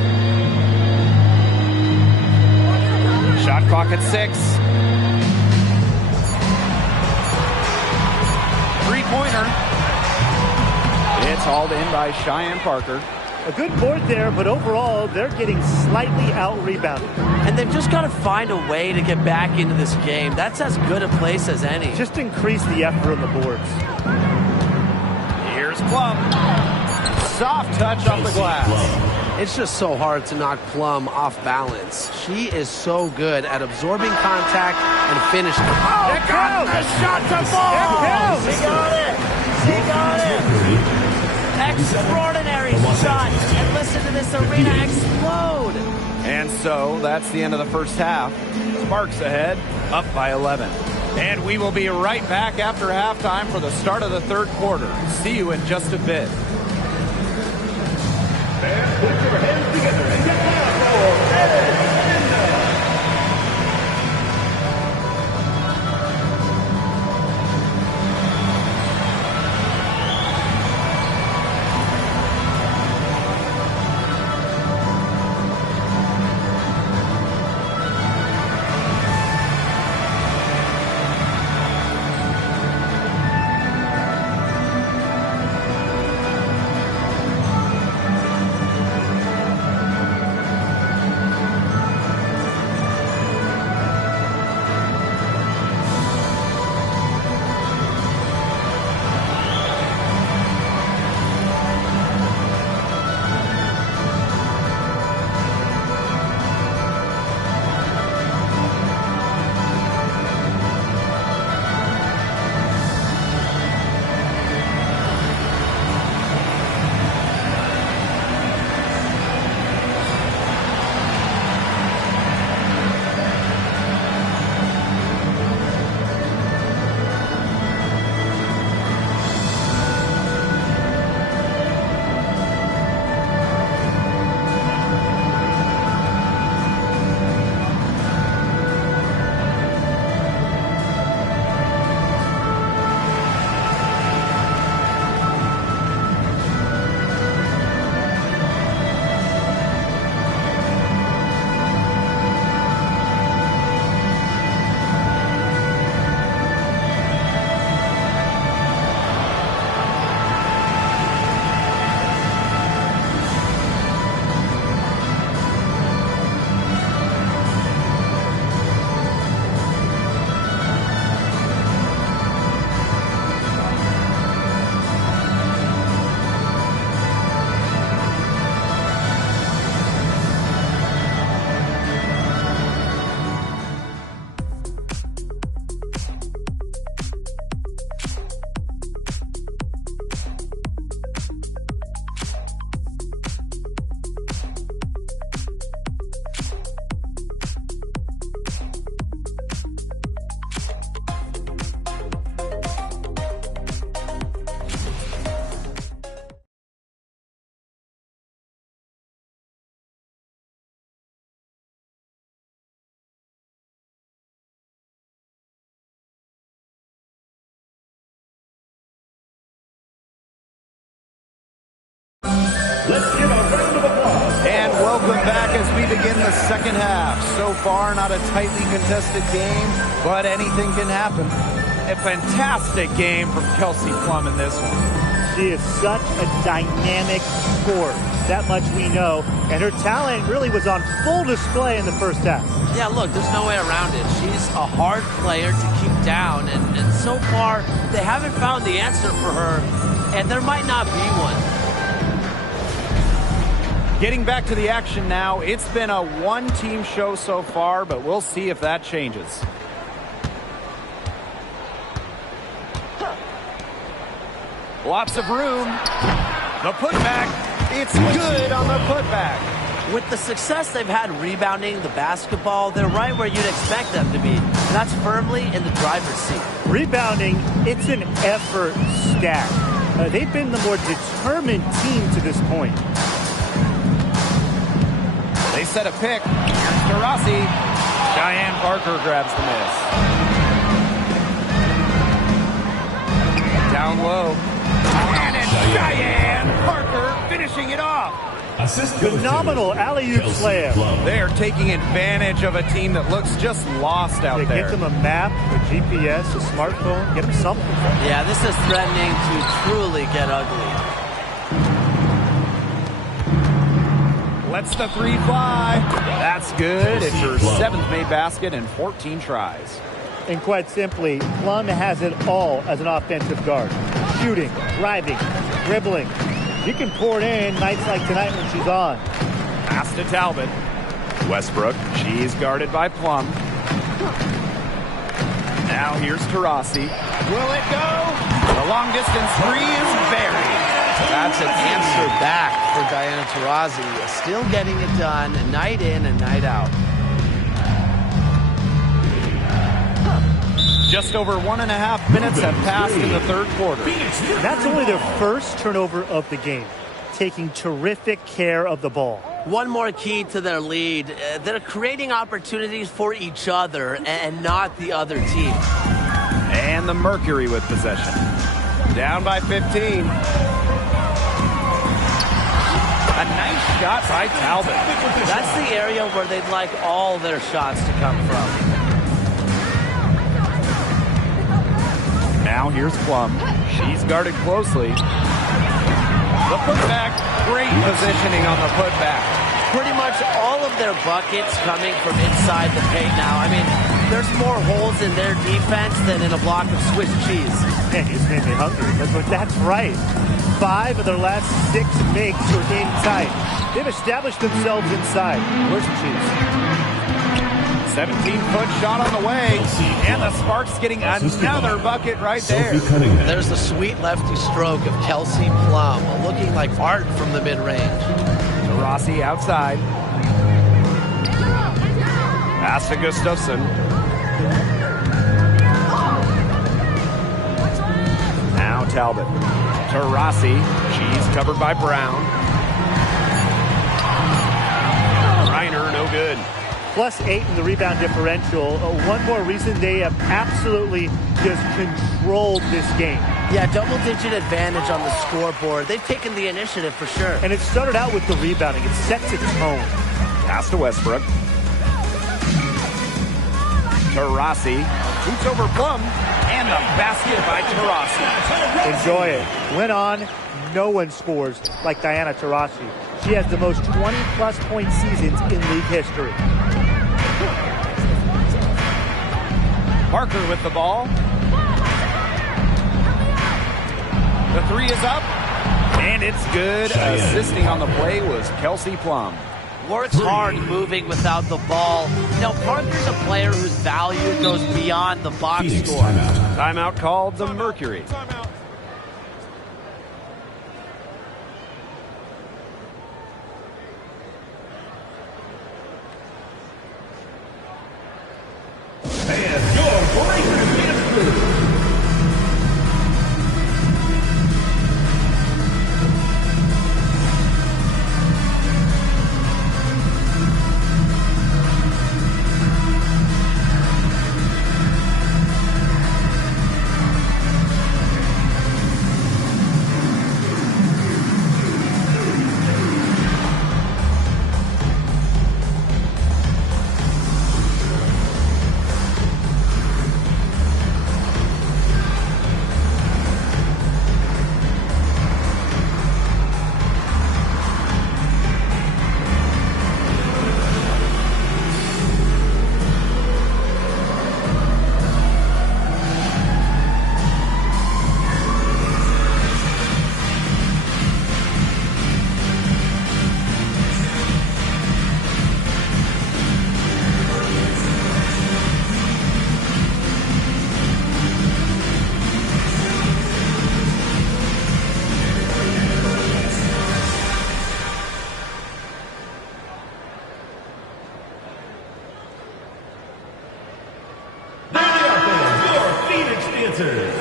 Shot clock at 6. Three-pointer. It's hauled in by Cheyenne Parker. A good board there, but overall, they're getting slightly out-rebounded. And they've just got to find a way to get back into this game. That's as good a place as any. Just increase the effort on the boards. Here's Plum. Soft touch off the glass. It's just so hard to knock Plum off balance. She is so good at absorbing contact and finishing. Oh, it got the shot to fall. She got it. She got it. Extraordinary shot. And listen to this arena explode. And so that's the end of the first half. Sparks ahead, up by 11. And we will be right back after halftime for the start of the third quarter. See you in just a bit. Fans, put your hands together and get down for Let's give a round of applause. And welcome back as we begin the second half. So far, not a tightly contested game, but anything can happen. A fantastic game from Kelsey Plum in this one. She is such a dynamic scorer. That much we know. And her talent really was on full display in the first half. Yeah, look, there's no way around it. She's a hard player to keep down, and so far, they haven't found the answer for her, and there might not be one. Getting back to the action now. It's been a one-team show so far, but we'll see if that changes. Lots of room. The putback. It's good on the putback. With the success they've had rebounding the basketball, they're right where you'd expect them to be. And that's firmly in the driver's seat. Rebounding, it's an effort stat. They've been the more determined team to this point. They set a pick. Here's to Rossi. Cheyenne Parker grabs the miss. Down low. And it's Cheyenne Parker finishing it off. Assist Phenomenal alley-oop slam. They are taking advantage of a team that looks just lost out there. Get them a map, a GPS, a smartphone, get them something. Yeah, this is threatening to truly get ugly. Lets the three fly. That's good. It's her 7th made basket in 14 tries. And quite simply, Plum has it all as an offensive guard. Shooting, driving, dribbling. You can pour it in nights like tonight when she's on. Pass to Talbot. Westbrook. She's guarded by Plum. Now here's Taurasi. Will it go? The long distance three is buried. That's an answer back for Diana Taurasi. Still getting it done night in and night out. Just over 1.5 minutes have passed in the third quarter. That's only their first turnover of the game. Taking terrific care of the ball. One more key to their lead. They're creating opportunities for each other and not the other team. And the Mercury with possession. Down by 15. A nice shot by Talbot. That's the area where they'd like all their shots to come from. Now here's Plum. She's guarded closely. The putback. Great positioning on the putback. Pretty much all of their buckets coming from inside the paint now. I mean, there's more holes in their defense than in a block of Swiss cheese. Man, you just made me hungry. That's right. 5 of their last 6 makes were inside. They've established themselves inside. Where's the cheese? 17-foot shot on the way. And the Sparks getting another bucket right there. There's the sweet lefty stroke of Kelsey Plum, looking like art from the mid-range. Rossi outside. Pass to Gustafson. Now Talbot. To Rossi. She's covered by Brown. Reiner, no good. +8 in the rebound differential. One more reason they have absolutely just controlled this game. Yeah, double-digit advantage on the scoreboard. They've taken the initiative for sure. And it started out with the rebounding. It sets a tone. Pass to Westbrook. Taurasi. Boots over Plum. And the basket by Taurasi. Enjoy it. Went on. No one scores like Diana Taurasi. She has the most 20-plus point seasons in league history. Parker with the ball. The three is up. And it's good. Assisting on the play was Kelsey Plum. Works hard moving without the ball. Now, Parker's a player whose value goes beyond the box score. Timeout called the Mercury. And your Lakers answers.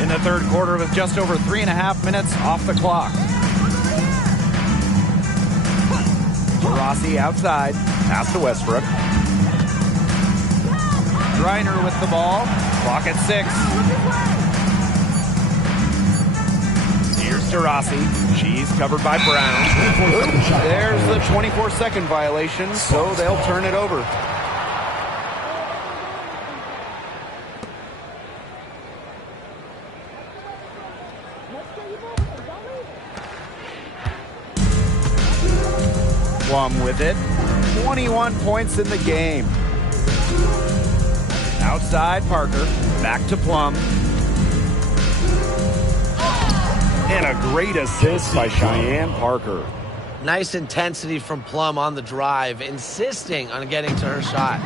In the third quarter with just over 3.5 minutes off the clock. Rossi outside. Pass to Westbrook. Griner with the ball. Clock at 6. Here's to Rossi. She's covered by Brown. There's the 24-second violation, so they'll turn it over. Plum with it. 21 points in the game. Outside Parker. Back to Plum. And a great assist by Cheyenne Parker. Nice intensity from Plum on the drive, insisting on getting to her shot.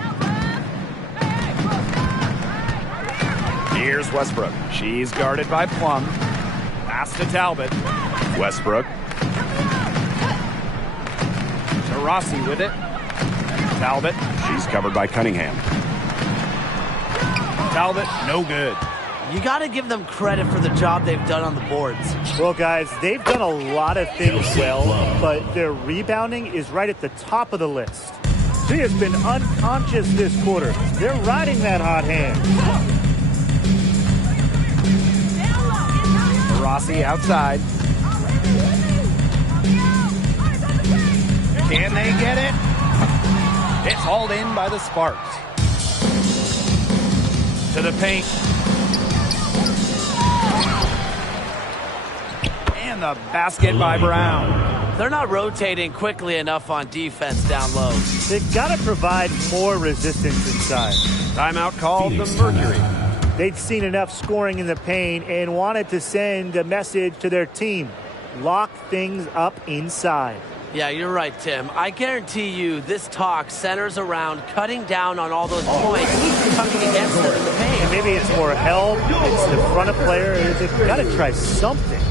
Here's Westbrook. She's guarded by Plum. Pass to Talbot. Westbrook. To Rossi with it. Talbot. She's covered by Cunningham. Talbot, no good. You got to give them credit for the job they've done on the boards. Well, guys, they've done a lot of things well, but their rebounding is right at the top of the list. She has been unconscious this quarter. They're riding that hot hand. Rossi outside. Can they get it? It's hauled in by the Sparks. To the paint. And the basket by Brown. They're not rotating quickly enough on defense down low. They've got to provide more resistance inside. Timeout called the Mercury. They'd seen enough scoring in the paint and wanted to send a message to their team. Lock things up inside. Yeah, you're right, Tim. I guarantee you this talk centers around cutting down on all those points coming against them in the paint. And maybe it's more help. It's the front of player. They've got to try something.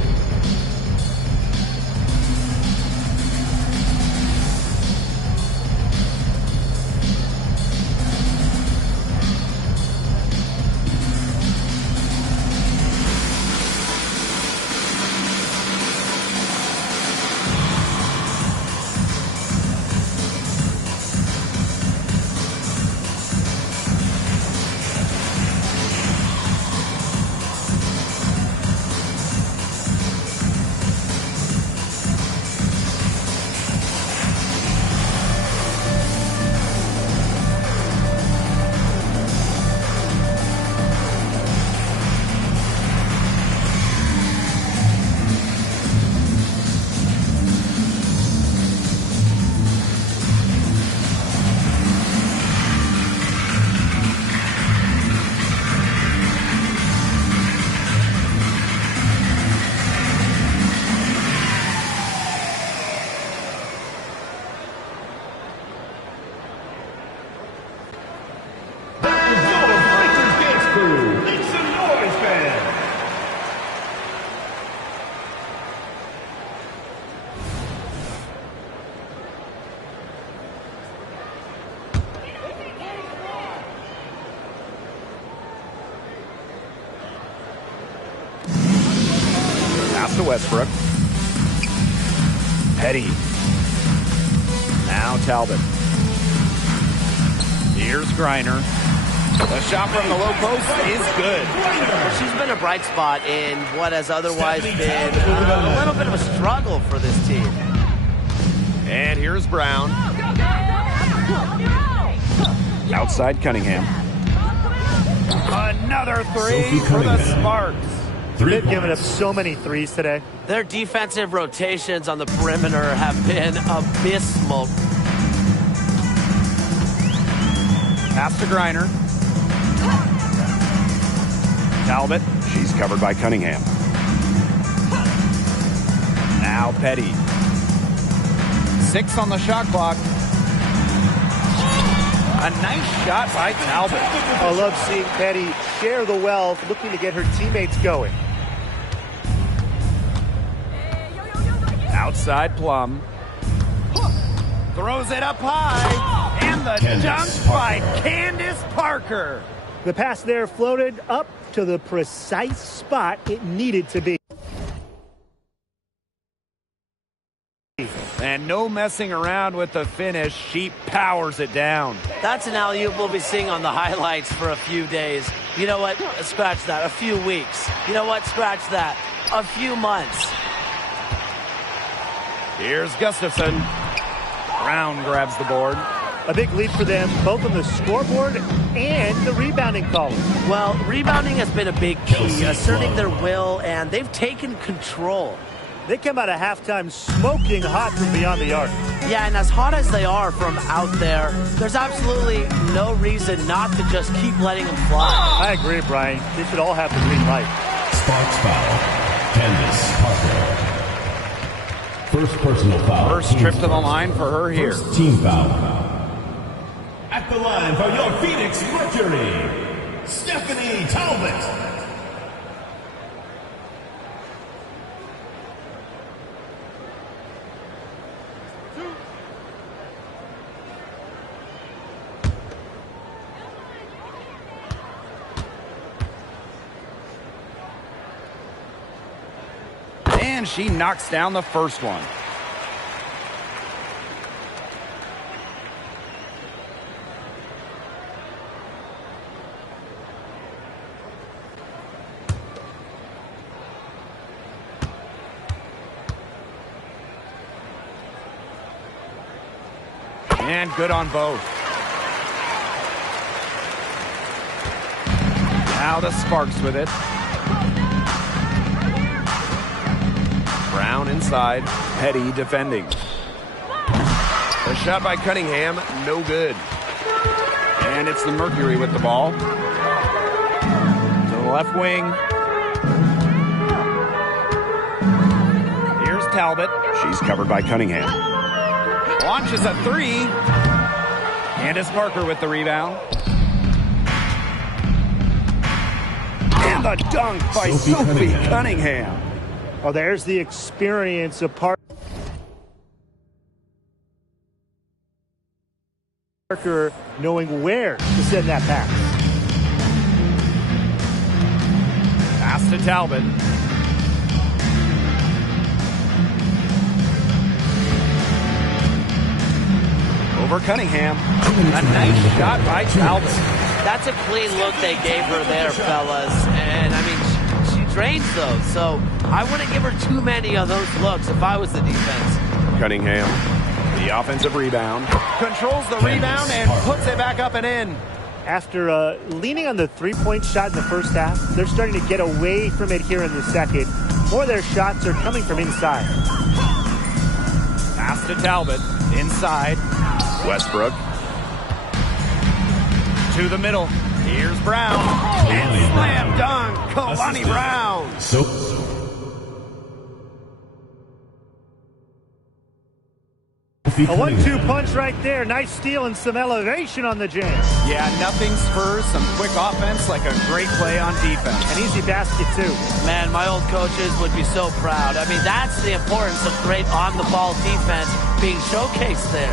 To Westbrook. Petty. Now Talbot. Here's Griner. The shot from the low post is good. She's been a bright spot in what has otherwise been a little bit of a struggle for this team. And here's Brown. Outside Cunningham. Another three for the Sparks. They've given up so many threes today. Their defensive rotations on the perimeter have been abysmal. Pass to Griner. Talbot. She's covered by Cunningham. Now Petty. 6 on the shot clock. A nice shot by Talbot. I love seeing Petty share the wealth, looking to get her teammates going. Outside Plum. Throws it up high. And the dunk by Candace Parker. The pass there floated up to the precise spot it needed to be. And no messing around with the finish. She powers it down. That's an alley-oop we'll be seeing on the highlights for a few days. You know what? Scratch that. A few weeks. You know what? Scratch that. A few months. Here's Gustafson. Brown grabs the board. A big lead for them, both on the scoreboard and the rebounding column. Well, rebounding has been a big key, asserting their will, and they've taken control. They come out of halftime smoking hot from beyond the arc. Yeah, and as hot as they are from out there, there's absolutely no reason not to just keep letting them fly. I agree, Brian. They should all have the green light. Sparks foul. Candace Parker. First personal foul. First trip to the line for her here. First team foul. At the line for your Phoenix Mercury, Stephanie Talbot. And she knocks down the first one. And good on both. Now the Sparks with it. Brown inside. Petty defending. A shot by Cunningham, no good. And it's the Mercury with the ball. To the left wing. Here's Talbot. She's covered by Cunningham. Launches a three. Candace Parker with the rebound. And the dunk by Sophie Cunningham. Oh, there's the experience of Parker knowing where to send that pass. Pass to Talbot. Over Cunningham. A nice shot by Talbot. That's a clean look they gave her there, fellas. And, I mean, she drains those. So I wouldn't give her too many of those looks if I was the defense. Cunningham, the offensive rebound. Controls the rebound and puts it back up and in. After leaning on the three-point shot in the first half, they're starting to get away from it here in the second. More of their shots are coming from inside. Pass to Talbot. Inside. Westbrook. To the middle. Here's Brown. And slam dunk. Kalani Brown. A 1-2 punch right there. Nice steal and some elevation on the jam. Yeah, nothing spurs some quick offense like a great play on defense. An easy basket, too. Man, my old coaches would be so proud. I mean, that's the importance of great on-the-ball defense being showcased there.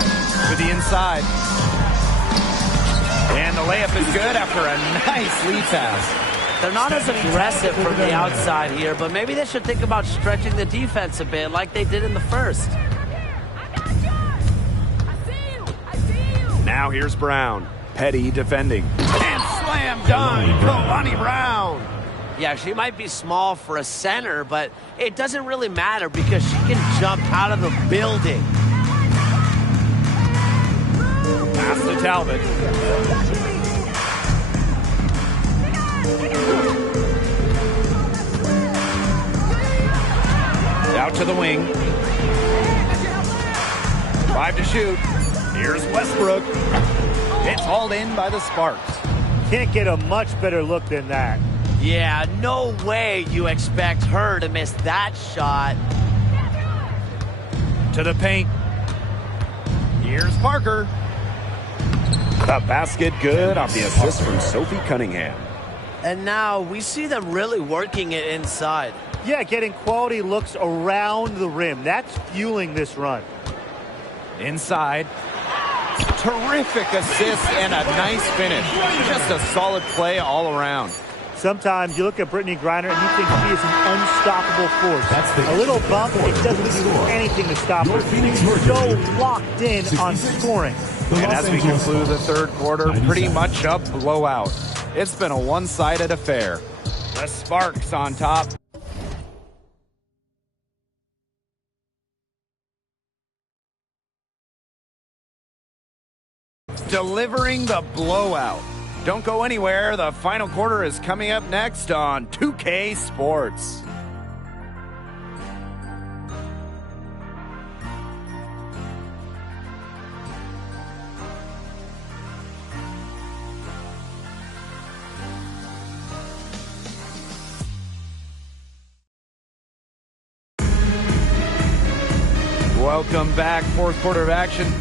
To the inside. And the layup is good after a nice lead pass. They're not as aggressive from the outside here, but maybe they should think about stretching the defense a bit like they did in the first. Now here's Brown. Petty defending. And slam dunk. Kalani Brown. Yeah, she might be small for a center, but it doesn't really matter because she can jump out of the building. Pass to Talbot. Out to the wing. 5 to shoot. Here's Westbrook. It's hauled in by the Sparks. Can't get a much better look than that. Yeah, no way you expect her to miss that shot. To the paint. Here's Parker. The basket good off the assist from Sophie Cunningham. And now we see them really working it inside. Yeah, getting quality looks around the rim. That's fueling this run. Inside. Terrific assist and a nice finish. Just a solid play all around. Sometimes you look at Brittany Griner and you think she is an unstoppable force. A little bump, it doesn't do anything to stop her. She's so locked in on scoring. And as we conclude the third quarter, pretty much a blowout. It's been a one-sided affair. The Sparks on top. Delivering the blowout. Don't go anywhere. The final quarter is coming up next on 2K Sports. Welcome back. Fourth quarter of action.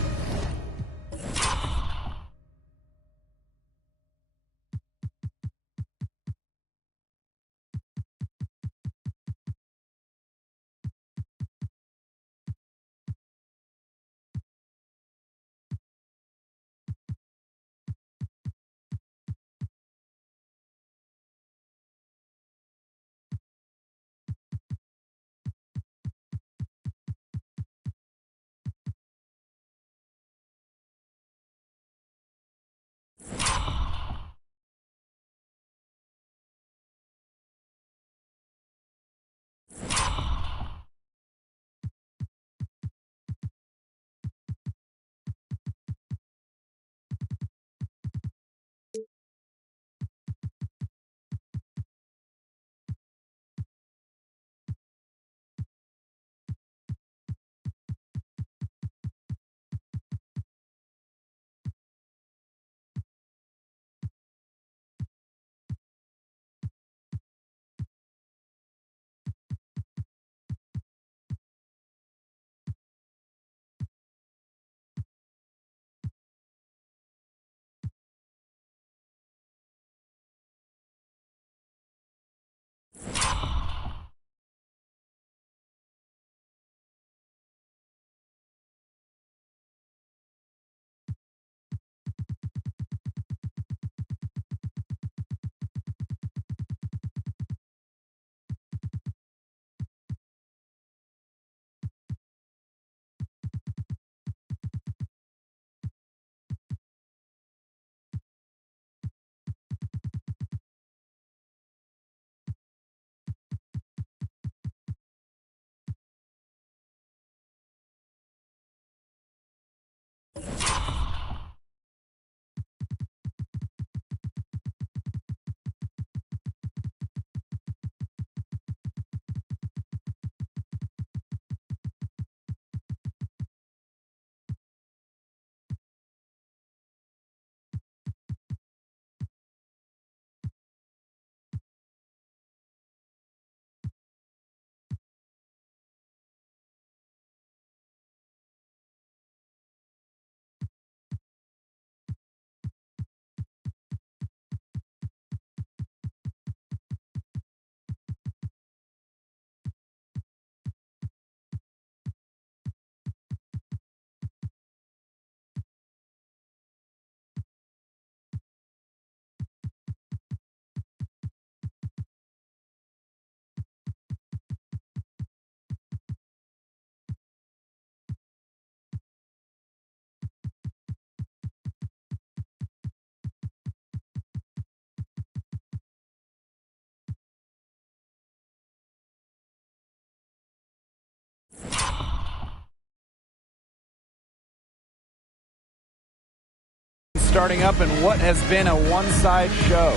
Starting up in what has been a one-side show.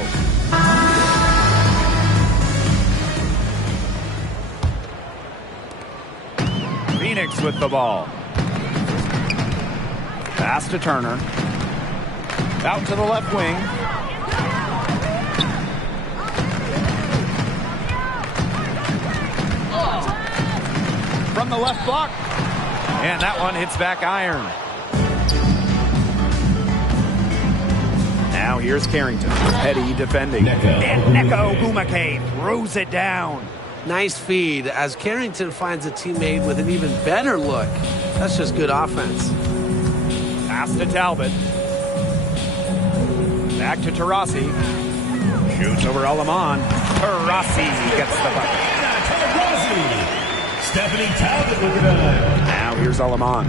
Phoenix with the ball. Pass to Turner. Out to the left wing. From the left block. And that one hits back iron. Now here's Carrington. Petty defending. And Wnba throws it down. Nice feed as Carrington finds a teammate with an even better look. That's just good offense. Pass to Talbot. Back to Taurasi. Shoots over Alaman. Taurasi gets the bucket. Stephanie Talbot with the dime. Now here's Alaman.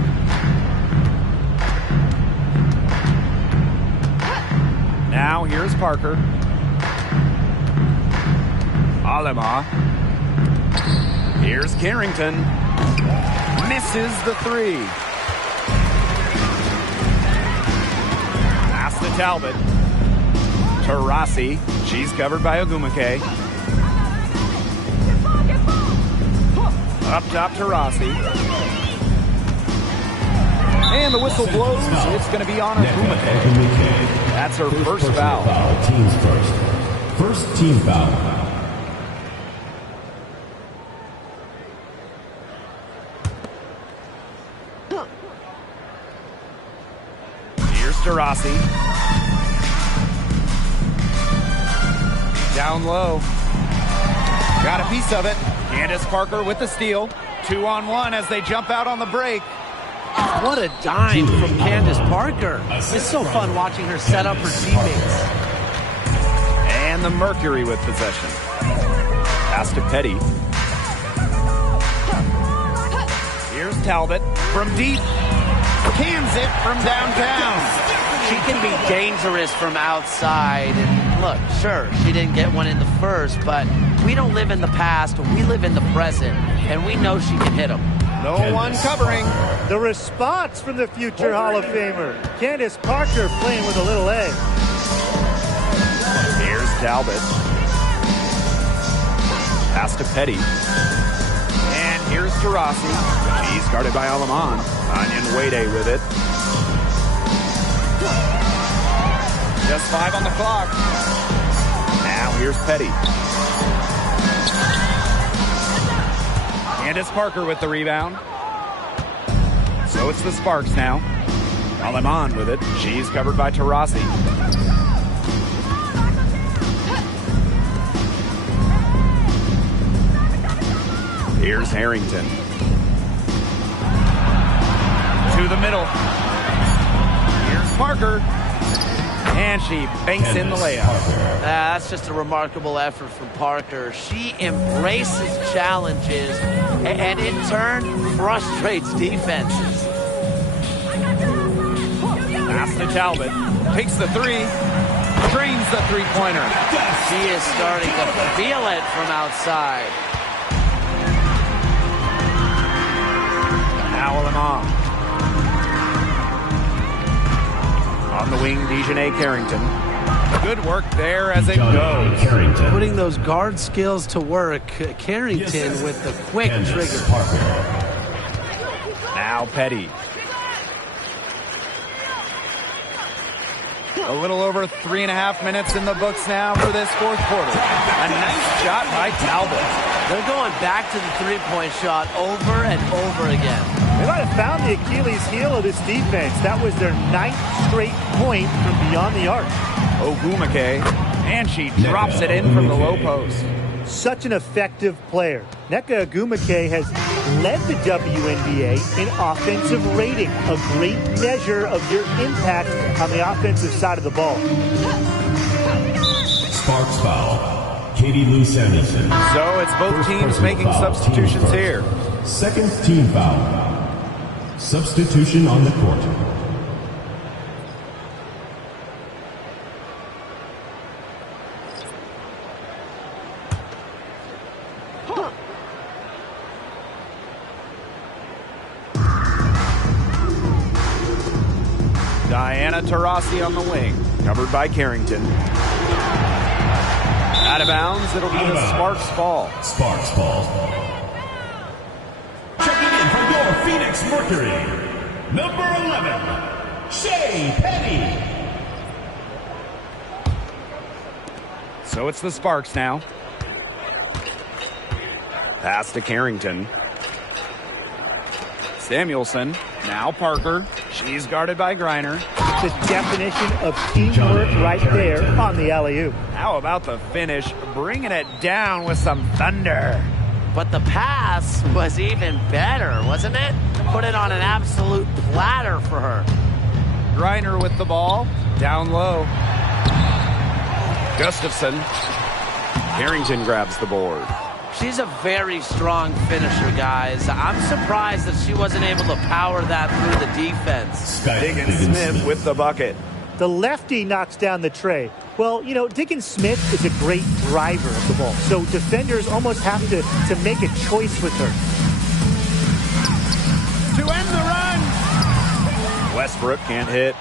Now here's Parker. Alema. Here's Carrington. Misses the three. Pass to Talbot. Taurasi. She's covered by Wnba. Up top, Taurasi. And the whistle blows. It's going to be on Wnba. That's her first foul. Team's first. First team foul. Here's Taurasi. Down low. Got a piece of it. Candace Parker with the steal. 2-on-1 as they jump out on the break. What a dime from Candace Parker. It's so fun watching her set up her teammates. And the Mercury with possession. Pass to Petty. Here's Talbot from deep. Cans it from downtown. She can be dangerous from outside. And look, sure, she didn't get one in the first, but we don't live in the past. We live in the present, and we know she can hit them. No one covering. The response from the future Hall of Famer. Candace Parker playing with a little edge. Here's Talbot. Pass to Petty. And here's Taurasi. She's guarded by Alaman. Wnba with it. Just 5 on the clock. Now here's Petty. Candace Parker with the rebound. So it's the Sparks now. Alaman with it. She's covered by Taurasi. Here's Harrington. To the middle. Here's Parker. And she banks in the layup. That's just a remarkable effort from Parker. She embraces challenges and in turn frustrates defenses. Pass to Talbot. Takes the three. Drains the three-pointer. She is starting to feel it from outside. Now Alaman. On the wing, Dejanay Carrington. Good work there as it goes. Carrington. Putting those guard skills to work. Carrington with the quick trigger. Now Petty. A little over 3.5 minutes in the books now for this fourth quarter. A nice shot by Talbot. They're going back to the three-point shot over and over again. They might have found the Achilles heel of this defense. That was their 9th straight point from beyond the arc. Wnba, and she drops it in from the low post. Such an effective player. Nneka Ogwumike has led the WNBA in offensive rating, a great measure of your impact on the offensive side of the ball. Sparks foul. Katie Lou Samuelson. So it's both teams making substitutions here. Second team foul. Substitution on the court. Diana Taurasi on the wing, covered by Carrington. Out of bounds, it'll be the Sparks ball. Sparks ball. Checking in from your Phoenix Mercury, number 11, Shea Petty. So it's the Sparks now. Pass to Carrington. Samuelson, now Parker. She's guarded by Griner. the definition of teamwork right there on the alley-oop. How about the finish? Bringing it down with some thunder. But the pass was even better, wasn't it? Put it on an absolute platter for her. Griner with the ball. Down low. Gustafson. Carrington grabs the board. She's a very strong finisher, guys. I'm surprised that she wasn't able to power that through the defense. Diggins-Smith with the bucket. The lefty knocks down the tray. Well, you know, Diggins-Smith is a great driver of the ball, so defenders almost have to make a choice with her. To end the run. Westbrook can't hit.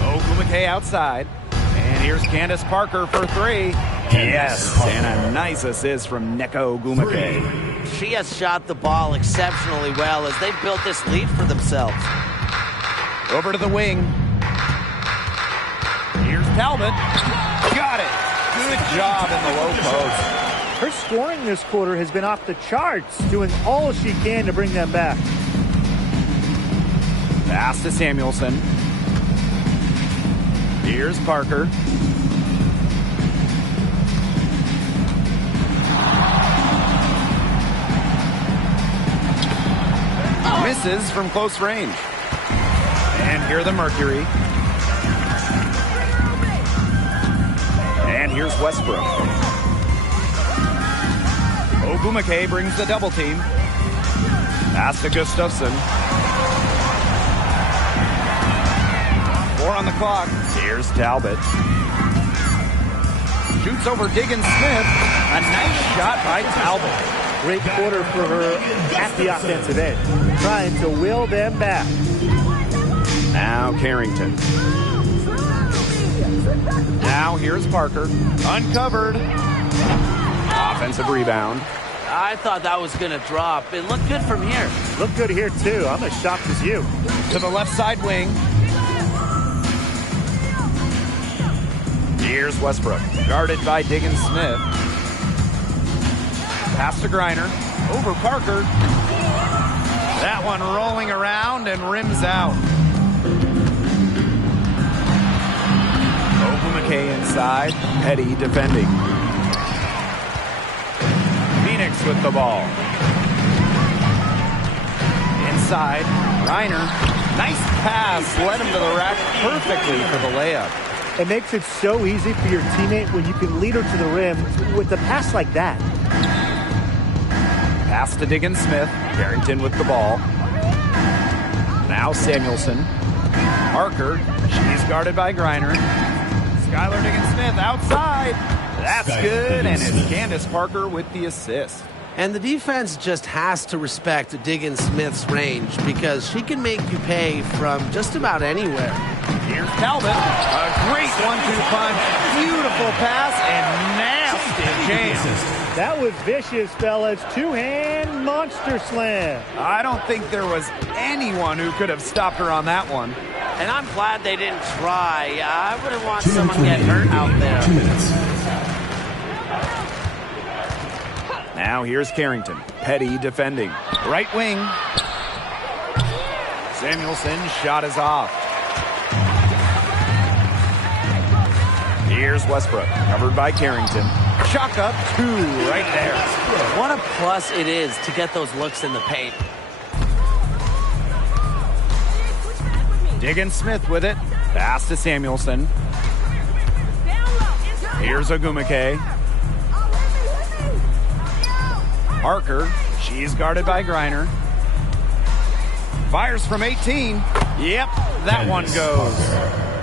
Ogumake outside. And here's Candace Parker for three. Yes, and a nice assist from Neko Ogumake. She has shot the ball exceptionally well as they've built this lead for themselves. Over to the wing. Here's Talbot. Got it. Good job in the low post. Her scoring this quarter has been off the charts, doing all she can to bring them back. Pass to Samuelson. Here's Parker. Misses from close range. And here the Mercury. And here's Westbrook. Ogumake brings the double team. Pass to Gustafson. 4 on the clock. Here's Talbot. Shoots over Diggins-Smith. A nice shot by Talbot. Great quarter for her at the offensive end, trying to will them back. Now Carrington. Now here's Parker. Uncovered. Offensive rebound. I thought that was going to drop. It looked good from here. Looked good here, too. I'm as shocked as you. To the left side wing. Here's Westbrook. Guarded by Diggins-Smith. Pass to Griner. Over Parker. That one rolling around and rims out. Ogumake inside. Petty defending. Phoenix with the ball. Inside. Griner. Nice pass. Led him to the rack perfectly for the layup. It makes it so easy for your teammate when you can lead her to the rim with a pass like that. Pass to Diggins-Smith. Carrington with the ball. Now Samuelson. Parker. She's guarded by Griner. Skylar Diggins-Smith outside. That's good, and it's Candace Parker with the assist. And the defense just has to respect Diggins-Smith's range because she can make you pay from just about anywhere. Here's Talbot. A great 1-2 punch. Beautiful pass and nasty jam. That was vicious, fellas. Two-hand monster slam. I don't think there was anyone who could have stopped her on that one. And I'm glad they didn't try. I wouldn't want someone getting hurt out there. 2 minutes. Now here's Carrington. Petty defending. Right wing. Samuelson's shot is off. Here's Westbrook. Covered by Carrington. Chalk up 2 right there. What a plus it is to get those looks in the paint. Diggins-Smith with it. Pass to Samuelson. Here's Ogumake. Parker. She's guarded by Griner. Fires from 18. Yep, that one goes.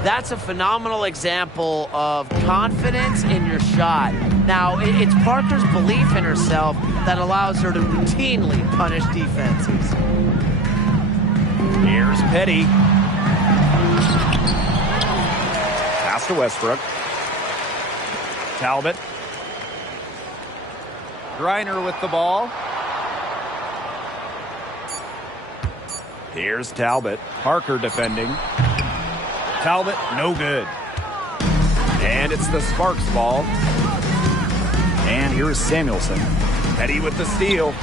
That's a phenomenal example of confidence in your shot. Now, it's Parker's belief in herself that allows her to routinely punish defenses. Here's Petty. Pass to Westbrook. Talbot. Griner with the ball. Here's Talbot. Parker defending. Talbot, no good. And it's the Sparks ball. And here's Samuelson. Petty with the steal.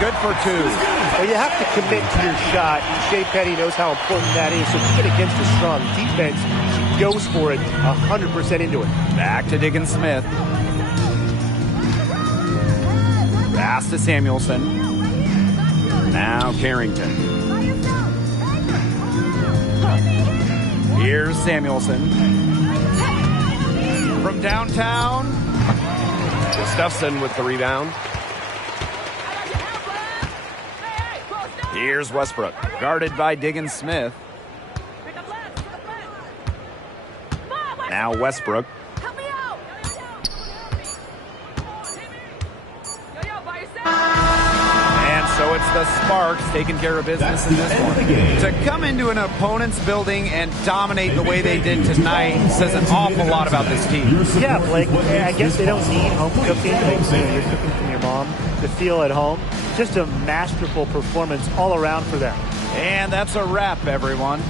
good for 2. Well, you have to commit to your shot. Shea Petty knows how important that is. So even against a strong defense, she goes for it 100% into it. Back to Diggins Smith. Pass to Samuelson. Now Carrington. Here's Samuelson. From downtown. Gustafson with the rebound. Here's Westbrook. Guarded by Diggins Smith. Now Westbrook. And so it's the Sparks taking care of business in this one. To come into an opponent's building and dominate the way they did tonight says an awful lot about this team. Yeah, Blake, I guess they don't need home cooking. You're cooking from your mom to feel at home. Just a masterful performance all around for them. And that's a wrap, everyone.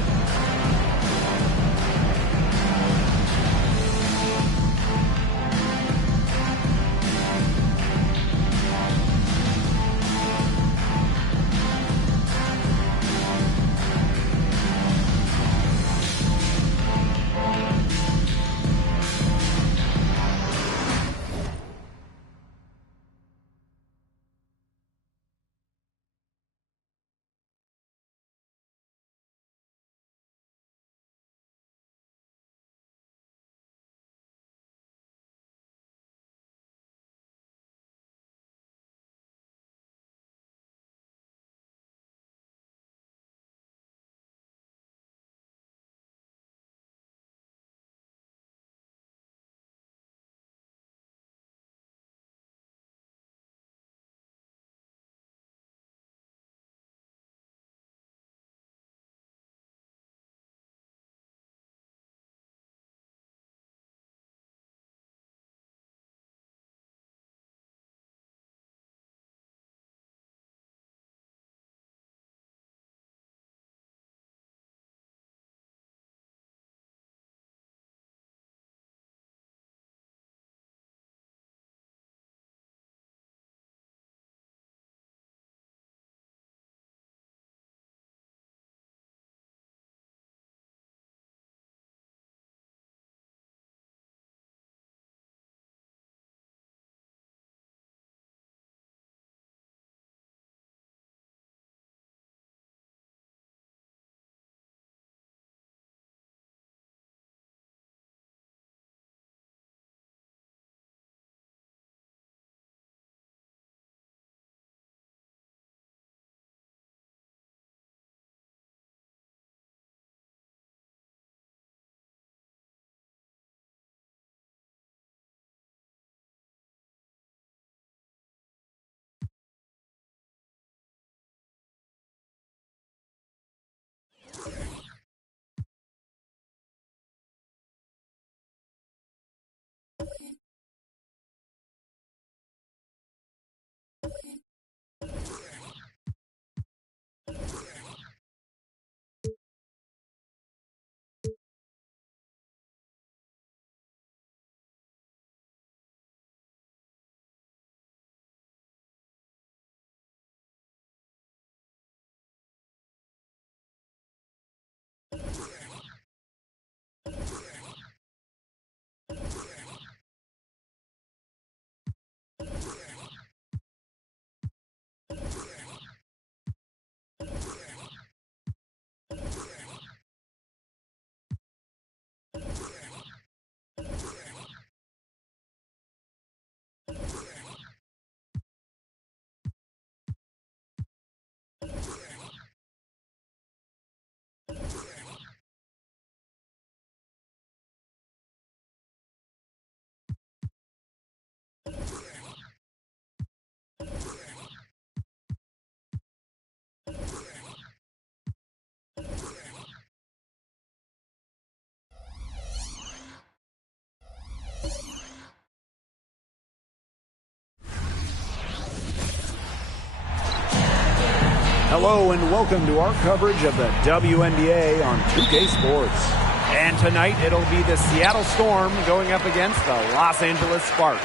Hello and welcome to our coverage of the WNBA on 2K Sports. And tonight it'll be the Seattle Storm going up against the Los Angeles Sparks.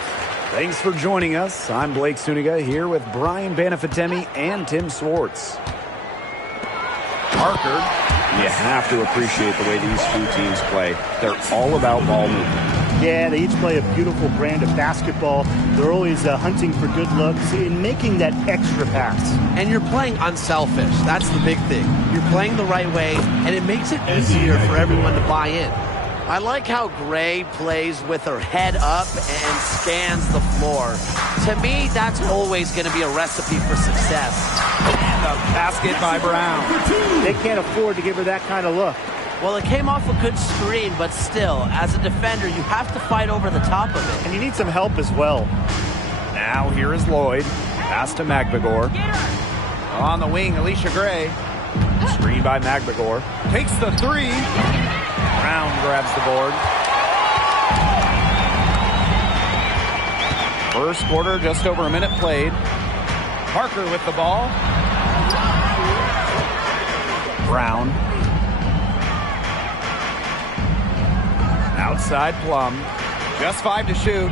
Thanks for joining us. I'm Blake Suniga here with Brian Banafitemi and Tim Swartz. Parker, you have to appreciate the way these two teams play. They're all about ball movement. Yeah, they each play a beautiful brand of basketball. They're always hunting for good looks and making that extra pass. And you're playing unselfish. That's the big thing. You're playing the right way, and it makes it easier for everyone to buy in. I like how Gray plays with her head up and scans the floor. To me, that's always going to be a recipe for success. And a basket by Brown. They can't afford to give her that kind of look. Well, it came off a good screen, but still, as a defender, you have to fight over the top of it. And you need some help as well. Now here is Lloyd. Pass to Magbegor. On the wing, Alicia Gray. Screen by Magbegor. Takes the three. Brown grabs the board. First quarter, just over a minute played. Parker with the ball. Brown. Outside Plum. Just 5 to shoot.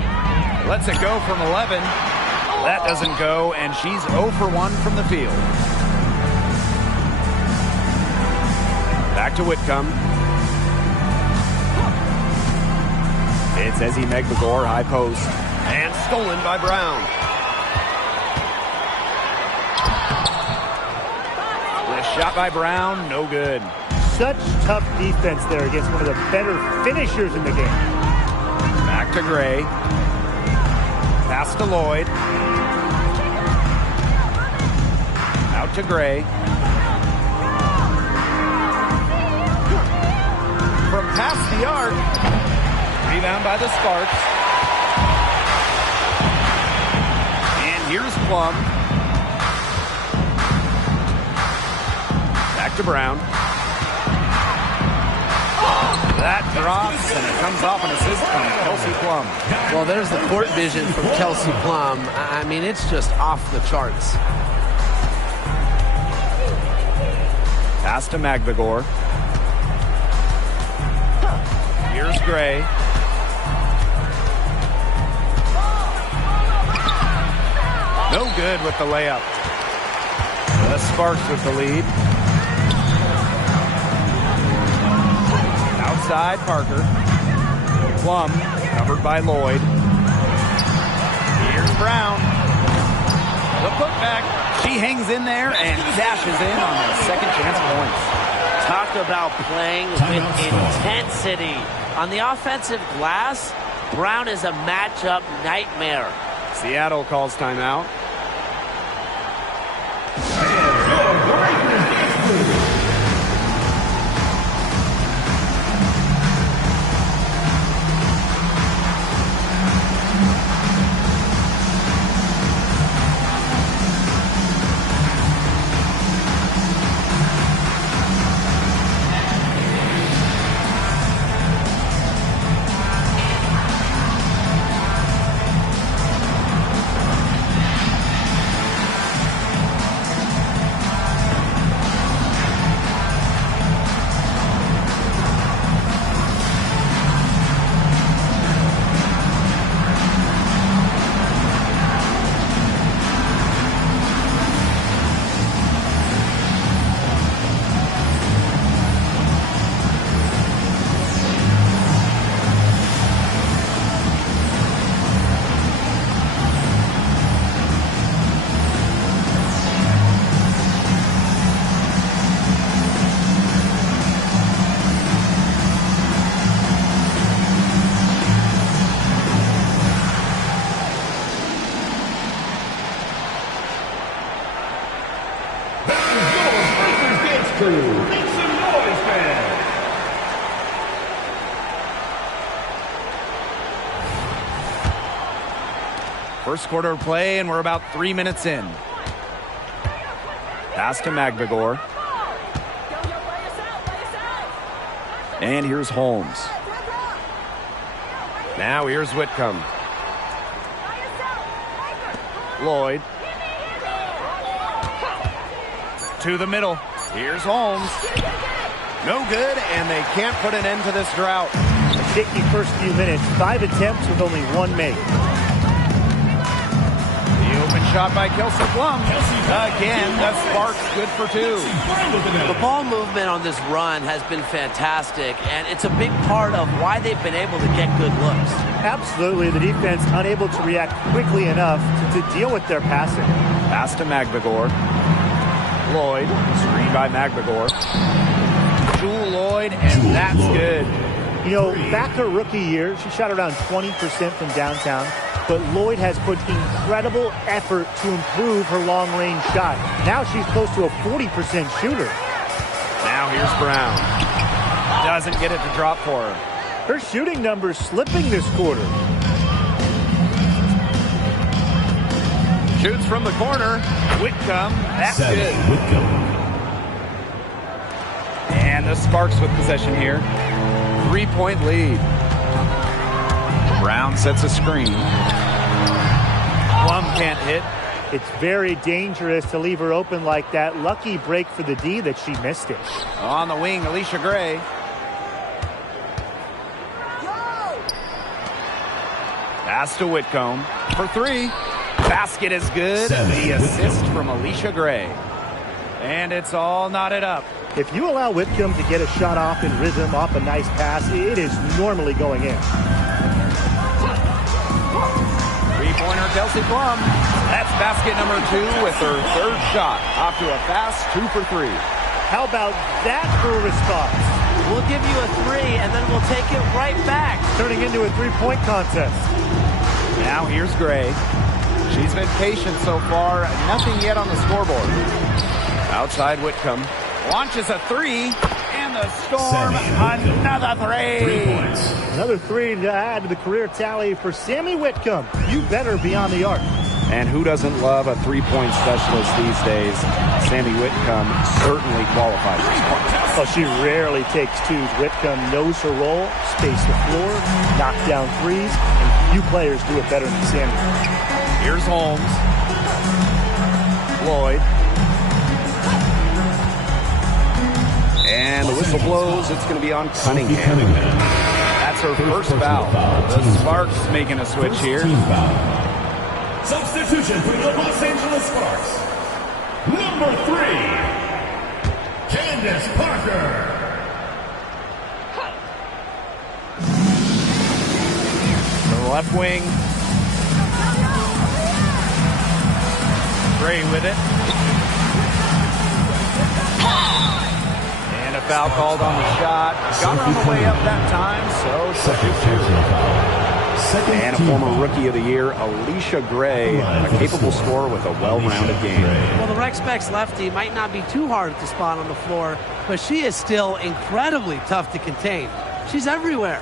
Lets it go from 11. That doesn't go, and she's 0 for 1 from the field. Back to Whitcomb. It's Ezzie Magbegor, high post. And stolen by Brown. The shot by Brown, no good. Such tough defense there against one of the better finishers in the game. Back to Gray. Pass to Lloyd. Out to Gray. From past the arc. Rebound by the Sparks. And here's Plum. Back to Brown. That drops, and it comes off an assist from Kelsey Plum. Well, there's the court vision from Kelsey Plum. I mean, it's just off the charts. Pass to Magbegor. Here's Gray. No good with the layup. The Sparks with the lead. Outside Parker. Plum covered by Lloyd. Here's Brown. The putback. She hangs in there and dashes in on the second chance points. Talk about playing with intensity. On the offensive glass, Brown is a matchup nightmare. Seattle calls timeout. First quarter of play, and we're about 3 minutes in. Pass to Magbegor. And here's Holmes. Now here's Whitcomb. Lloyd. To the middle. Here's Holmes. No good, and they can't put an end to this drought. A shaky first few minutes. 5 attempts with only 1 make. shot by Kelsey Plum. Again, the Sparks good for 2. The ball movement on this run has been fantastic, and it's a big part of why they've been able to get good looks. Absolutely. The defense unable to react quickly enough to deal with their passing. Pass to Magbegor. Lloyd, screen by Magbegor. Jewel Lloyd, and that's good. You know, back her rookie year, she shot around 20% from downtown, but Lloyd has put incredible effort to improve her long-range shot. Now she's close to a 40% shooter. Now here's Brown. Doesn't get it to drop for her. Her shooting numbers slipping this quarter. Shoots from the corner. Whitcomb, that's good. Whitcomb. And the Sparks with possession here. 3-point lead. Brown sets a screen. Plum can't hit. It's very dangerous to leave her open like that. Lucky break for the D that she missed it. On the wing, Alicia Gray. Pass to Whitcomb for 3. Basket is good. The assist from Alicia Gray. And it's all knotted up. If you allow Whitcomb to get a shot off in rhythm, off a nice pass, it is normally going in. Three-pointer, Kelsey Plum. That's basket number 2 with her 3rd shot. Off to a fast 2 for 3. How about that for a response? We'll give you a 3, and then we'll take it right back. Turning into a 3-point contest. Now here's Gray. She's been patient so far. Nothing yet on the scoreboard. Outside Whitcomb. Launches a 3. And the Storm, another 3. 3 points. Another 3 to add to the career tally for Sammy Whitcomb. You better be on the arc. And who doesn't love a 3-point specialist these days? Sammy Whitcomb certainly qualifies. Well, she rarely takes 2s. Whitcomb knows her role, space the floor, knock down 3s, and few players do it better than Sammy. Here's Holmes. Lloyd. And the whistle blows. It's going to be on Cunningham. That's her first foul. The Sparks making a switch here. Substitution for the Los Angeles Sparks. Number 3, Candace Parker. The left wing. Gray with it. And a foul called on the shot. Got her on the way up that time, so Second personal foul. and a former Rookie of the Year, Alicia Gray, a capable scorer with a well-rounded game. Well, the Rec Specs lefty might not be too hard to spot on the floor, but she is still incredibly tough to contain. She's everywhere.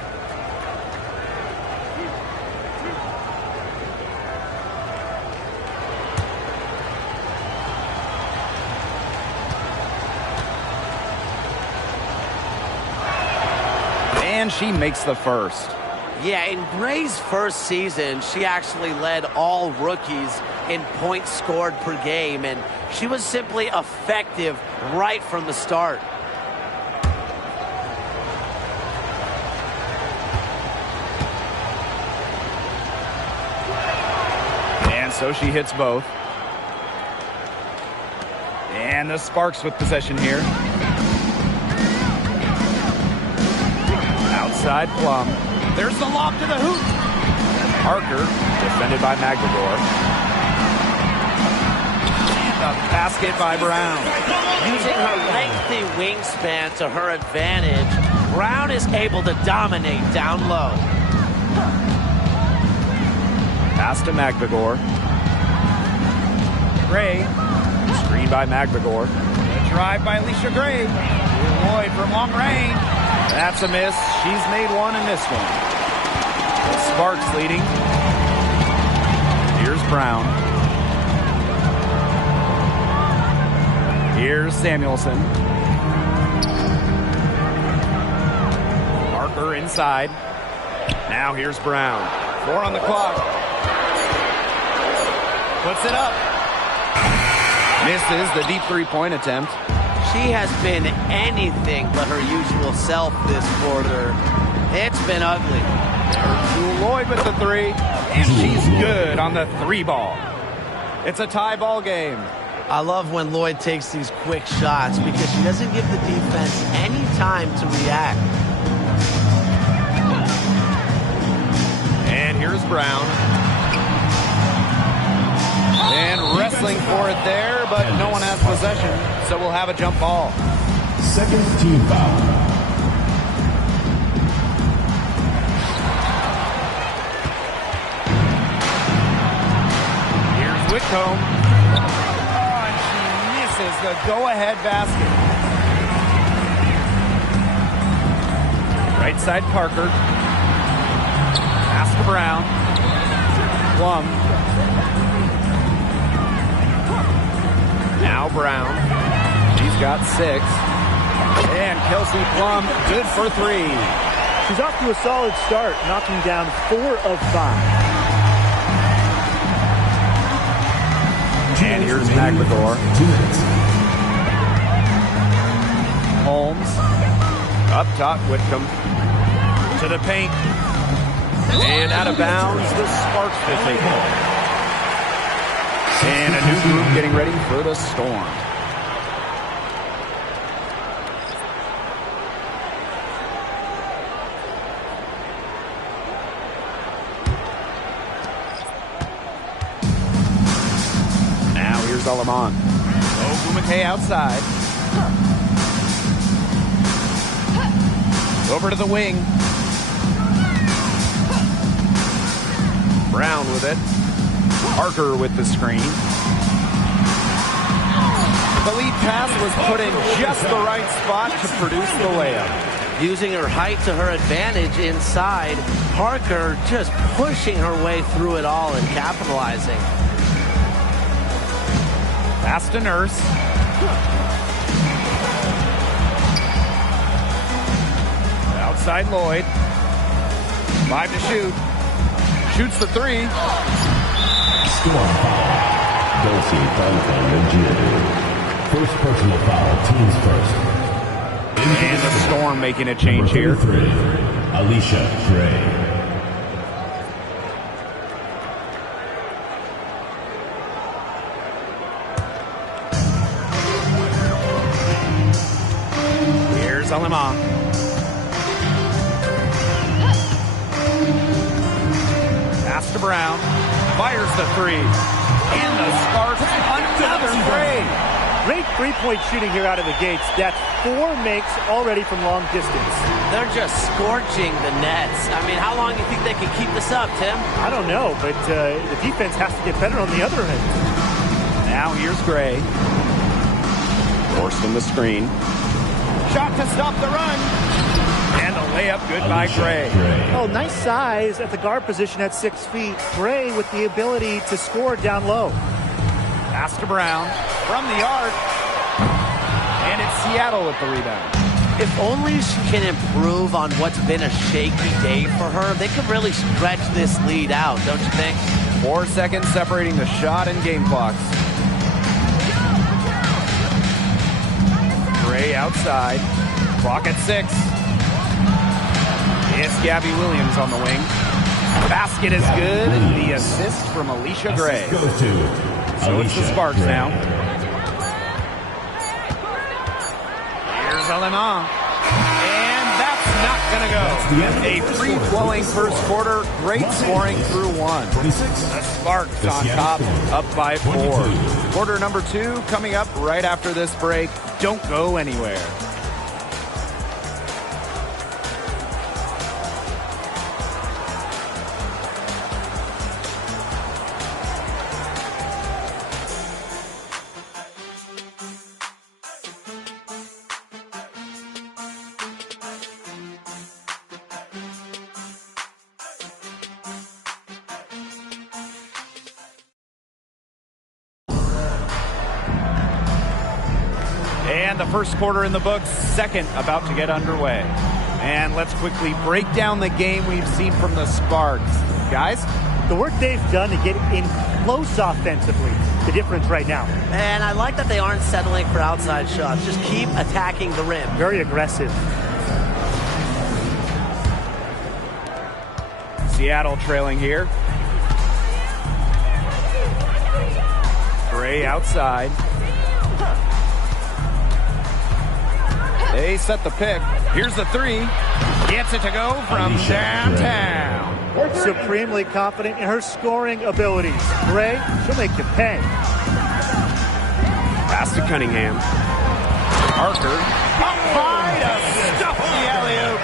And she makes the first. Yeah, in Gray's first season, she actually led all rookies in points scored per game, and she was simply effective right from the start. And so she hits both. And the Sparks with possession here. Outside Plum. There's the lob to the hoop. Parker, defended by Magbegor. And a basket by Brown. Using her lengthy wingspan to her advantage, Brown is able to dominate down low. Pass to Magbegor. Gray, screened by Magbegor. A drive by Alicia Gray. Lloyd from long range. That's a miss. She's made one in this one. The Sparks leading. Here's Brown. Here's Samuelson. Parker inside. Now here's Brown. 4 on the clock. Puts it up. Misses the deep three-point attempt. She has been anything but her usual self this quarter. It's been ugly. There's Jewel Lloyd with the 3, and she's good on the 3 ball. It's a tie ball game. I love when Lloyd takes these quick shots because she doesn't give the defense any time to react. And here's Brown. And wrestling for it there, but no one has possession, so we'll have a jump ball. Second team foul. Here's Whitcomb. Oh, and she misses the go-ahead basket. Right side Parker. Pass to Brown. Plum. Now Brown. He's got 6. And Kelsey Plum, good for 3. She's off to a solid start, knocking down 4 of 5. And here's McLaughlin. Holmes. Up top, Whitcomb. To the paint. And out of bounds, the Sparks will take it. And a new group getting ready for the Storm. Now here's Alamon. Wnba outside. Over to the wing. Brown with it. Parker with the screen. The lead pass was put in just the right spot to produce the layup. Using her height to her advantage inside, Parker just pushing her way through it all and capitalizing. Pass to Nurse. Outside Lloyd. 5 to shoot. Shoots the 3. Storm foul. Dulcie Duncan. First personal foul, teams first. And the Storm making a change here. 3, Alicia Gray. Here's Alamon. Pass to Brown. Fires the 3. And the Sparks another three. Great three-point shooting here out of the gates. That's 4 makes already from long distance. They're just scorching the nets. I mean, how long do you think they can keep this up, Tim? I don't know, but the defense has to get better on the other end. Now here's Gray. Forced on the screen. Shot to stop the run. And the layup good by Gray. Oh, nice size at the guard position at 6 feet. Gray with the ability to score down low. Pass to Brown from the arc. And it's Seattle with the rebound. If only she can improve on what's been a shaky day for her, they could really stretch this lead out, don't you think? 4 seconds separating the shot and game clocks. Gray outside. Clock at 6. It's Gabby Williams on the wing. Basket is good. The assist from Alicia Gray. Goes to So it's the Sparks now. Here's Alemán. And that's not going to go. A free-flowing first quarter. Great scoring through 1. The Sparks on top, up by 4. Quarter number 2 coming up right after this break. Don't go anywhere. And the first quarter in the books, second about to get underway. And let's quickly break down the game we've seen from the Sparks. Guys? The work they've done to get in close offensively, the difference right now. And I like that they aren't settling for outside shots. Just keep attacking the rim. Very aggressive. Seattle trailing here. Gray outside. They set the pick. Here's the three. Gets it to go from downtown. Supremely confident in her scoring abilities. Gray, she'll make you pay. Pass to Cunningham. Parker. Up high to stuff the alley-oop.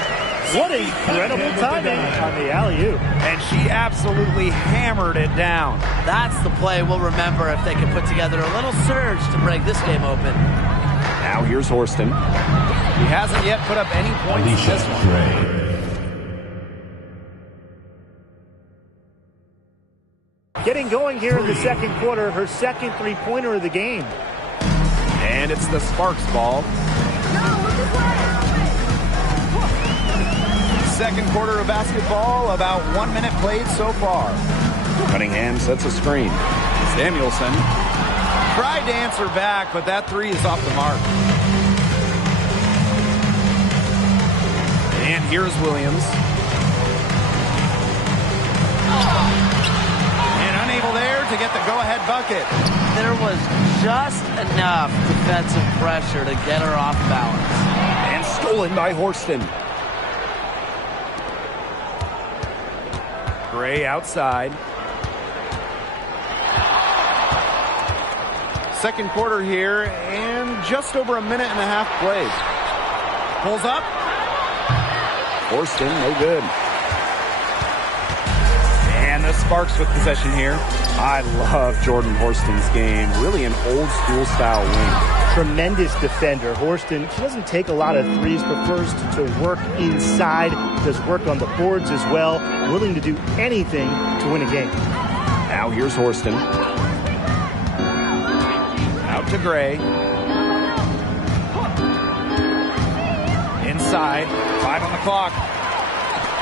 What incredible timing on the alley-oop. And she absolutely hammered it down. That's the play we'll remember if they can put together a little surge to break this game open. Now here's Horston. He hasn't yet put up any points in this one. Getting going here in the second quarter, her second three-pointer of the game. And it's the Sparks ball. Second quarter of basketball, about 1 minute played so far. Cunningham sets a screen. Samuelson tried to answer back, but that three is off the mark. And here's Williams. And unable there to get the go-ahead bucket. There was just enough defensive pressure to get her off balance. And stolen by Horston. Gray outside. Second quarter here, and just over a minute and a half played. Pulls up. Horston, no good. And the Sparks with possession here. I love Jordan Horston's game. Really an old-school style wing. Tremendous defender. Horston, she doesn't take a lot of threes, prefers to work inside, does work on the boards as well, willing to do anything to win a game. Now here's Horston. Out to Gray. Inside. 5 on the clock.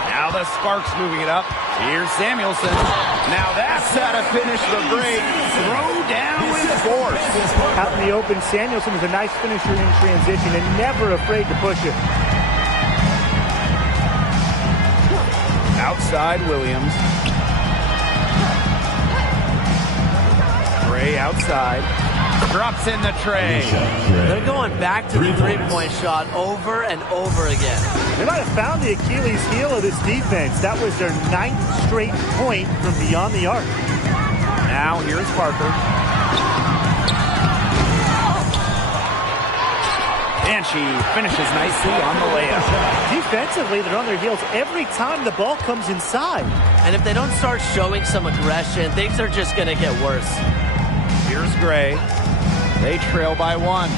Now the Sparks moving it up. Here's Samuelson. Now that's how to finish the break. Throw down with force. Out in the open, Samuelson is a nice finisher in transition and never afraid to push it. Outside Williams. Gray outside. Drops in the tray. They're going back to the three-point shot over and over again. They might have found the Achilles heel of this defense. That was their 9th straight point from beyond the arc. Now here's Parker. And she finishes nicely on the layup. Defensively, they're on their heels every time the ball comes inside. And if they don't start showing some aggression, things are just going to get worse. Here's Gray. They trail by 1.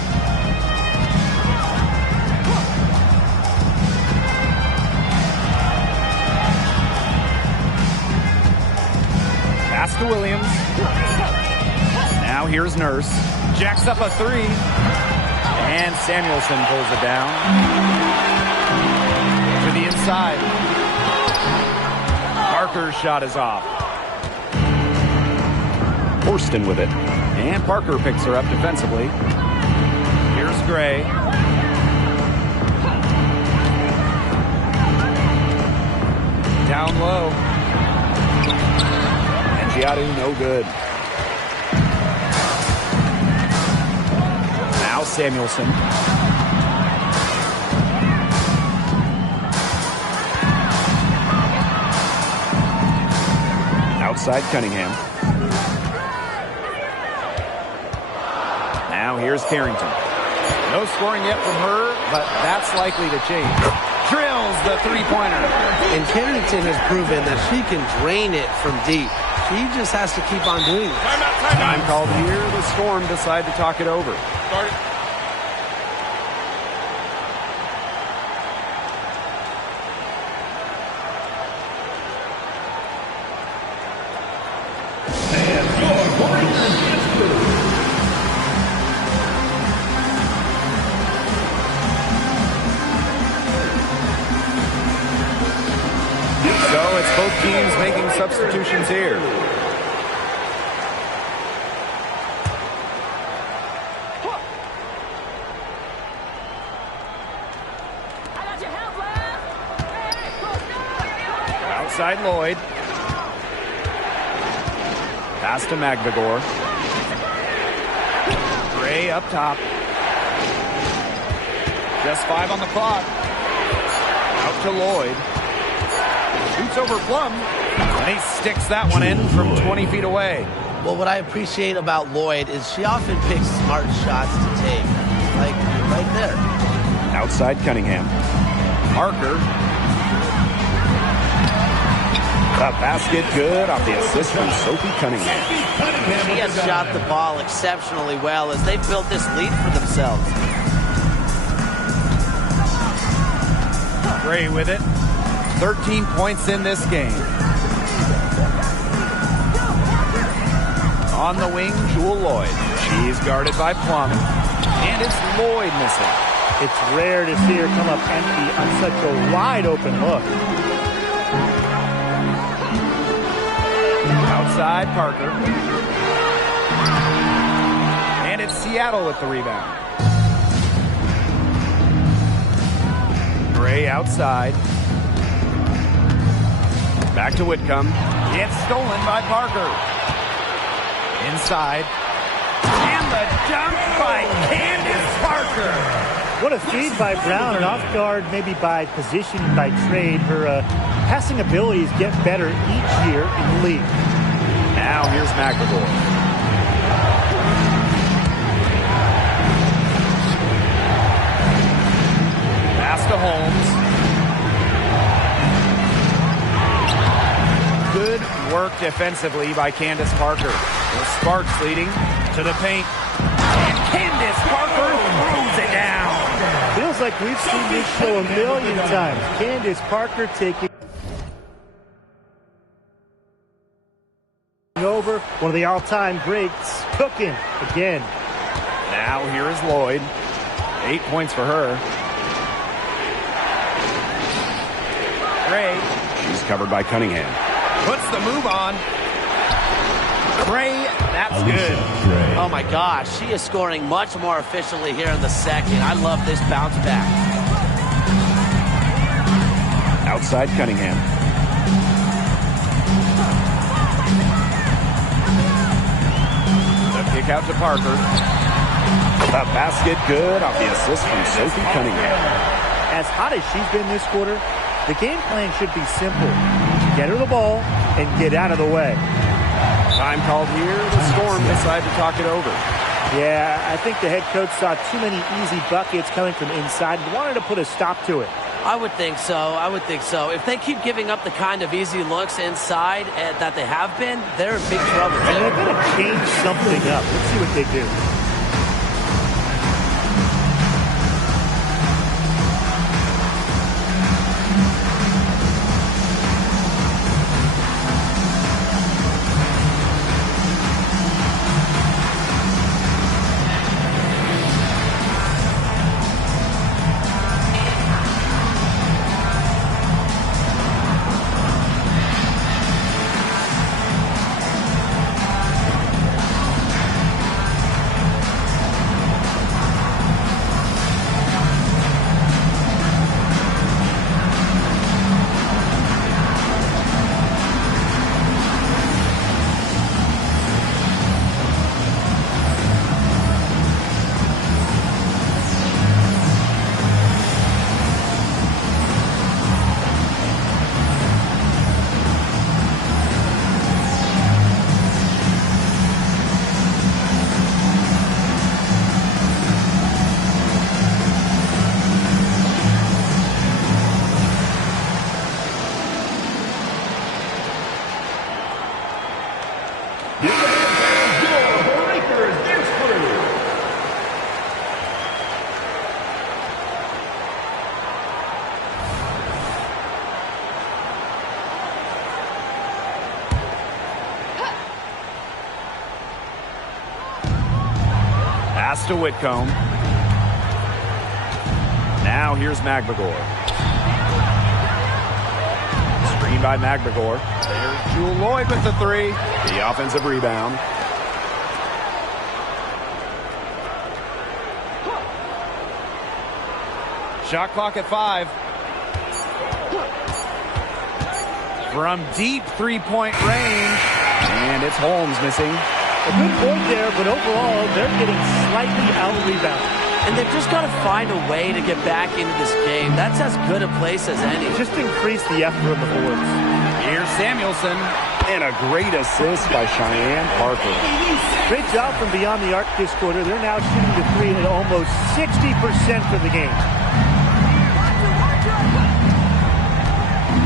Pass to Williams. Now here's Nurse. Jacks up a 3. And Samuelson pulls it down. To the inside. Parker's shot is off. Horston with it. And Parker picks her up defensively. Here's Gray. Down low. And Giadu, no good. Now Samuelson. Outside Cunningham. Now here's Carrington. No scoring yet from her, but that's likely to change. Drills the three-pointer. And Carrington has proven that she can drain it from deep. She just has to keep on doing it. Time called here. The Storm decide to talk it over. Start it. So it's both teams making substitutions here. Outside Lloyd. Pass to Magvigor. Gray up top. Just 5 on the clock. Out to Lloyd. Shoots over Plum. And he sticks that one in from 20 feet away. Well, what I appreciate about Lloyd is she often picks smart shots to take. Like, right there. Outside Cunningham. Parker. The basket good off the assist from Sophie Cunningham. She has shot the ball exceptionally well as they've built this lead for themselves. Gray with it. 13 points in this game. On the wing, Jewel Lloyd. She's guarded by Plum. And it's Lloyd missing. It's rare to see her come up empty on such a wide open look. Outside Parker. And it's Seattle with the rebound. Gray outside. Back to Whitcomb. It's stolen by Parker. Inside. And the dunk by Candace Parker. What a feed by Brown, and off guard maybe by position, by trade. Her passing abilities get better each year in the league. Now here's McAvoy. Pass to Holmes. Good work defensively by Candace Parker. The Sparks leading to the paint. And Candace Parker throws it down. Feels like we've seen this show a million times. Candace Parker taking over one of the all-time greats, cooking again. Now here is Lloyd. 8 points for her. Gray. She's covered by Cunningham. Puts the move on. Gray, that's good. Gray. Oh my gosh, she is scoring much more efficiently here in the second. I love this bounce back. Outside Cunningham. The kick out to Parker. The basket good off the assist from Sophie Cunningham. As hot as she's been this quarter, the game plan should be simple. Get her the ball and get out of the way. Time called here. The Storm decide to talk it over. Yeah, I think the head coach saw too many easy buckets coming from inside and wanted to put a stop to it. I would think so. I would think so. If they keep giving up the kind of easy looks inside that they have been, they're in big trouble. And they're going to change something up. Let's see what they do. Pass to Whitcomb. Now here's McAvoy. Screen by McAvoy. There's Jewel Lloyd with the three. The offensive rebound. Shot clock at 5. From deep three-point range. And it's Holmes missing. A good point there, but overall, they're getting slightly out-rebounded. And they've just got to find a way to get back into this game. That's as good a place as any. Just increase the effort on the boards. Here's Samuelson, and a great assist by Cheyenne Parker. Great job from beyond the arc this quarter. They're now shooting the three at almost 60% for the game.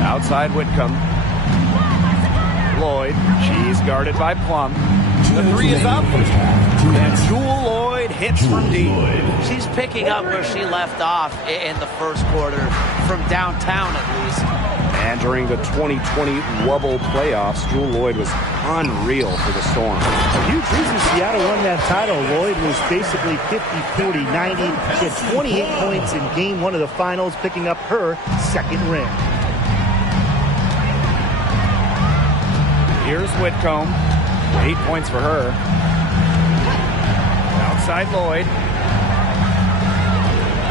Outside Whitcomb. Lloyd, she's guarded by Plum. The three is up, and Jewel Lloyd hits from deep. She's picking up where she left off in the first quarter, from downtown at least. And during the 2020 Wubble playoffs, Jewel Lloyd was unreal for the Storm. A huge reason Seattle won that title. Lloyd was basically 50-40-90. She had 28 points in game one of the finals, picking up her second ring. Here's Whitcomb. 8 points for her. Outside Lloyd.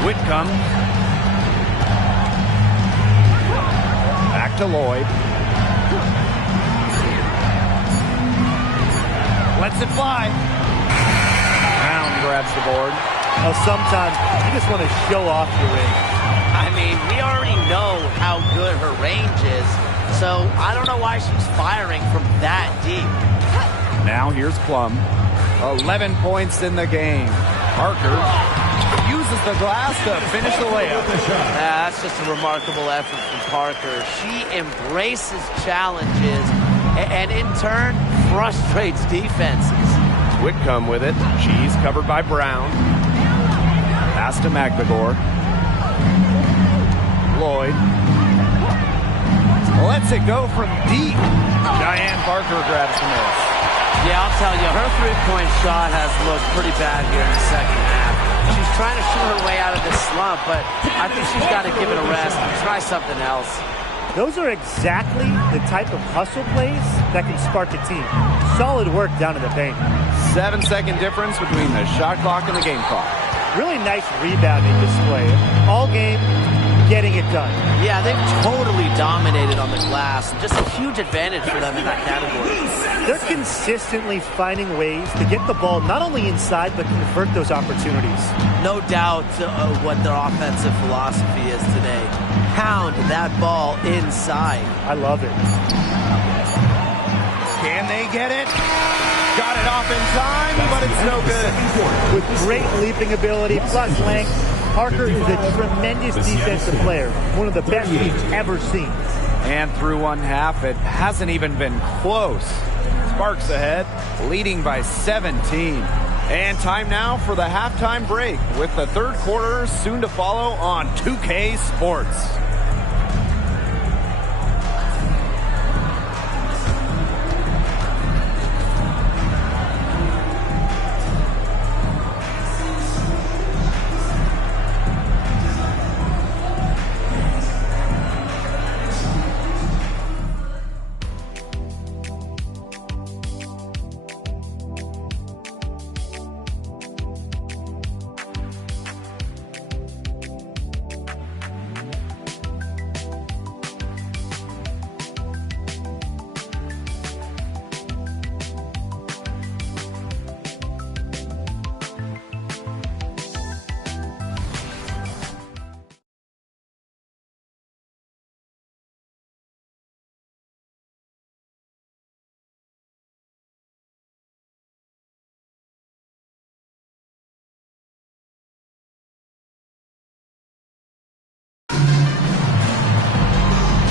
Whitcomb. Back to Lloyd. Lets it fly. Brown grabs the board. Well, sometimes you just want to show off your range. I mean, we already know how good her range is, so I don't know why she's firing from that deep. Now here's Plum. 11 points in the game. Parker uses the glass to finish the layup. That's just a remarkable effort from Parker. She embraces challenges and in turn frustrates defenses. Whitcomb with it. She's covered by Brown. Pass to Magdagor. Lloyd. Lets it go from deep. Cheyenne Parker grabs the miss. Yeah, I'll tell you, her three-point shot has looked pretty bad here in the second half. She's trying to shoot her way out of this slump, but I think she's got to give it a rest and try something else. Those are exactly the type of hustle plays that can spark a team. Solid work down in the paint. 7-second difference between the shot clock and the game clock. Really nice rebounding display. All game, getting it done. Yeah, they've totally dominated on the glass. Just a huge advantage for them in that category. They're consistently finding ways to get the ball not only inside, but convert those opportunities. No doubt what their offensive philosophy is today. Pound that ball inside. I love it. Can they get it? Got it off in time, but it's no good. With great leaping ability plus length, Parker is a tremendous defensive player. One of the best he's ever seen. And through one half, it hasn't even been close. Sparks ahead, leading by 17. And time now for the halftime break, with the third quarter soon to follow on 2K Sports.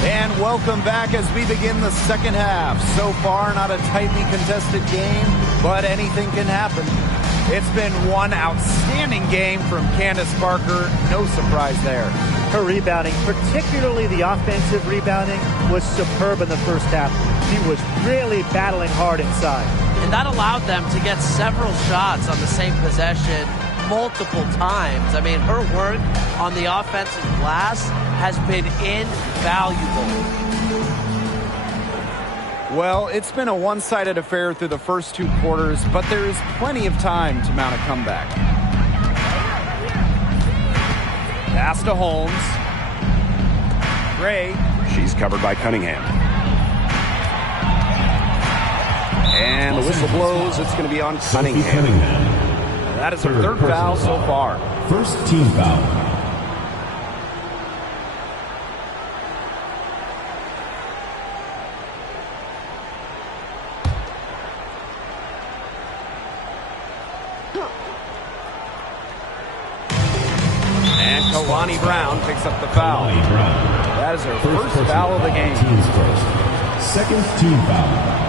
And welcome back as we begin the second half. So far, not a tightly contested game, but anything can happen. It's been one outstanding game from Candace Parker. No surprise there. Her rebounding, particularly the offensive rebounding, was superb in the first half. She was really battling hard inside. And that allowed them to get several shots on the same possession multiple times. I mean, her work on the offensive glass has been invaluable. Well, it's been a one-sided affair through the first two quarters, but there is plenty of time to mount a comeback. Pass to Holmes. Gray. She's covered by Cunningham. And the whistle blows. It's going to be on Cunningham. That is her third foul so far. First team foul. And Kalani Brown picks up the foul. That is her first foul of the game. Team's first. Second team foul.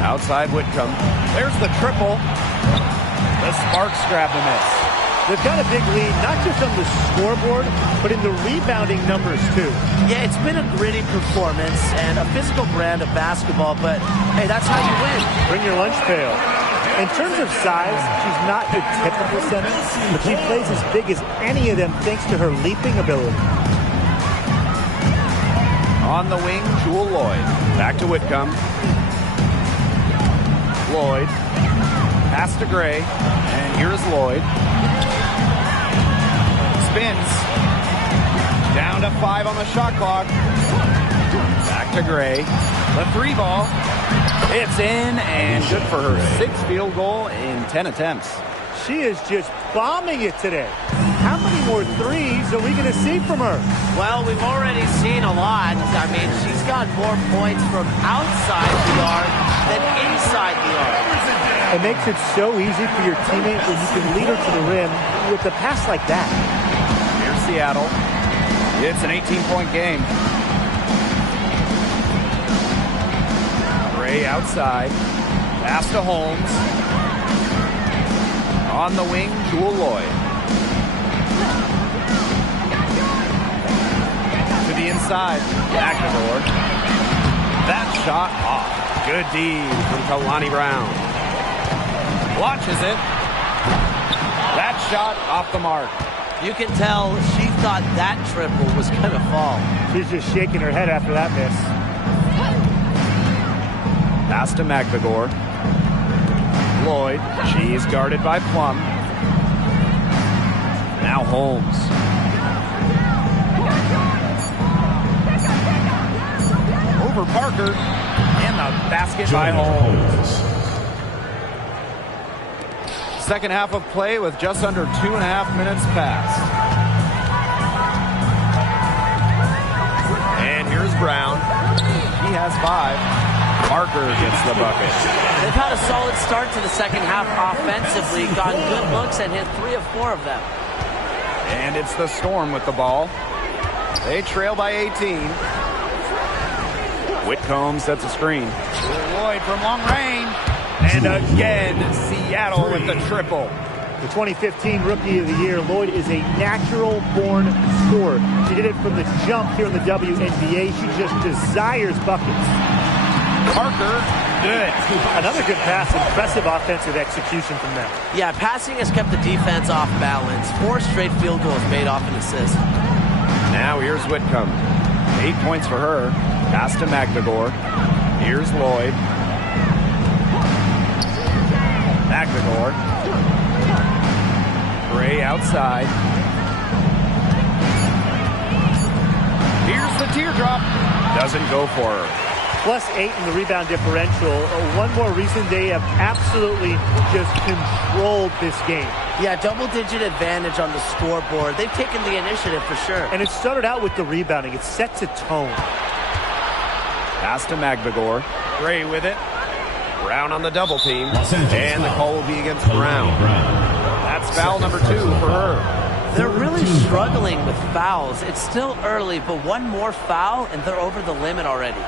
Outside Whitcomb. There's the triple. The Sparks grab the miss. They've got a big lead, not just on the scoreboard, but in the rebounding numbers, too. Yeah, it's been a gritty performance and a physical brand of basketball, but, hey, that's how you win. Bring your lunch pail. In terms of size, she's not your typical center, but she plays as big as any of them thanks to her leaping ability. On the wing, Jewel Lloyd. Back to Whitcomb. Lloyd. Pass to Gray. And here's Lloyd. Spins. Down to 5 on the shot clock. Back to Gray. The 3 ball. It's in and good for her 6th field goal in 10 attempts. She is just bombing it today. How many more threes are we going to see from her? Well, we've already seen a lot. I mean, she's got more points from outside the arc than inside the arc. It makes it so easy for your teammate when you can lead her to the rim with a pass like that. Here's Seattle. It's an 18-point game. Gray outside. Pass to Holmes. On the wing, Jewel Lloyd. To the inside, McNamara. That shot off. Good D from Kalani Brown. Watches it. That shot off the mark. You can tell she thought that triple was going to fall. She's just shaking her head after that miss. Pass to McNamara. Lloyd. She's guarded by Plum. Now Holmes. Over Parker. And the basket by Holmes. Second half of play with just under 2.5 minutes passed. And here's Brown. He has 5. Parker gets the bucket. They've had a solid start to the second half offensively, gotten good looks and hit 3 of 4 of them. And it's the Storm with the ball. They trail by 18. Whitcomb sets a screen. Lloyd from long range. And again, Seattle with the triple. The 2015 Rookie of the Year, Lloyd is a natural-born scorer. She did it from the jump here in the WNBA. She just desires buckets. Parker, good. Another good pass, impressive offensive execution from them. Yeah, passing has kept the defense off balance. 4 straight field goals made off an assist. Now here's Whitcomb. 8 points for her. Pass to McNamara. Here's Lloyd. McNamara. Gray outside. Here's the teardrop. Doesn't go for her. +8 in the rebound differential. One more reason they have absolutely just controlled this game. Yeah, double-digit advantage on the scoreboard. They've taken the initiative for sure. And it started out with the rebounding. It sets a tone. Pass to McNamara. Gray with it. Brown on the double team. And the call will be against Brown. That's foul number 2 for her. They're really struggling with fouls. It's still early, but one more foul, and they're over the limit already.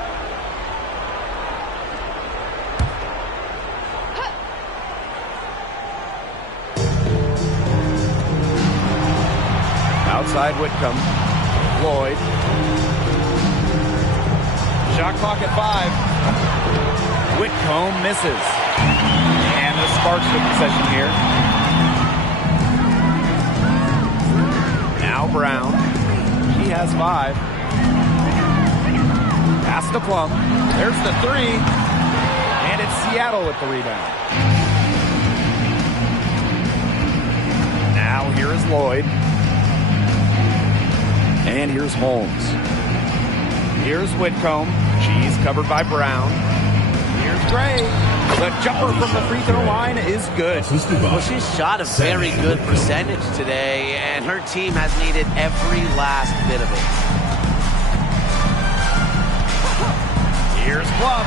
Outside Whitcomb. Lloyd. Shot clock at 5. Whitcomb misses. And the Sparks with possession here. Now Brown. He has 5. Pass to Plum. There's the 3. And it's Seattle with the rebound. Now here is Lloyd. And here's Holmes. Here's Whitcomb. She's covered by Brown. Here's Gray. The jumper from the free throw line is good. Well, she's shot a very good percentage today, and her team has needed every last bit of it. Here's Plum.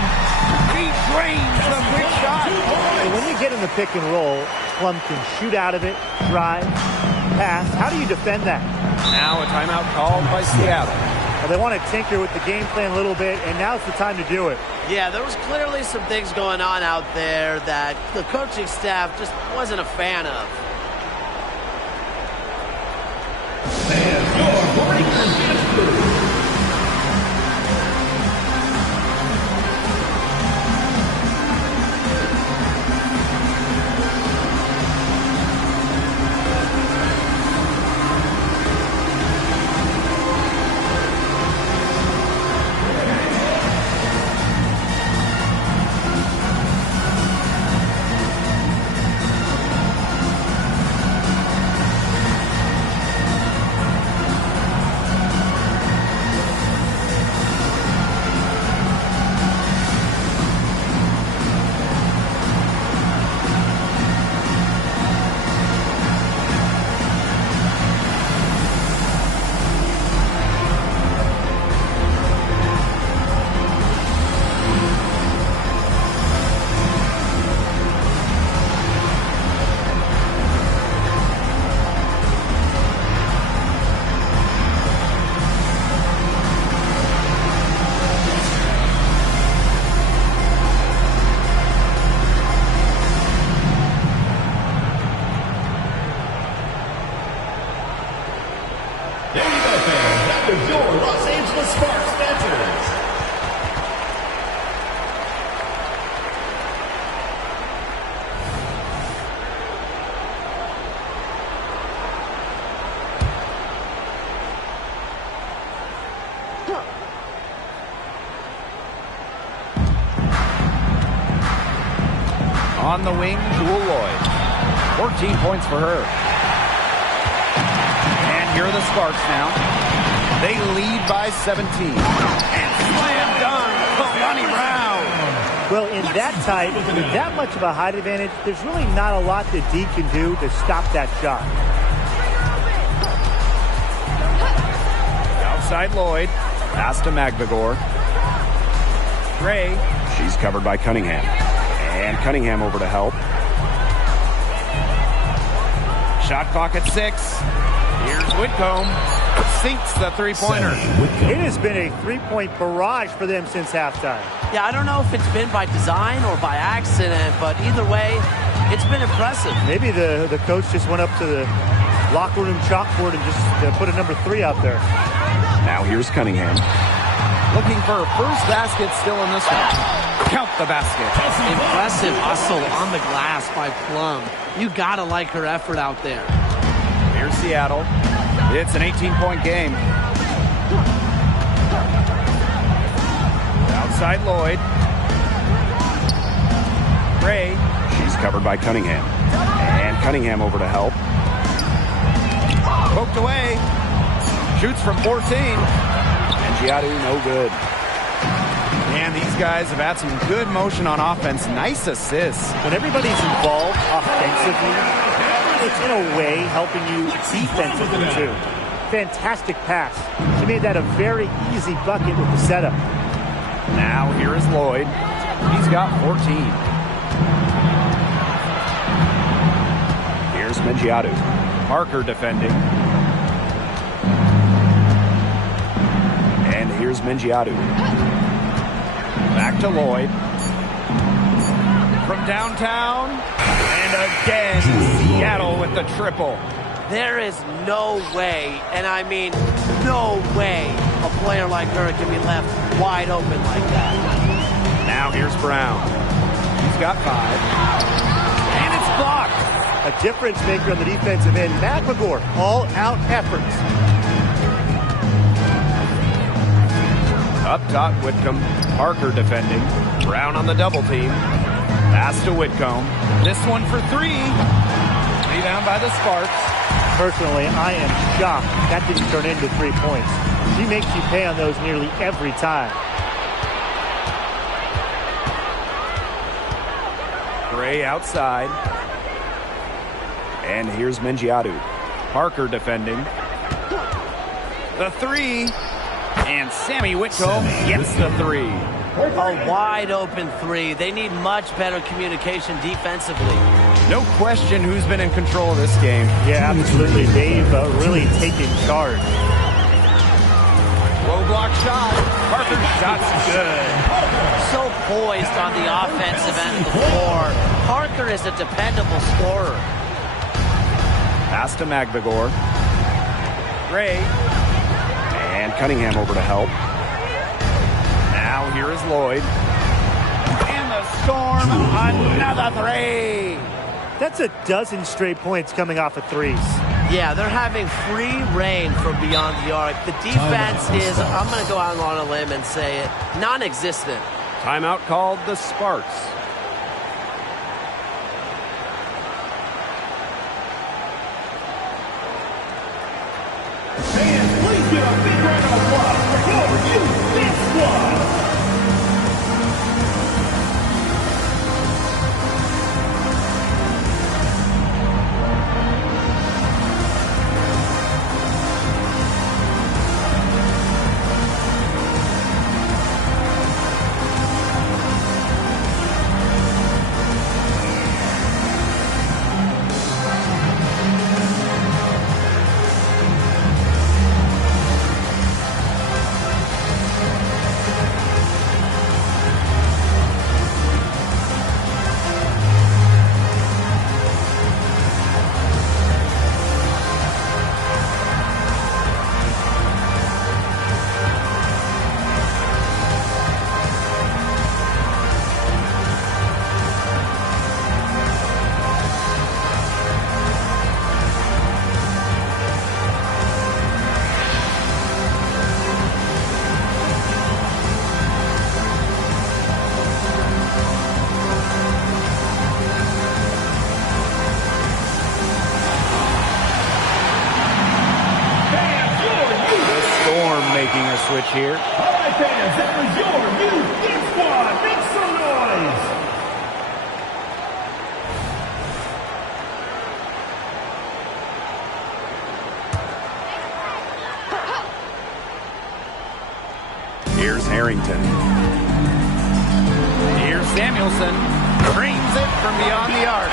He drains the quick shot. And when you get in the pick and roll, Plum can shoot out of it, drive, pass. How do you defend that? Now a timeout called by Seattle. Well, they want to tinker with the game plan a little bit, and now's the time to do it. Yeah, there was clearly some things going on out there that the coaching staff just wasn't a fan of. And your breakers. On the wing, Jewel Lloyd. 14 points for her. And here are the Sparks now. They lead by 17. And slam dunk, Kalani Brown. Well, in that tight, with that much of a height advantage, there's really not a lot that D can do to stop that shot. Outside Lloyd. Pass to Magbagor. Gray. She's covered by Cunningham. And Cunningham over to help. Shot clock at 6. Here's Whitcomb. Sinks the three-pointer. It has been a three-point barrage for them since halftime. Yeah, I don't know if it's been by design or by accident, but either way, it's been impressive. Maybe the coach just went up to the locker room chalkboard and just put a number 3 out there. Now here's Cunningham. Looking for her first basket still in this one. Count the basket. Impressive hustle on the glass by Plum. You gotta like her effort out there. Here's Seattle. It's an 18-point game. Outside Lloyd. Gray. She's covered by Cunningham. And Cunningham over to help. Poked away. Shoots from 14. And Giadu, no good. And these guys have had some good motion on offense. Nice assists. When everybody's involved offensively, it's in a way helping you defensively too. Fantastic pass. She made that a very easy bucket with the setup. Now here is Lloyd. He's got 14. Here's Mengiadu. Parker defending. And here's Mengiadu. Back to Lloyd. From downtown. And again, Seattle with the triple. There is no way, and I mean no way, a player like her can be left wide open like that. Now here's Brown. He's got 5. And it's blocked. A difference maker on the defensive end. Magbagor, all-out efforts. Up top, Whitcomb. Parker defending. Brown on the double team. Pass to Whitcomb. This one for 3. Rebound by the Sparks. Personally, I am shocked that didn't turn into 3 points. She makes you pay on those nearly every time. Gray outside. And here's Mengiadu. Parker defending. The three. And Sammy Whitcomb gets the three. A wide open three. They need much better communication defensively. No question who's been in control of this game. Yeah, absolutely. They've really taken charge. Low block shot. Parker's shot's good. So poised on the offensive end of the floor. Parker is a dependable scorer. Pass to Magvigor. Gray. And Cunningham over to help. Now here is Lloyd. And the Storm, another three. That's a dozen straight points coming off of threes. Yeah, they're having free reign from beyond the arc. The defense is, I'm going to go out on a limb and say it, non-existent. Timeout called the Sparks. Fans, please give a big round of applause for your Youth Squad. Making a switch here. All right, fans, that was your Youth Squad. Make some noise. Here's Harrington. Here's Samuelson. Brings it from beyond the arc.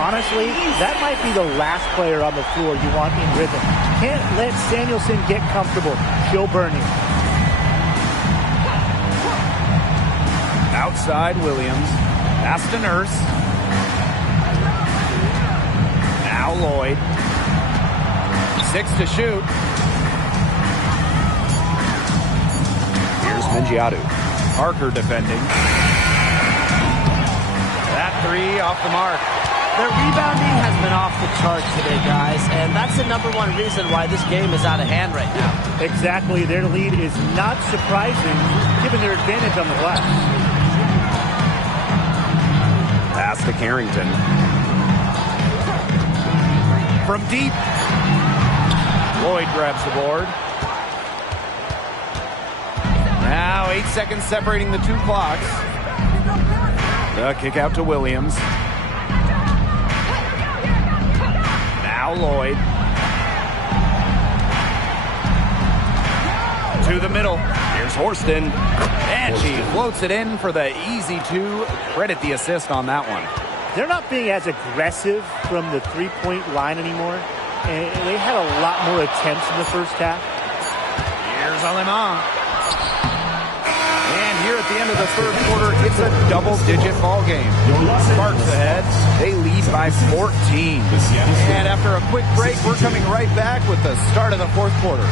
Honestly, that might be the last player on the floor you want in rhythm. Can't let Samuelson get comfortable. She'll burn you. Outside Williams. Pass to Nurse. Now Lloyd. 6 to shoot. Here's Mengiadu. Parker defending. That three off the mark. Their rebounding has been off the chart today, guys, and that's the #1 reason why this game is out of hand right now. Exactly. Their lead is not surprising given their advantage on the glass. Pass to Carrington. From deep. Lloyd grabs the board. Now 8 seconds separating the two clocks. The kick out to Williams. Now Lloyd. To the middle. Here's Horston. And she floats it in for the easy two. Credit the assist on that one. They're not being as aggressive from the three-point line anymore. And they had a lot more attempts in the first half. Here's Alemán. And here at the end of the third quarter, it's a double-digit ball game. Sparks ahead. They lead by 14. And after a quick break, we're coming right back with the start of the fourth quarter.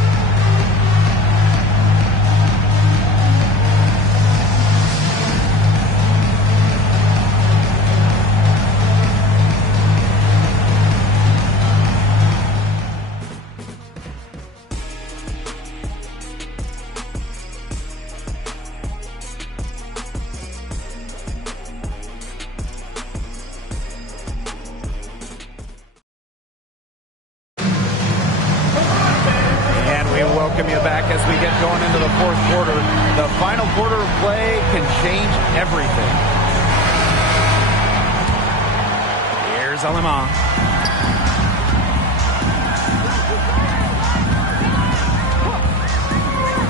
fourth quarter. The final quarter of play can change everything. Here's Wnba.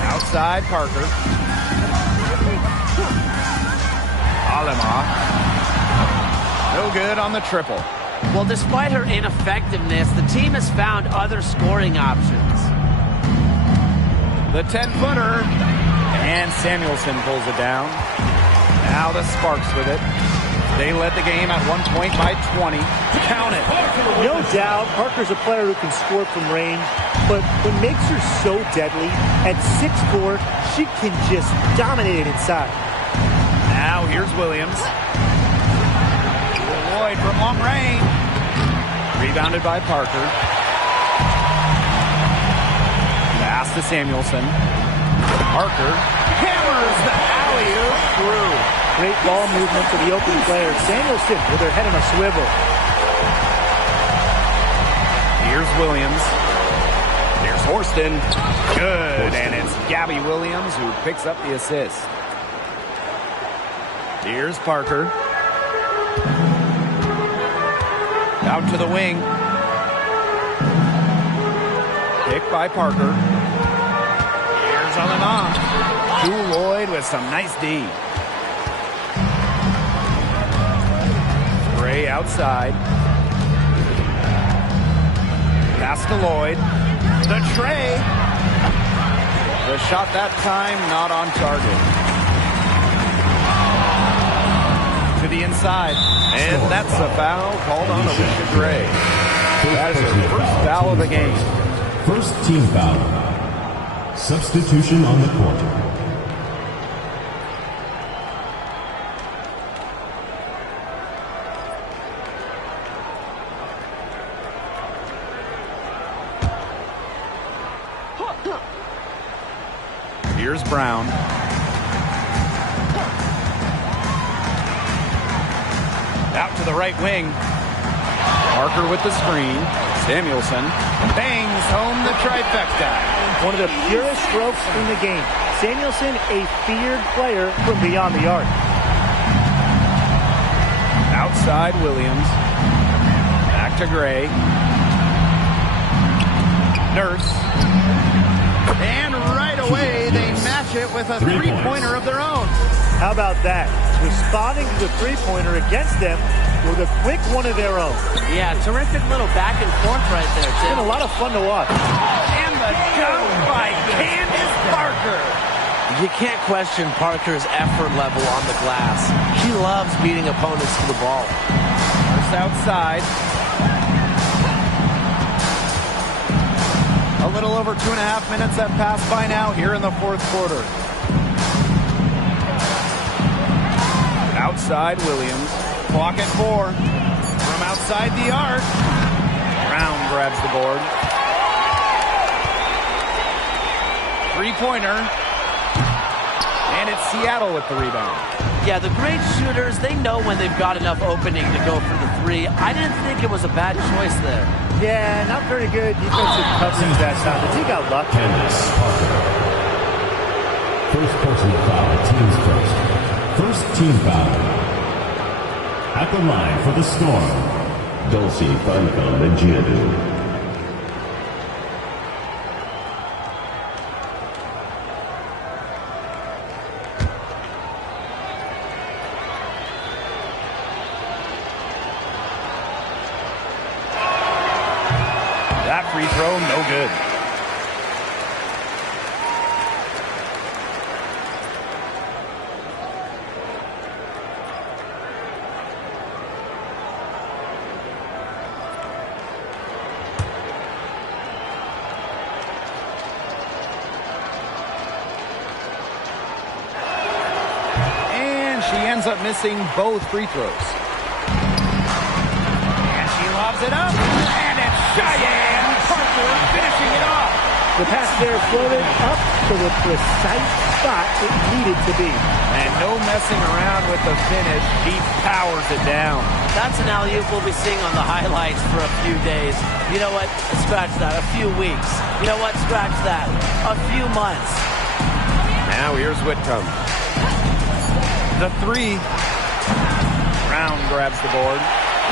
Outside Parker. Wnba. No good on the triple. Well, despite her ineffectiveness, the team has found other scoring options. The 10-footer. And Samuelson pulls it down. Now the Sparks with it. They led the game at one point by 20. Count it. No doubt, Parker's a player who can score from range, but what makes her so deadly, at 6'4", she can just dominate it inside. Now here's Williams. Lloyd from long range. Rebounded by Parker. Pass to Samuelson. Parker hammers the alley-oop through. Great ball movement for the open player. Samuelson with her head on a swivel. Here's Williams. There's Horston. Good, and it's Gabby Williams who picks up the assist. Here's Parker. Out to the wing. Picked by Parker. Here's Wnba. To Lloyd with some nice D. Gray outside. Pass to Lloyd. The tray. The shot that time not on target. To the inside. And that's a foul called on Alicia Gray. That is her first foul of the game. First team foul. Substitution on the court. Here's Brown. Out to the right wing. Parker with the screen. Samuelson bangs home the trifecta. One of the purest strokes in the game. Samuelson, a feared player from beyond the arc. Outside Williams. Back to Gray. Nurse. And right away they match it with a three-pointer of their own. How about that? Responding to the three-pointer against them with a quick one of their own. Yeah, terrific little back and forth right there, It's Tim. been a lot of fun to watch. And the dunk by Candace Parker. You can't question Parker's effort level on the glass. She loves beating opponents to the ball. First outside. A little over 2.5 minutes have passed by now here in the fourth quarter. Outside Williams. Clock at 4. From outside the arc. Brown grabs the board. Three-pointer. And it's Seattle with the rebound. Yeah, the great shooters, they know when they've got enough opening to go for the three. I didn't think it was a bad choice there. Yeah, not very good defensive coverage that time, but he got lucky. Candace Parker. First personal foul, team's first. First team foul. At the line for the Storm, Dulcie Fancom and Giadu. That free throw, no good. And she ends up missing both free throws. And she lobs it up. And it's Cheyenne Parker finishing it off. The pass there floated up to the precise spot it needed to be. And no messing around with the finish. She powers it down. That's an alley-oop we'll be seeing on the highlights for a few days. You know what? Scratch that. A few weeks. You know what? Scratch that. A few months. here's Whitcomb. The three. Brown grabs the board.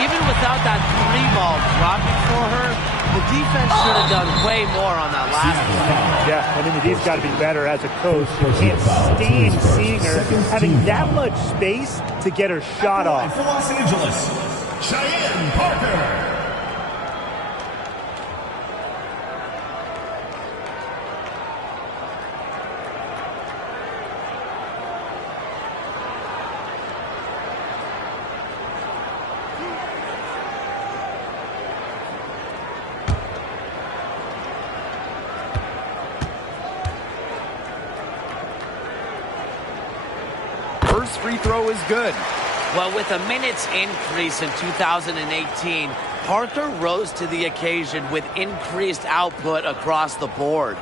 Even without that three ball dropping for her, the defense should have done way more on that last play. Yeah, I mean, he's got to be better as a coach. You can't stand seeing her having that much space to get her shot off. For Los Angeles, Cheyenne Parker. First free throw is good. Well, with a minutes increase in 2018, Parker rose to the occasion with increased output across the board.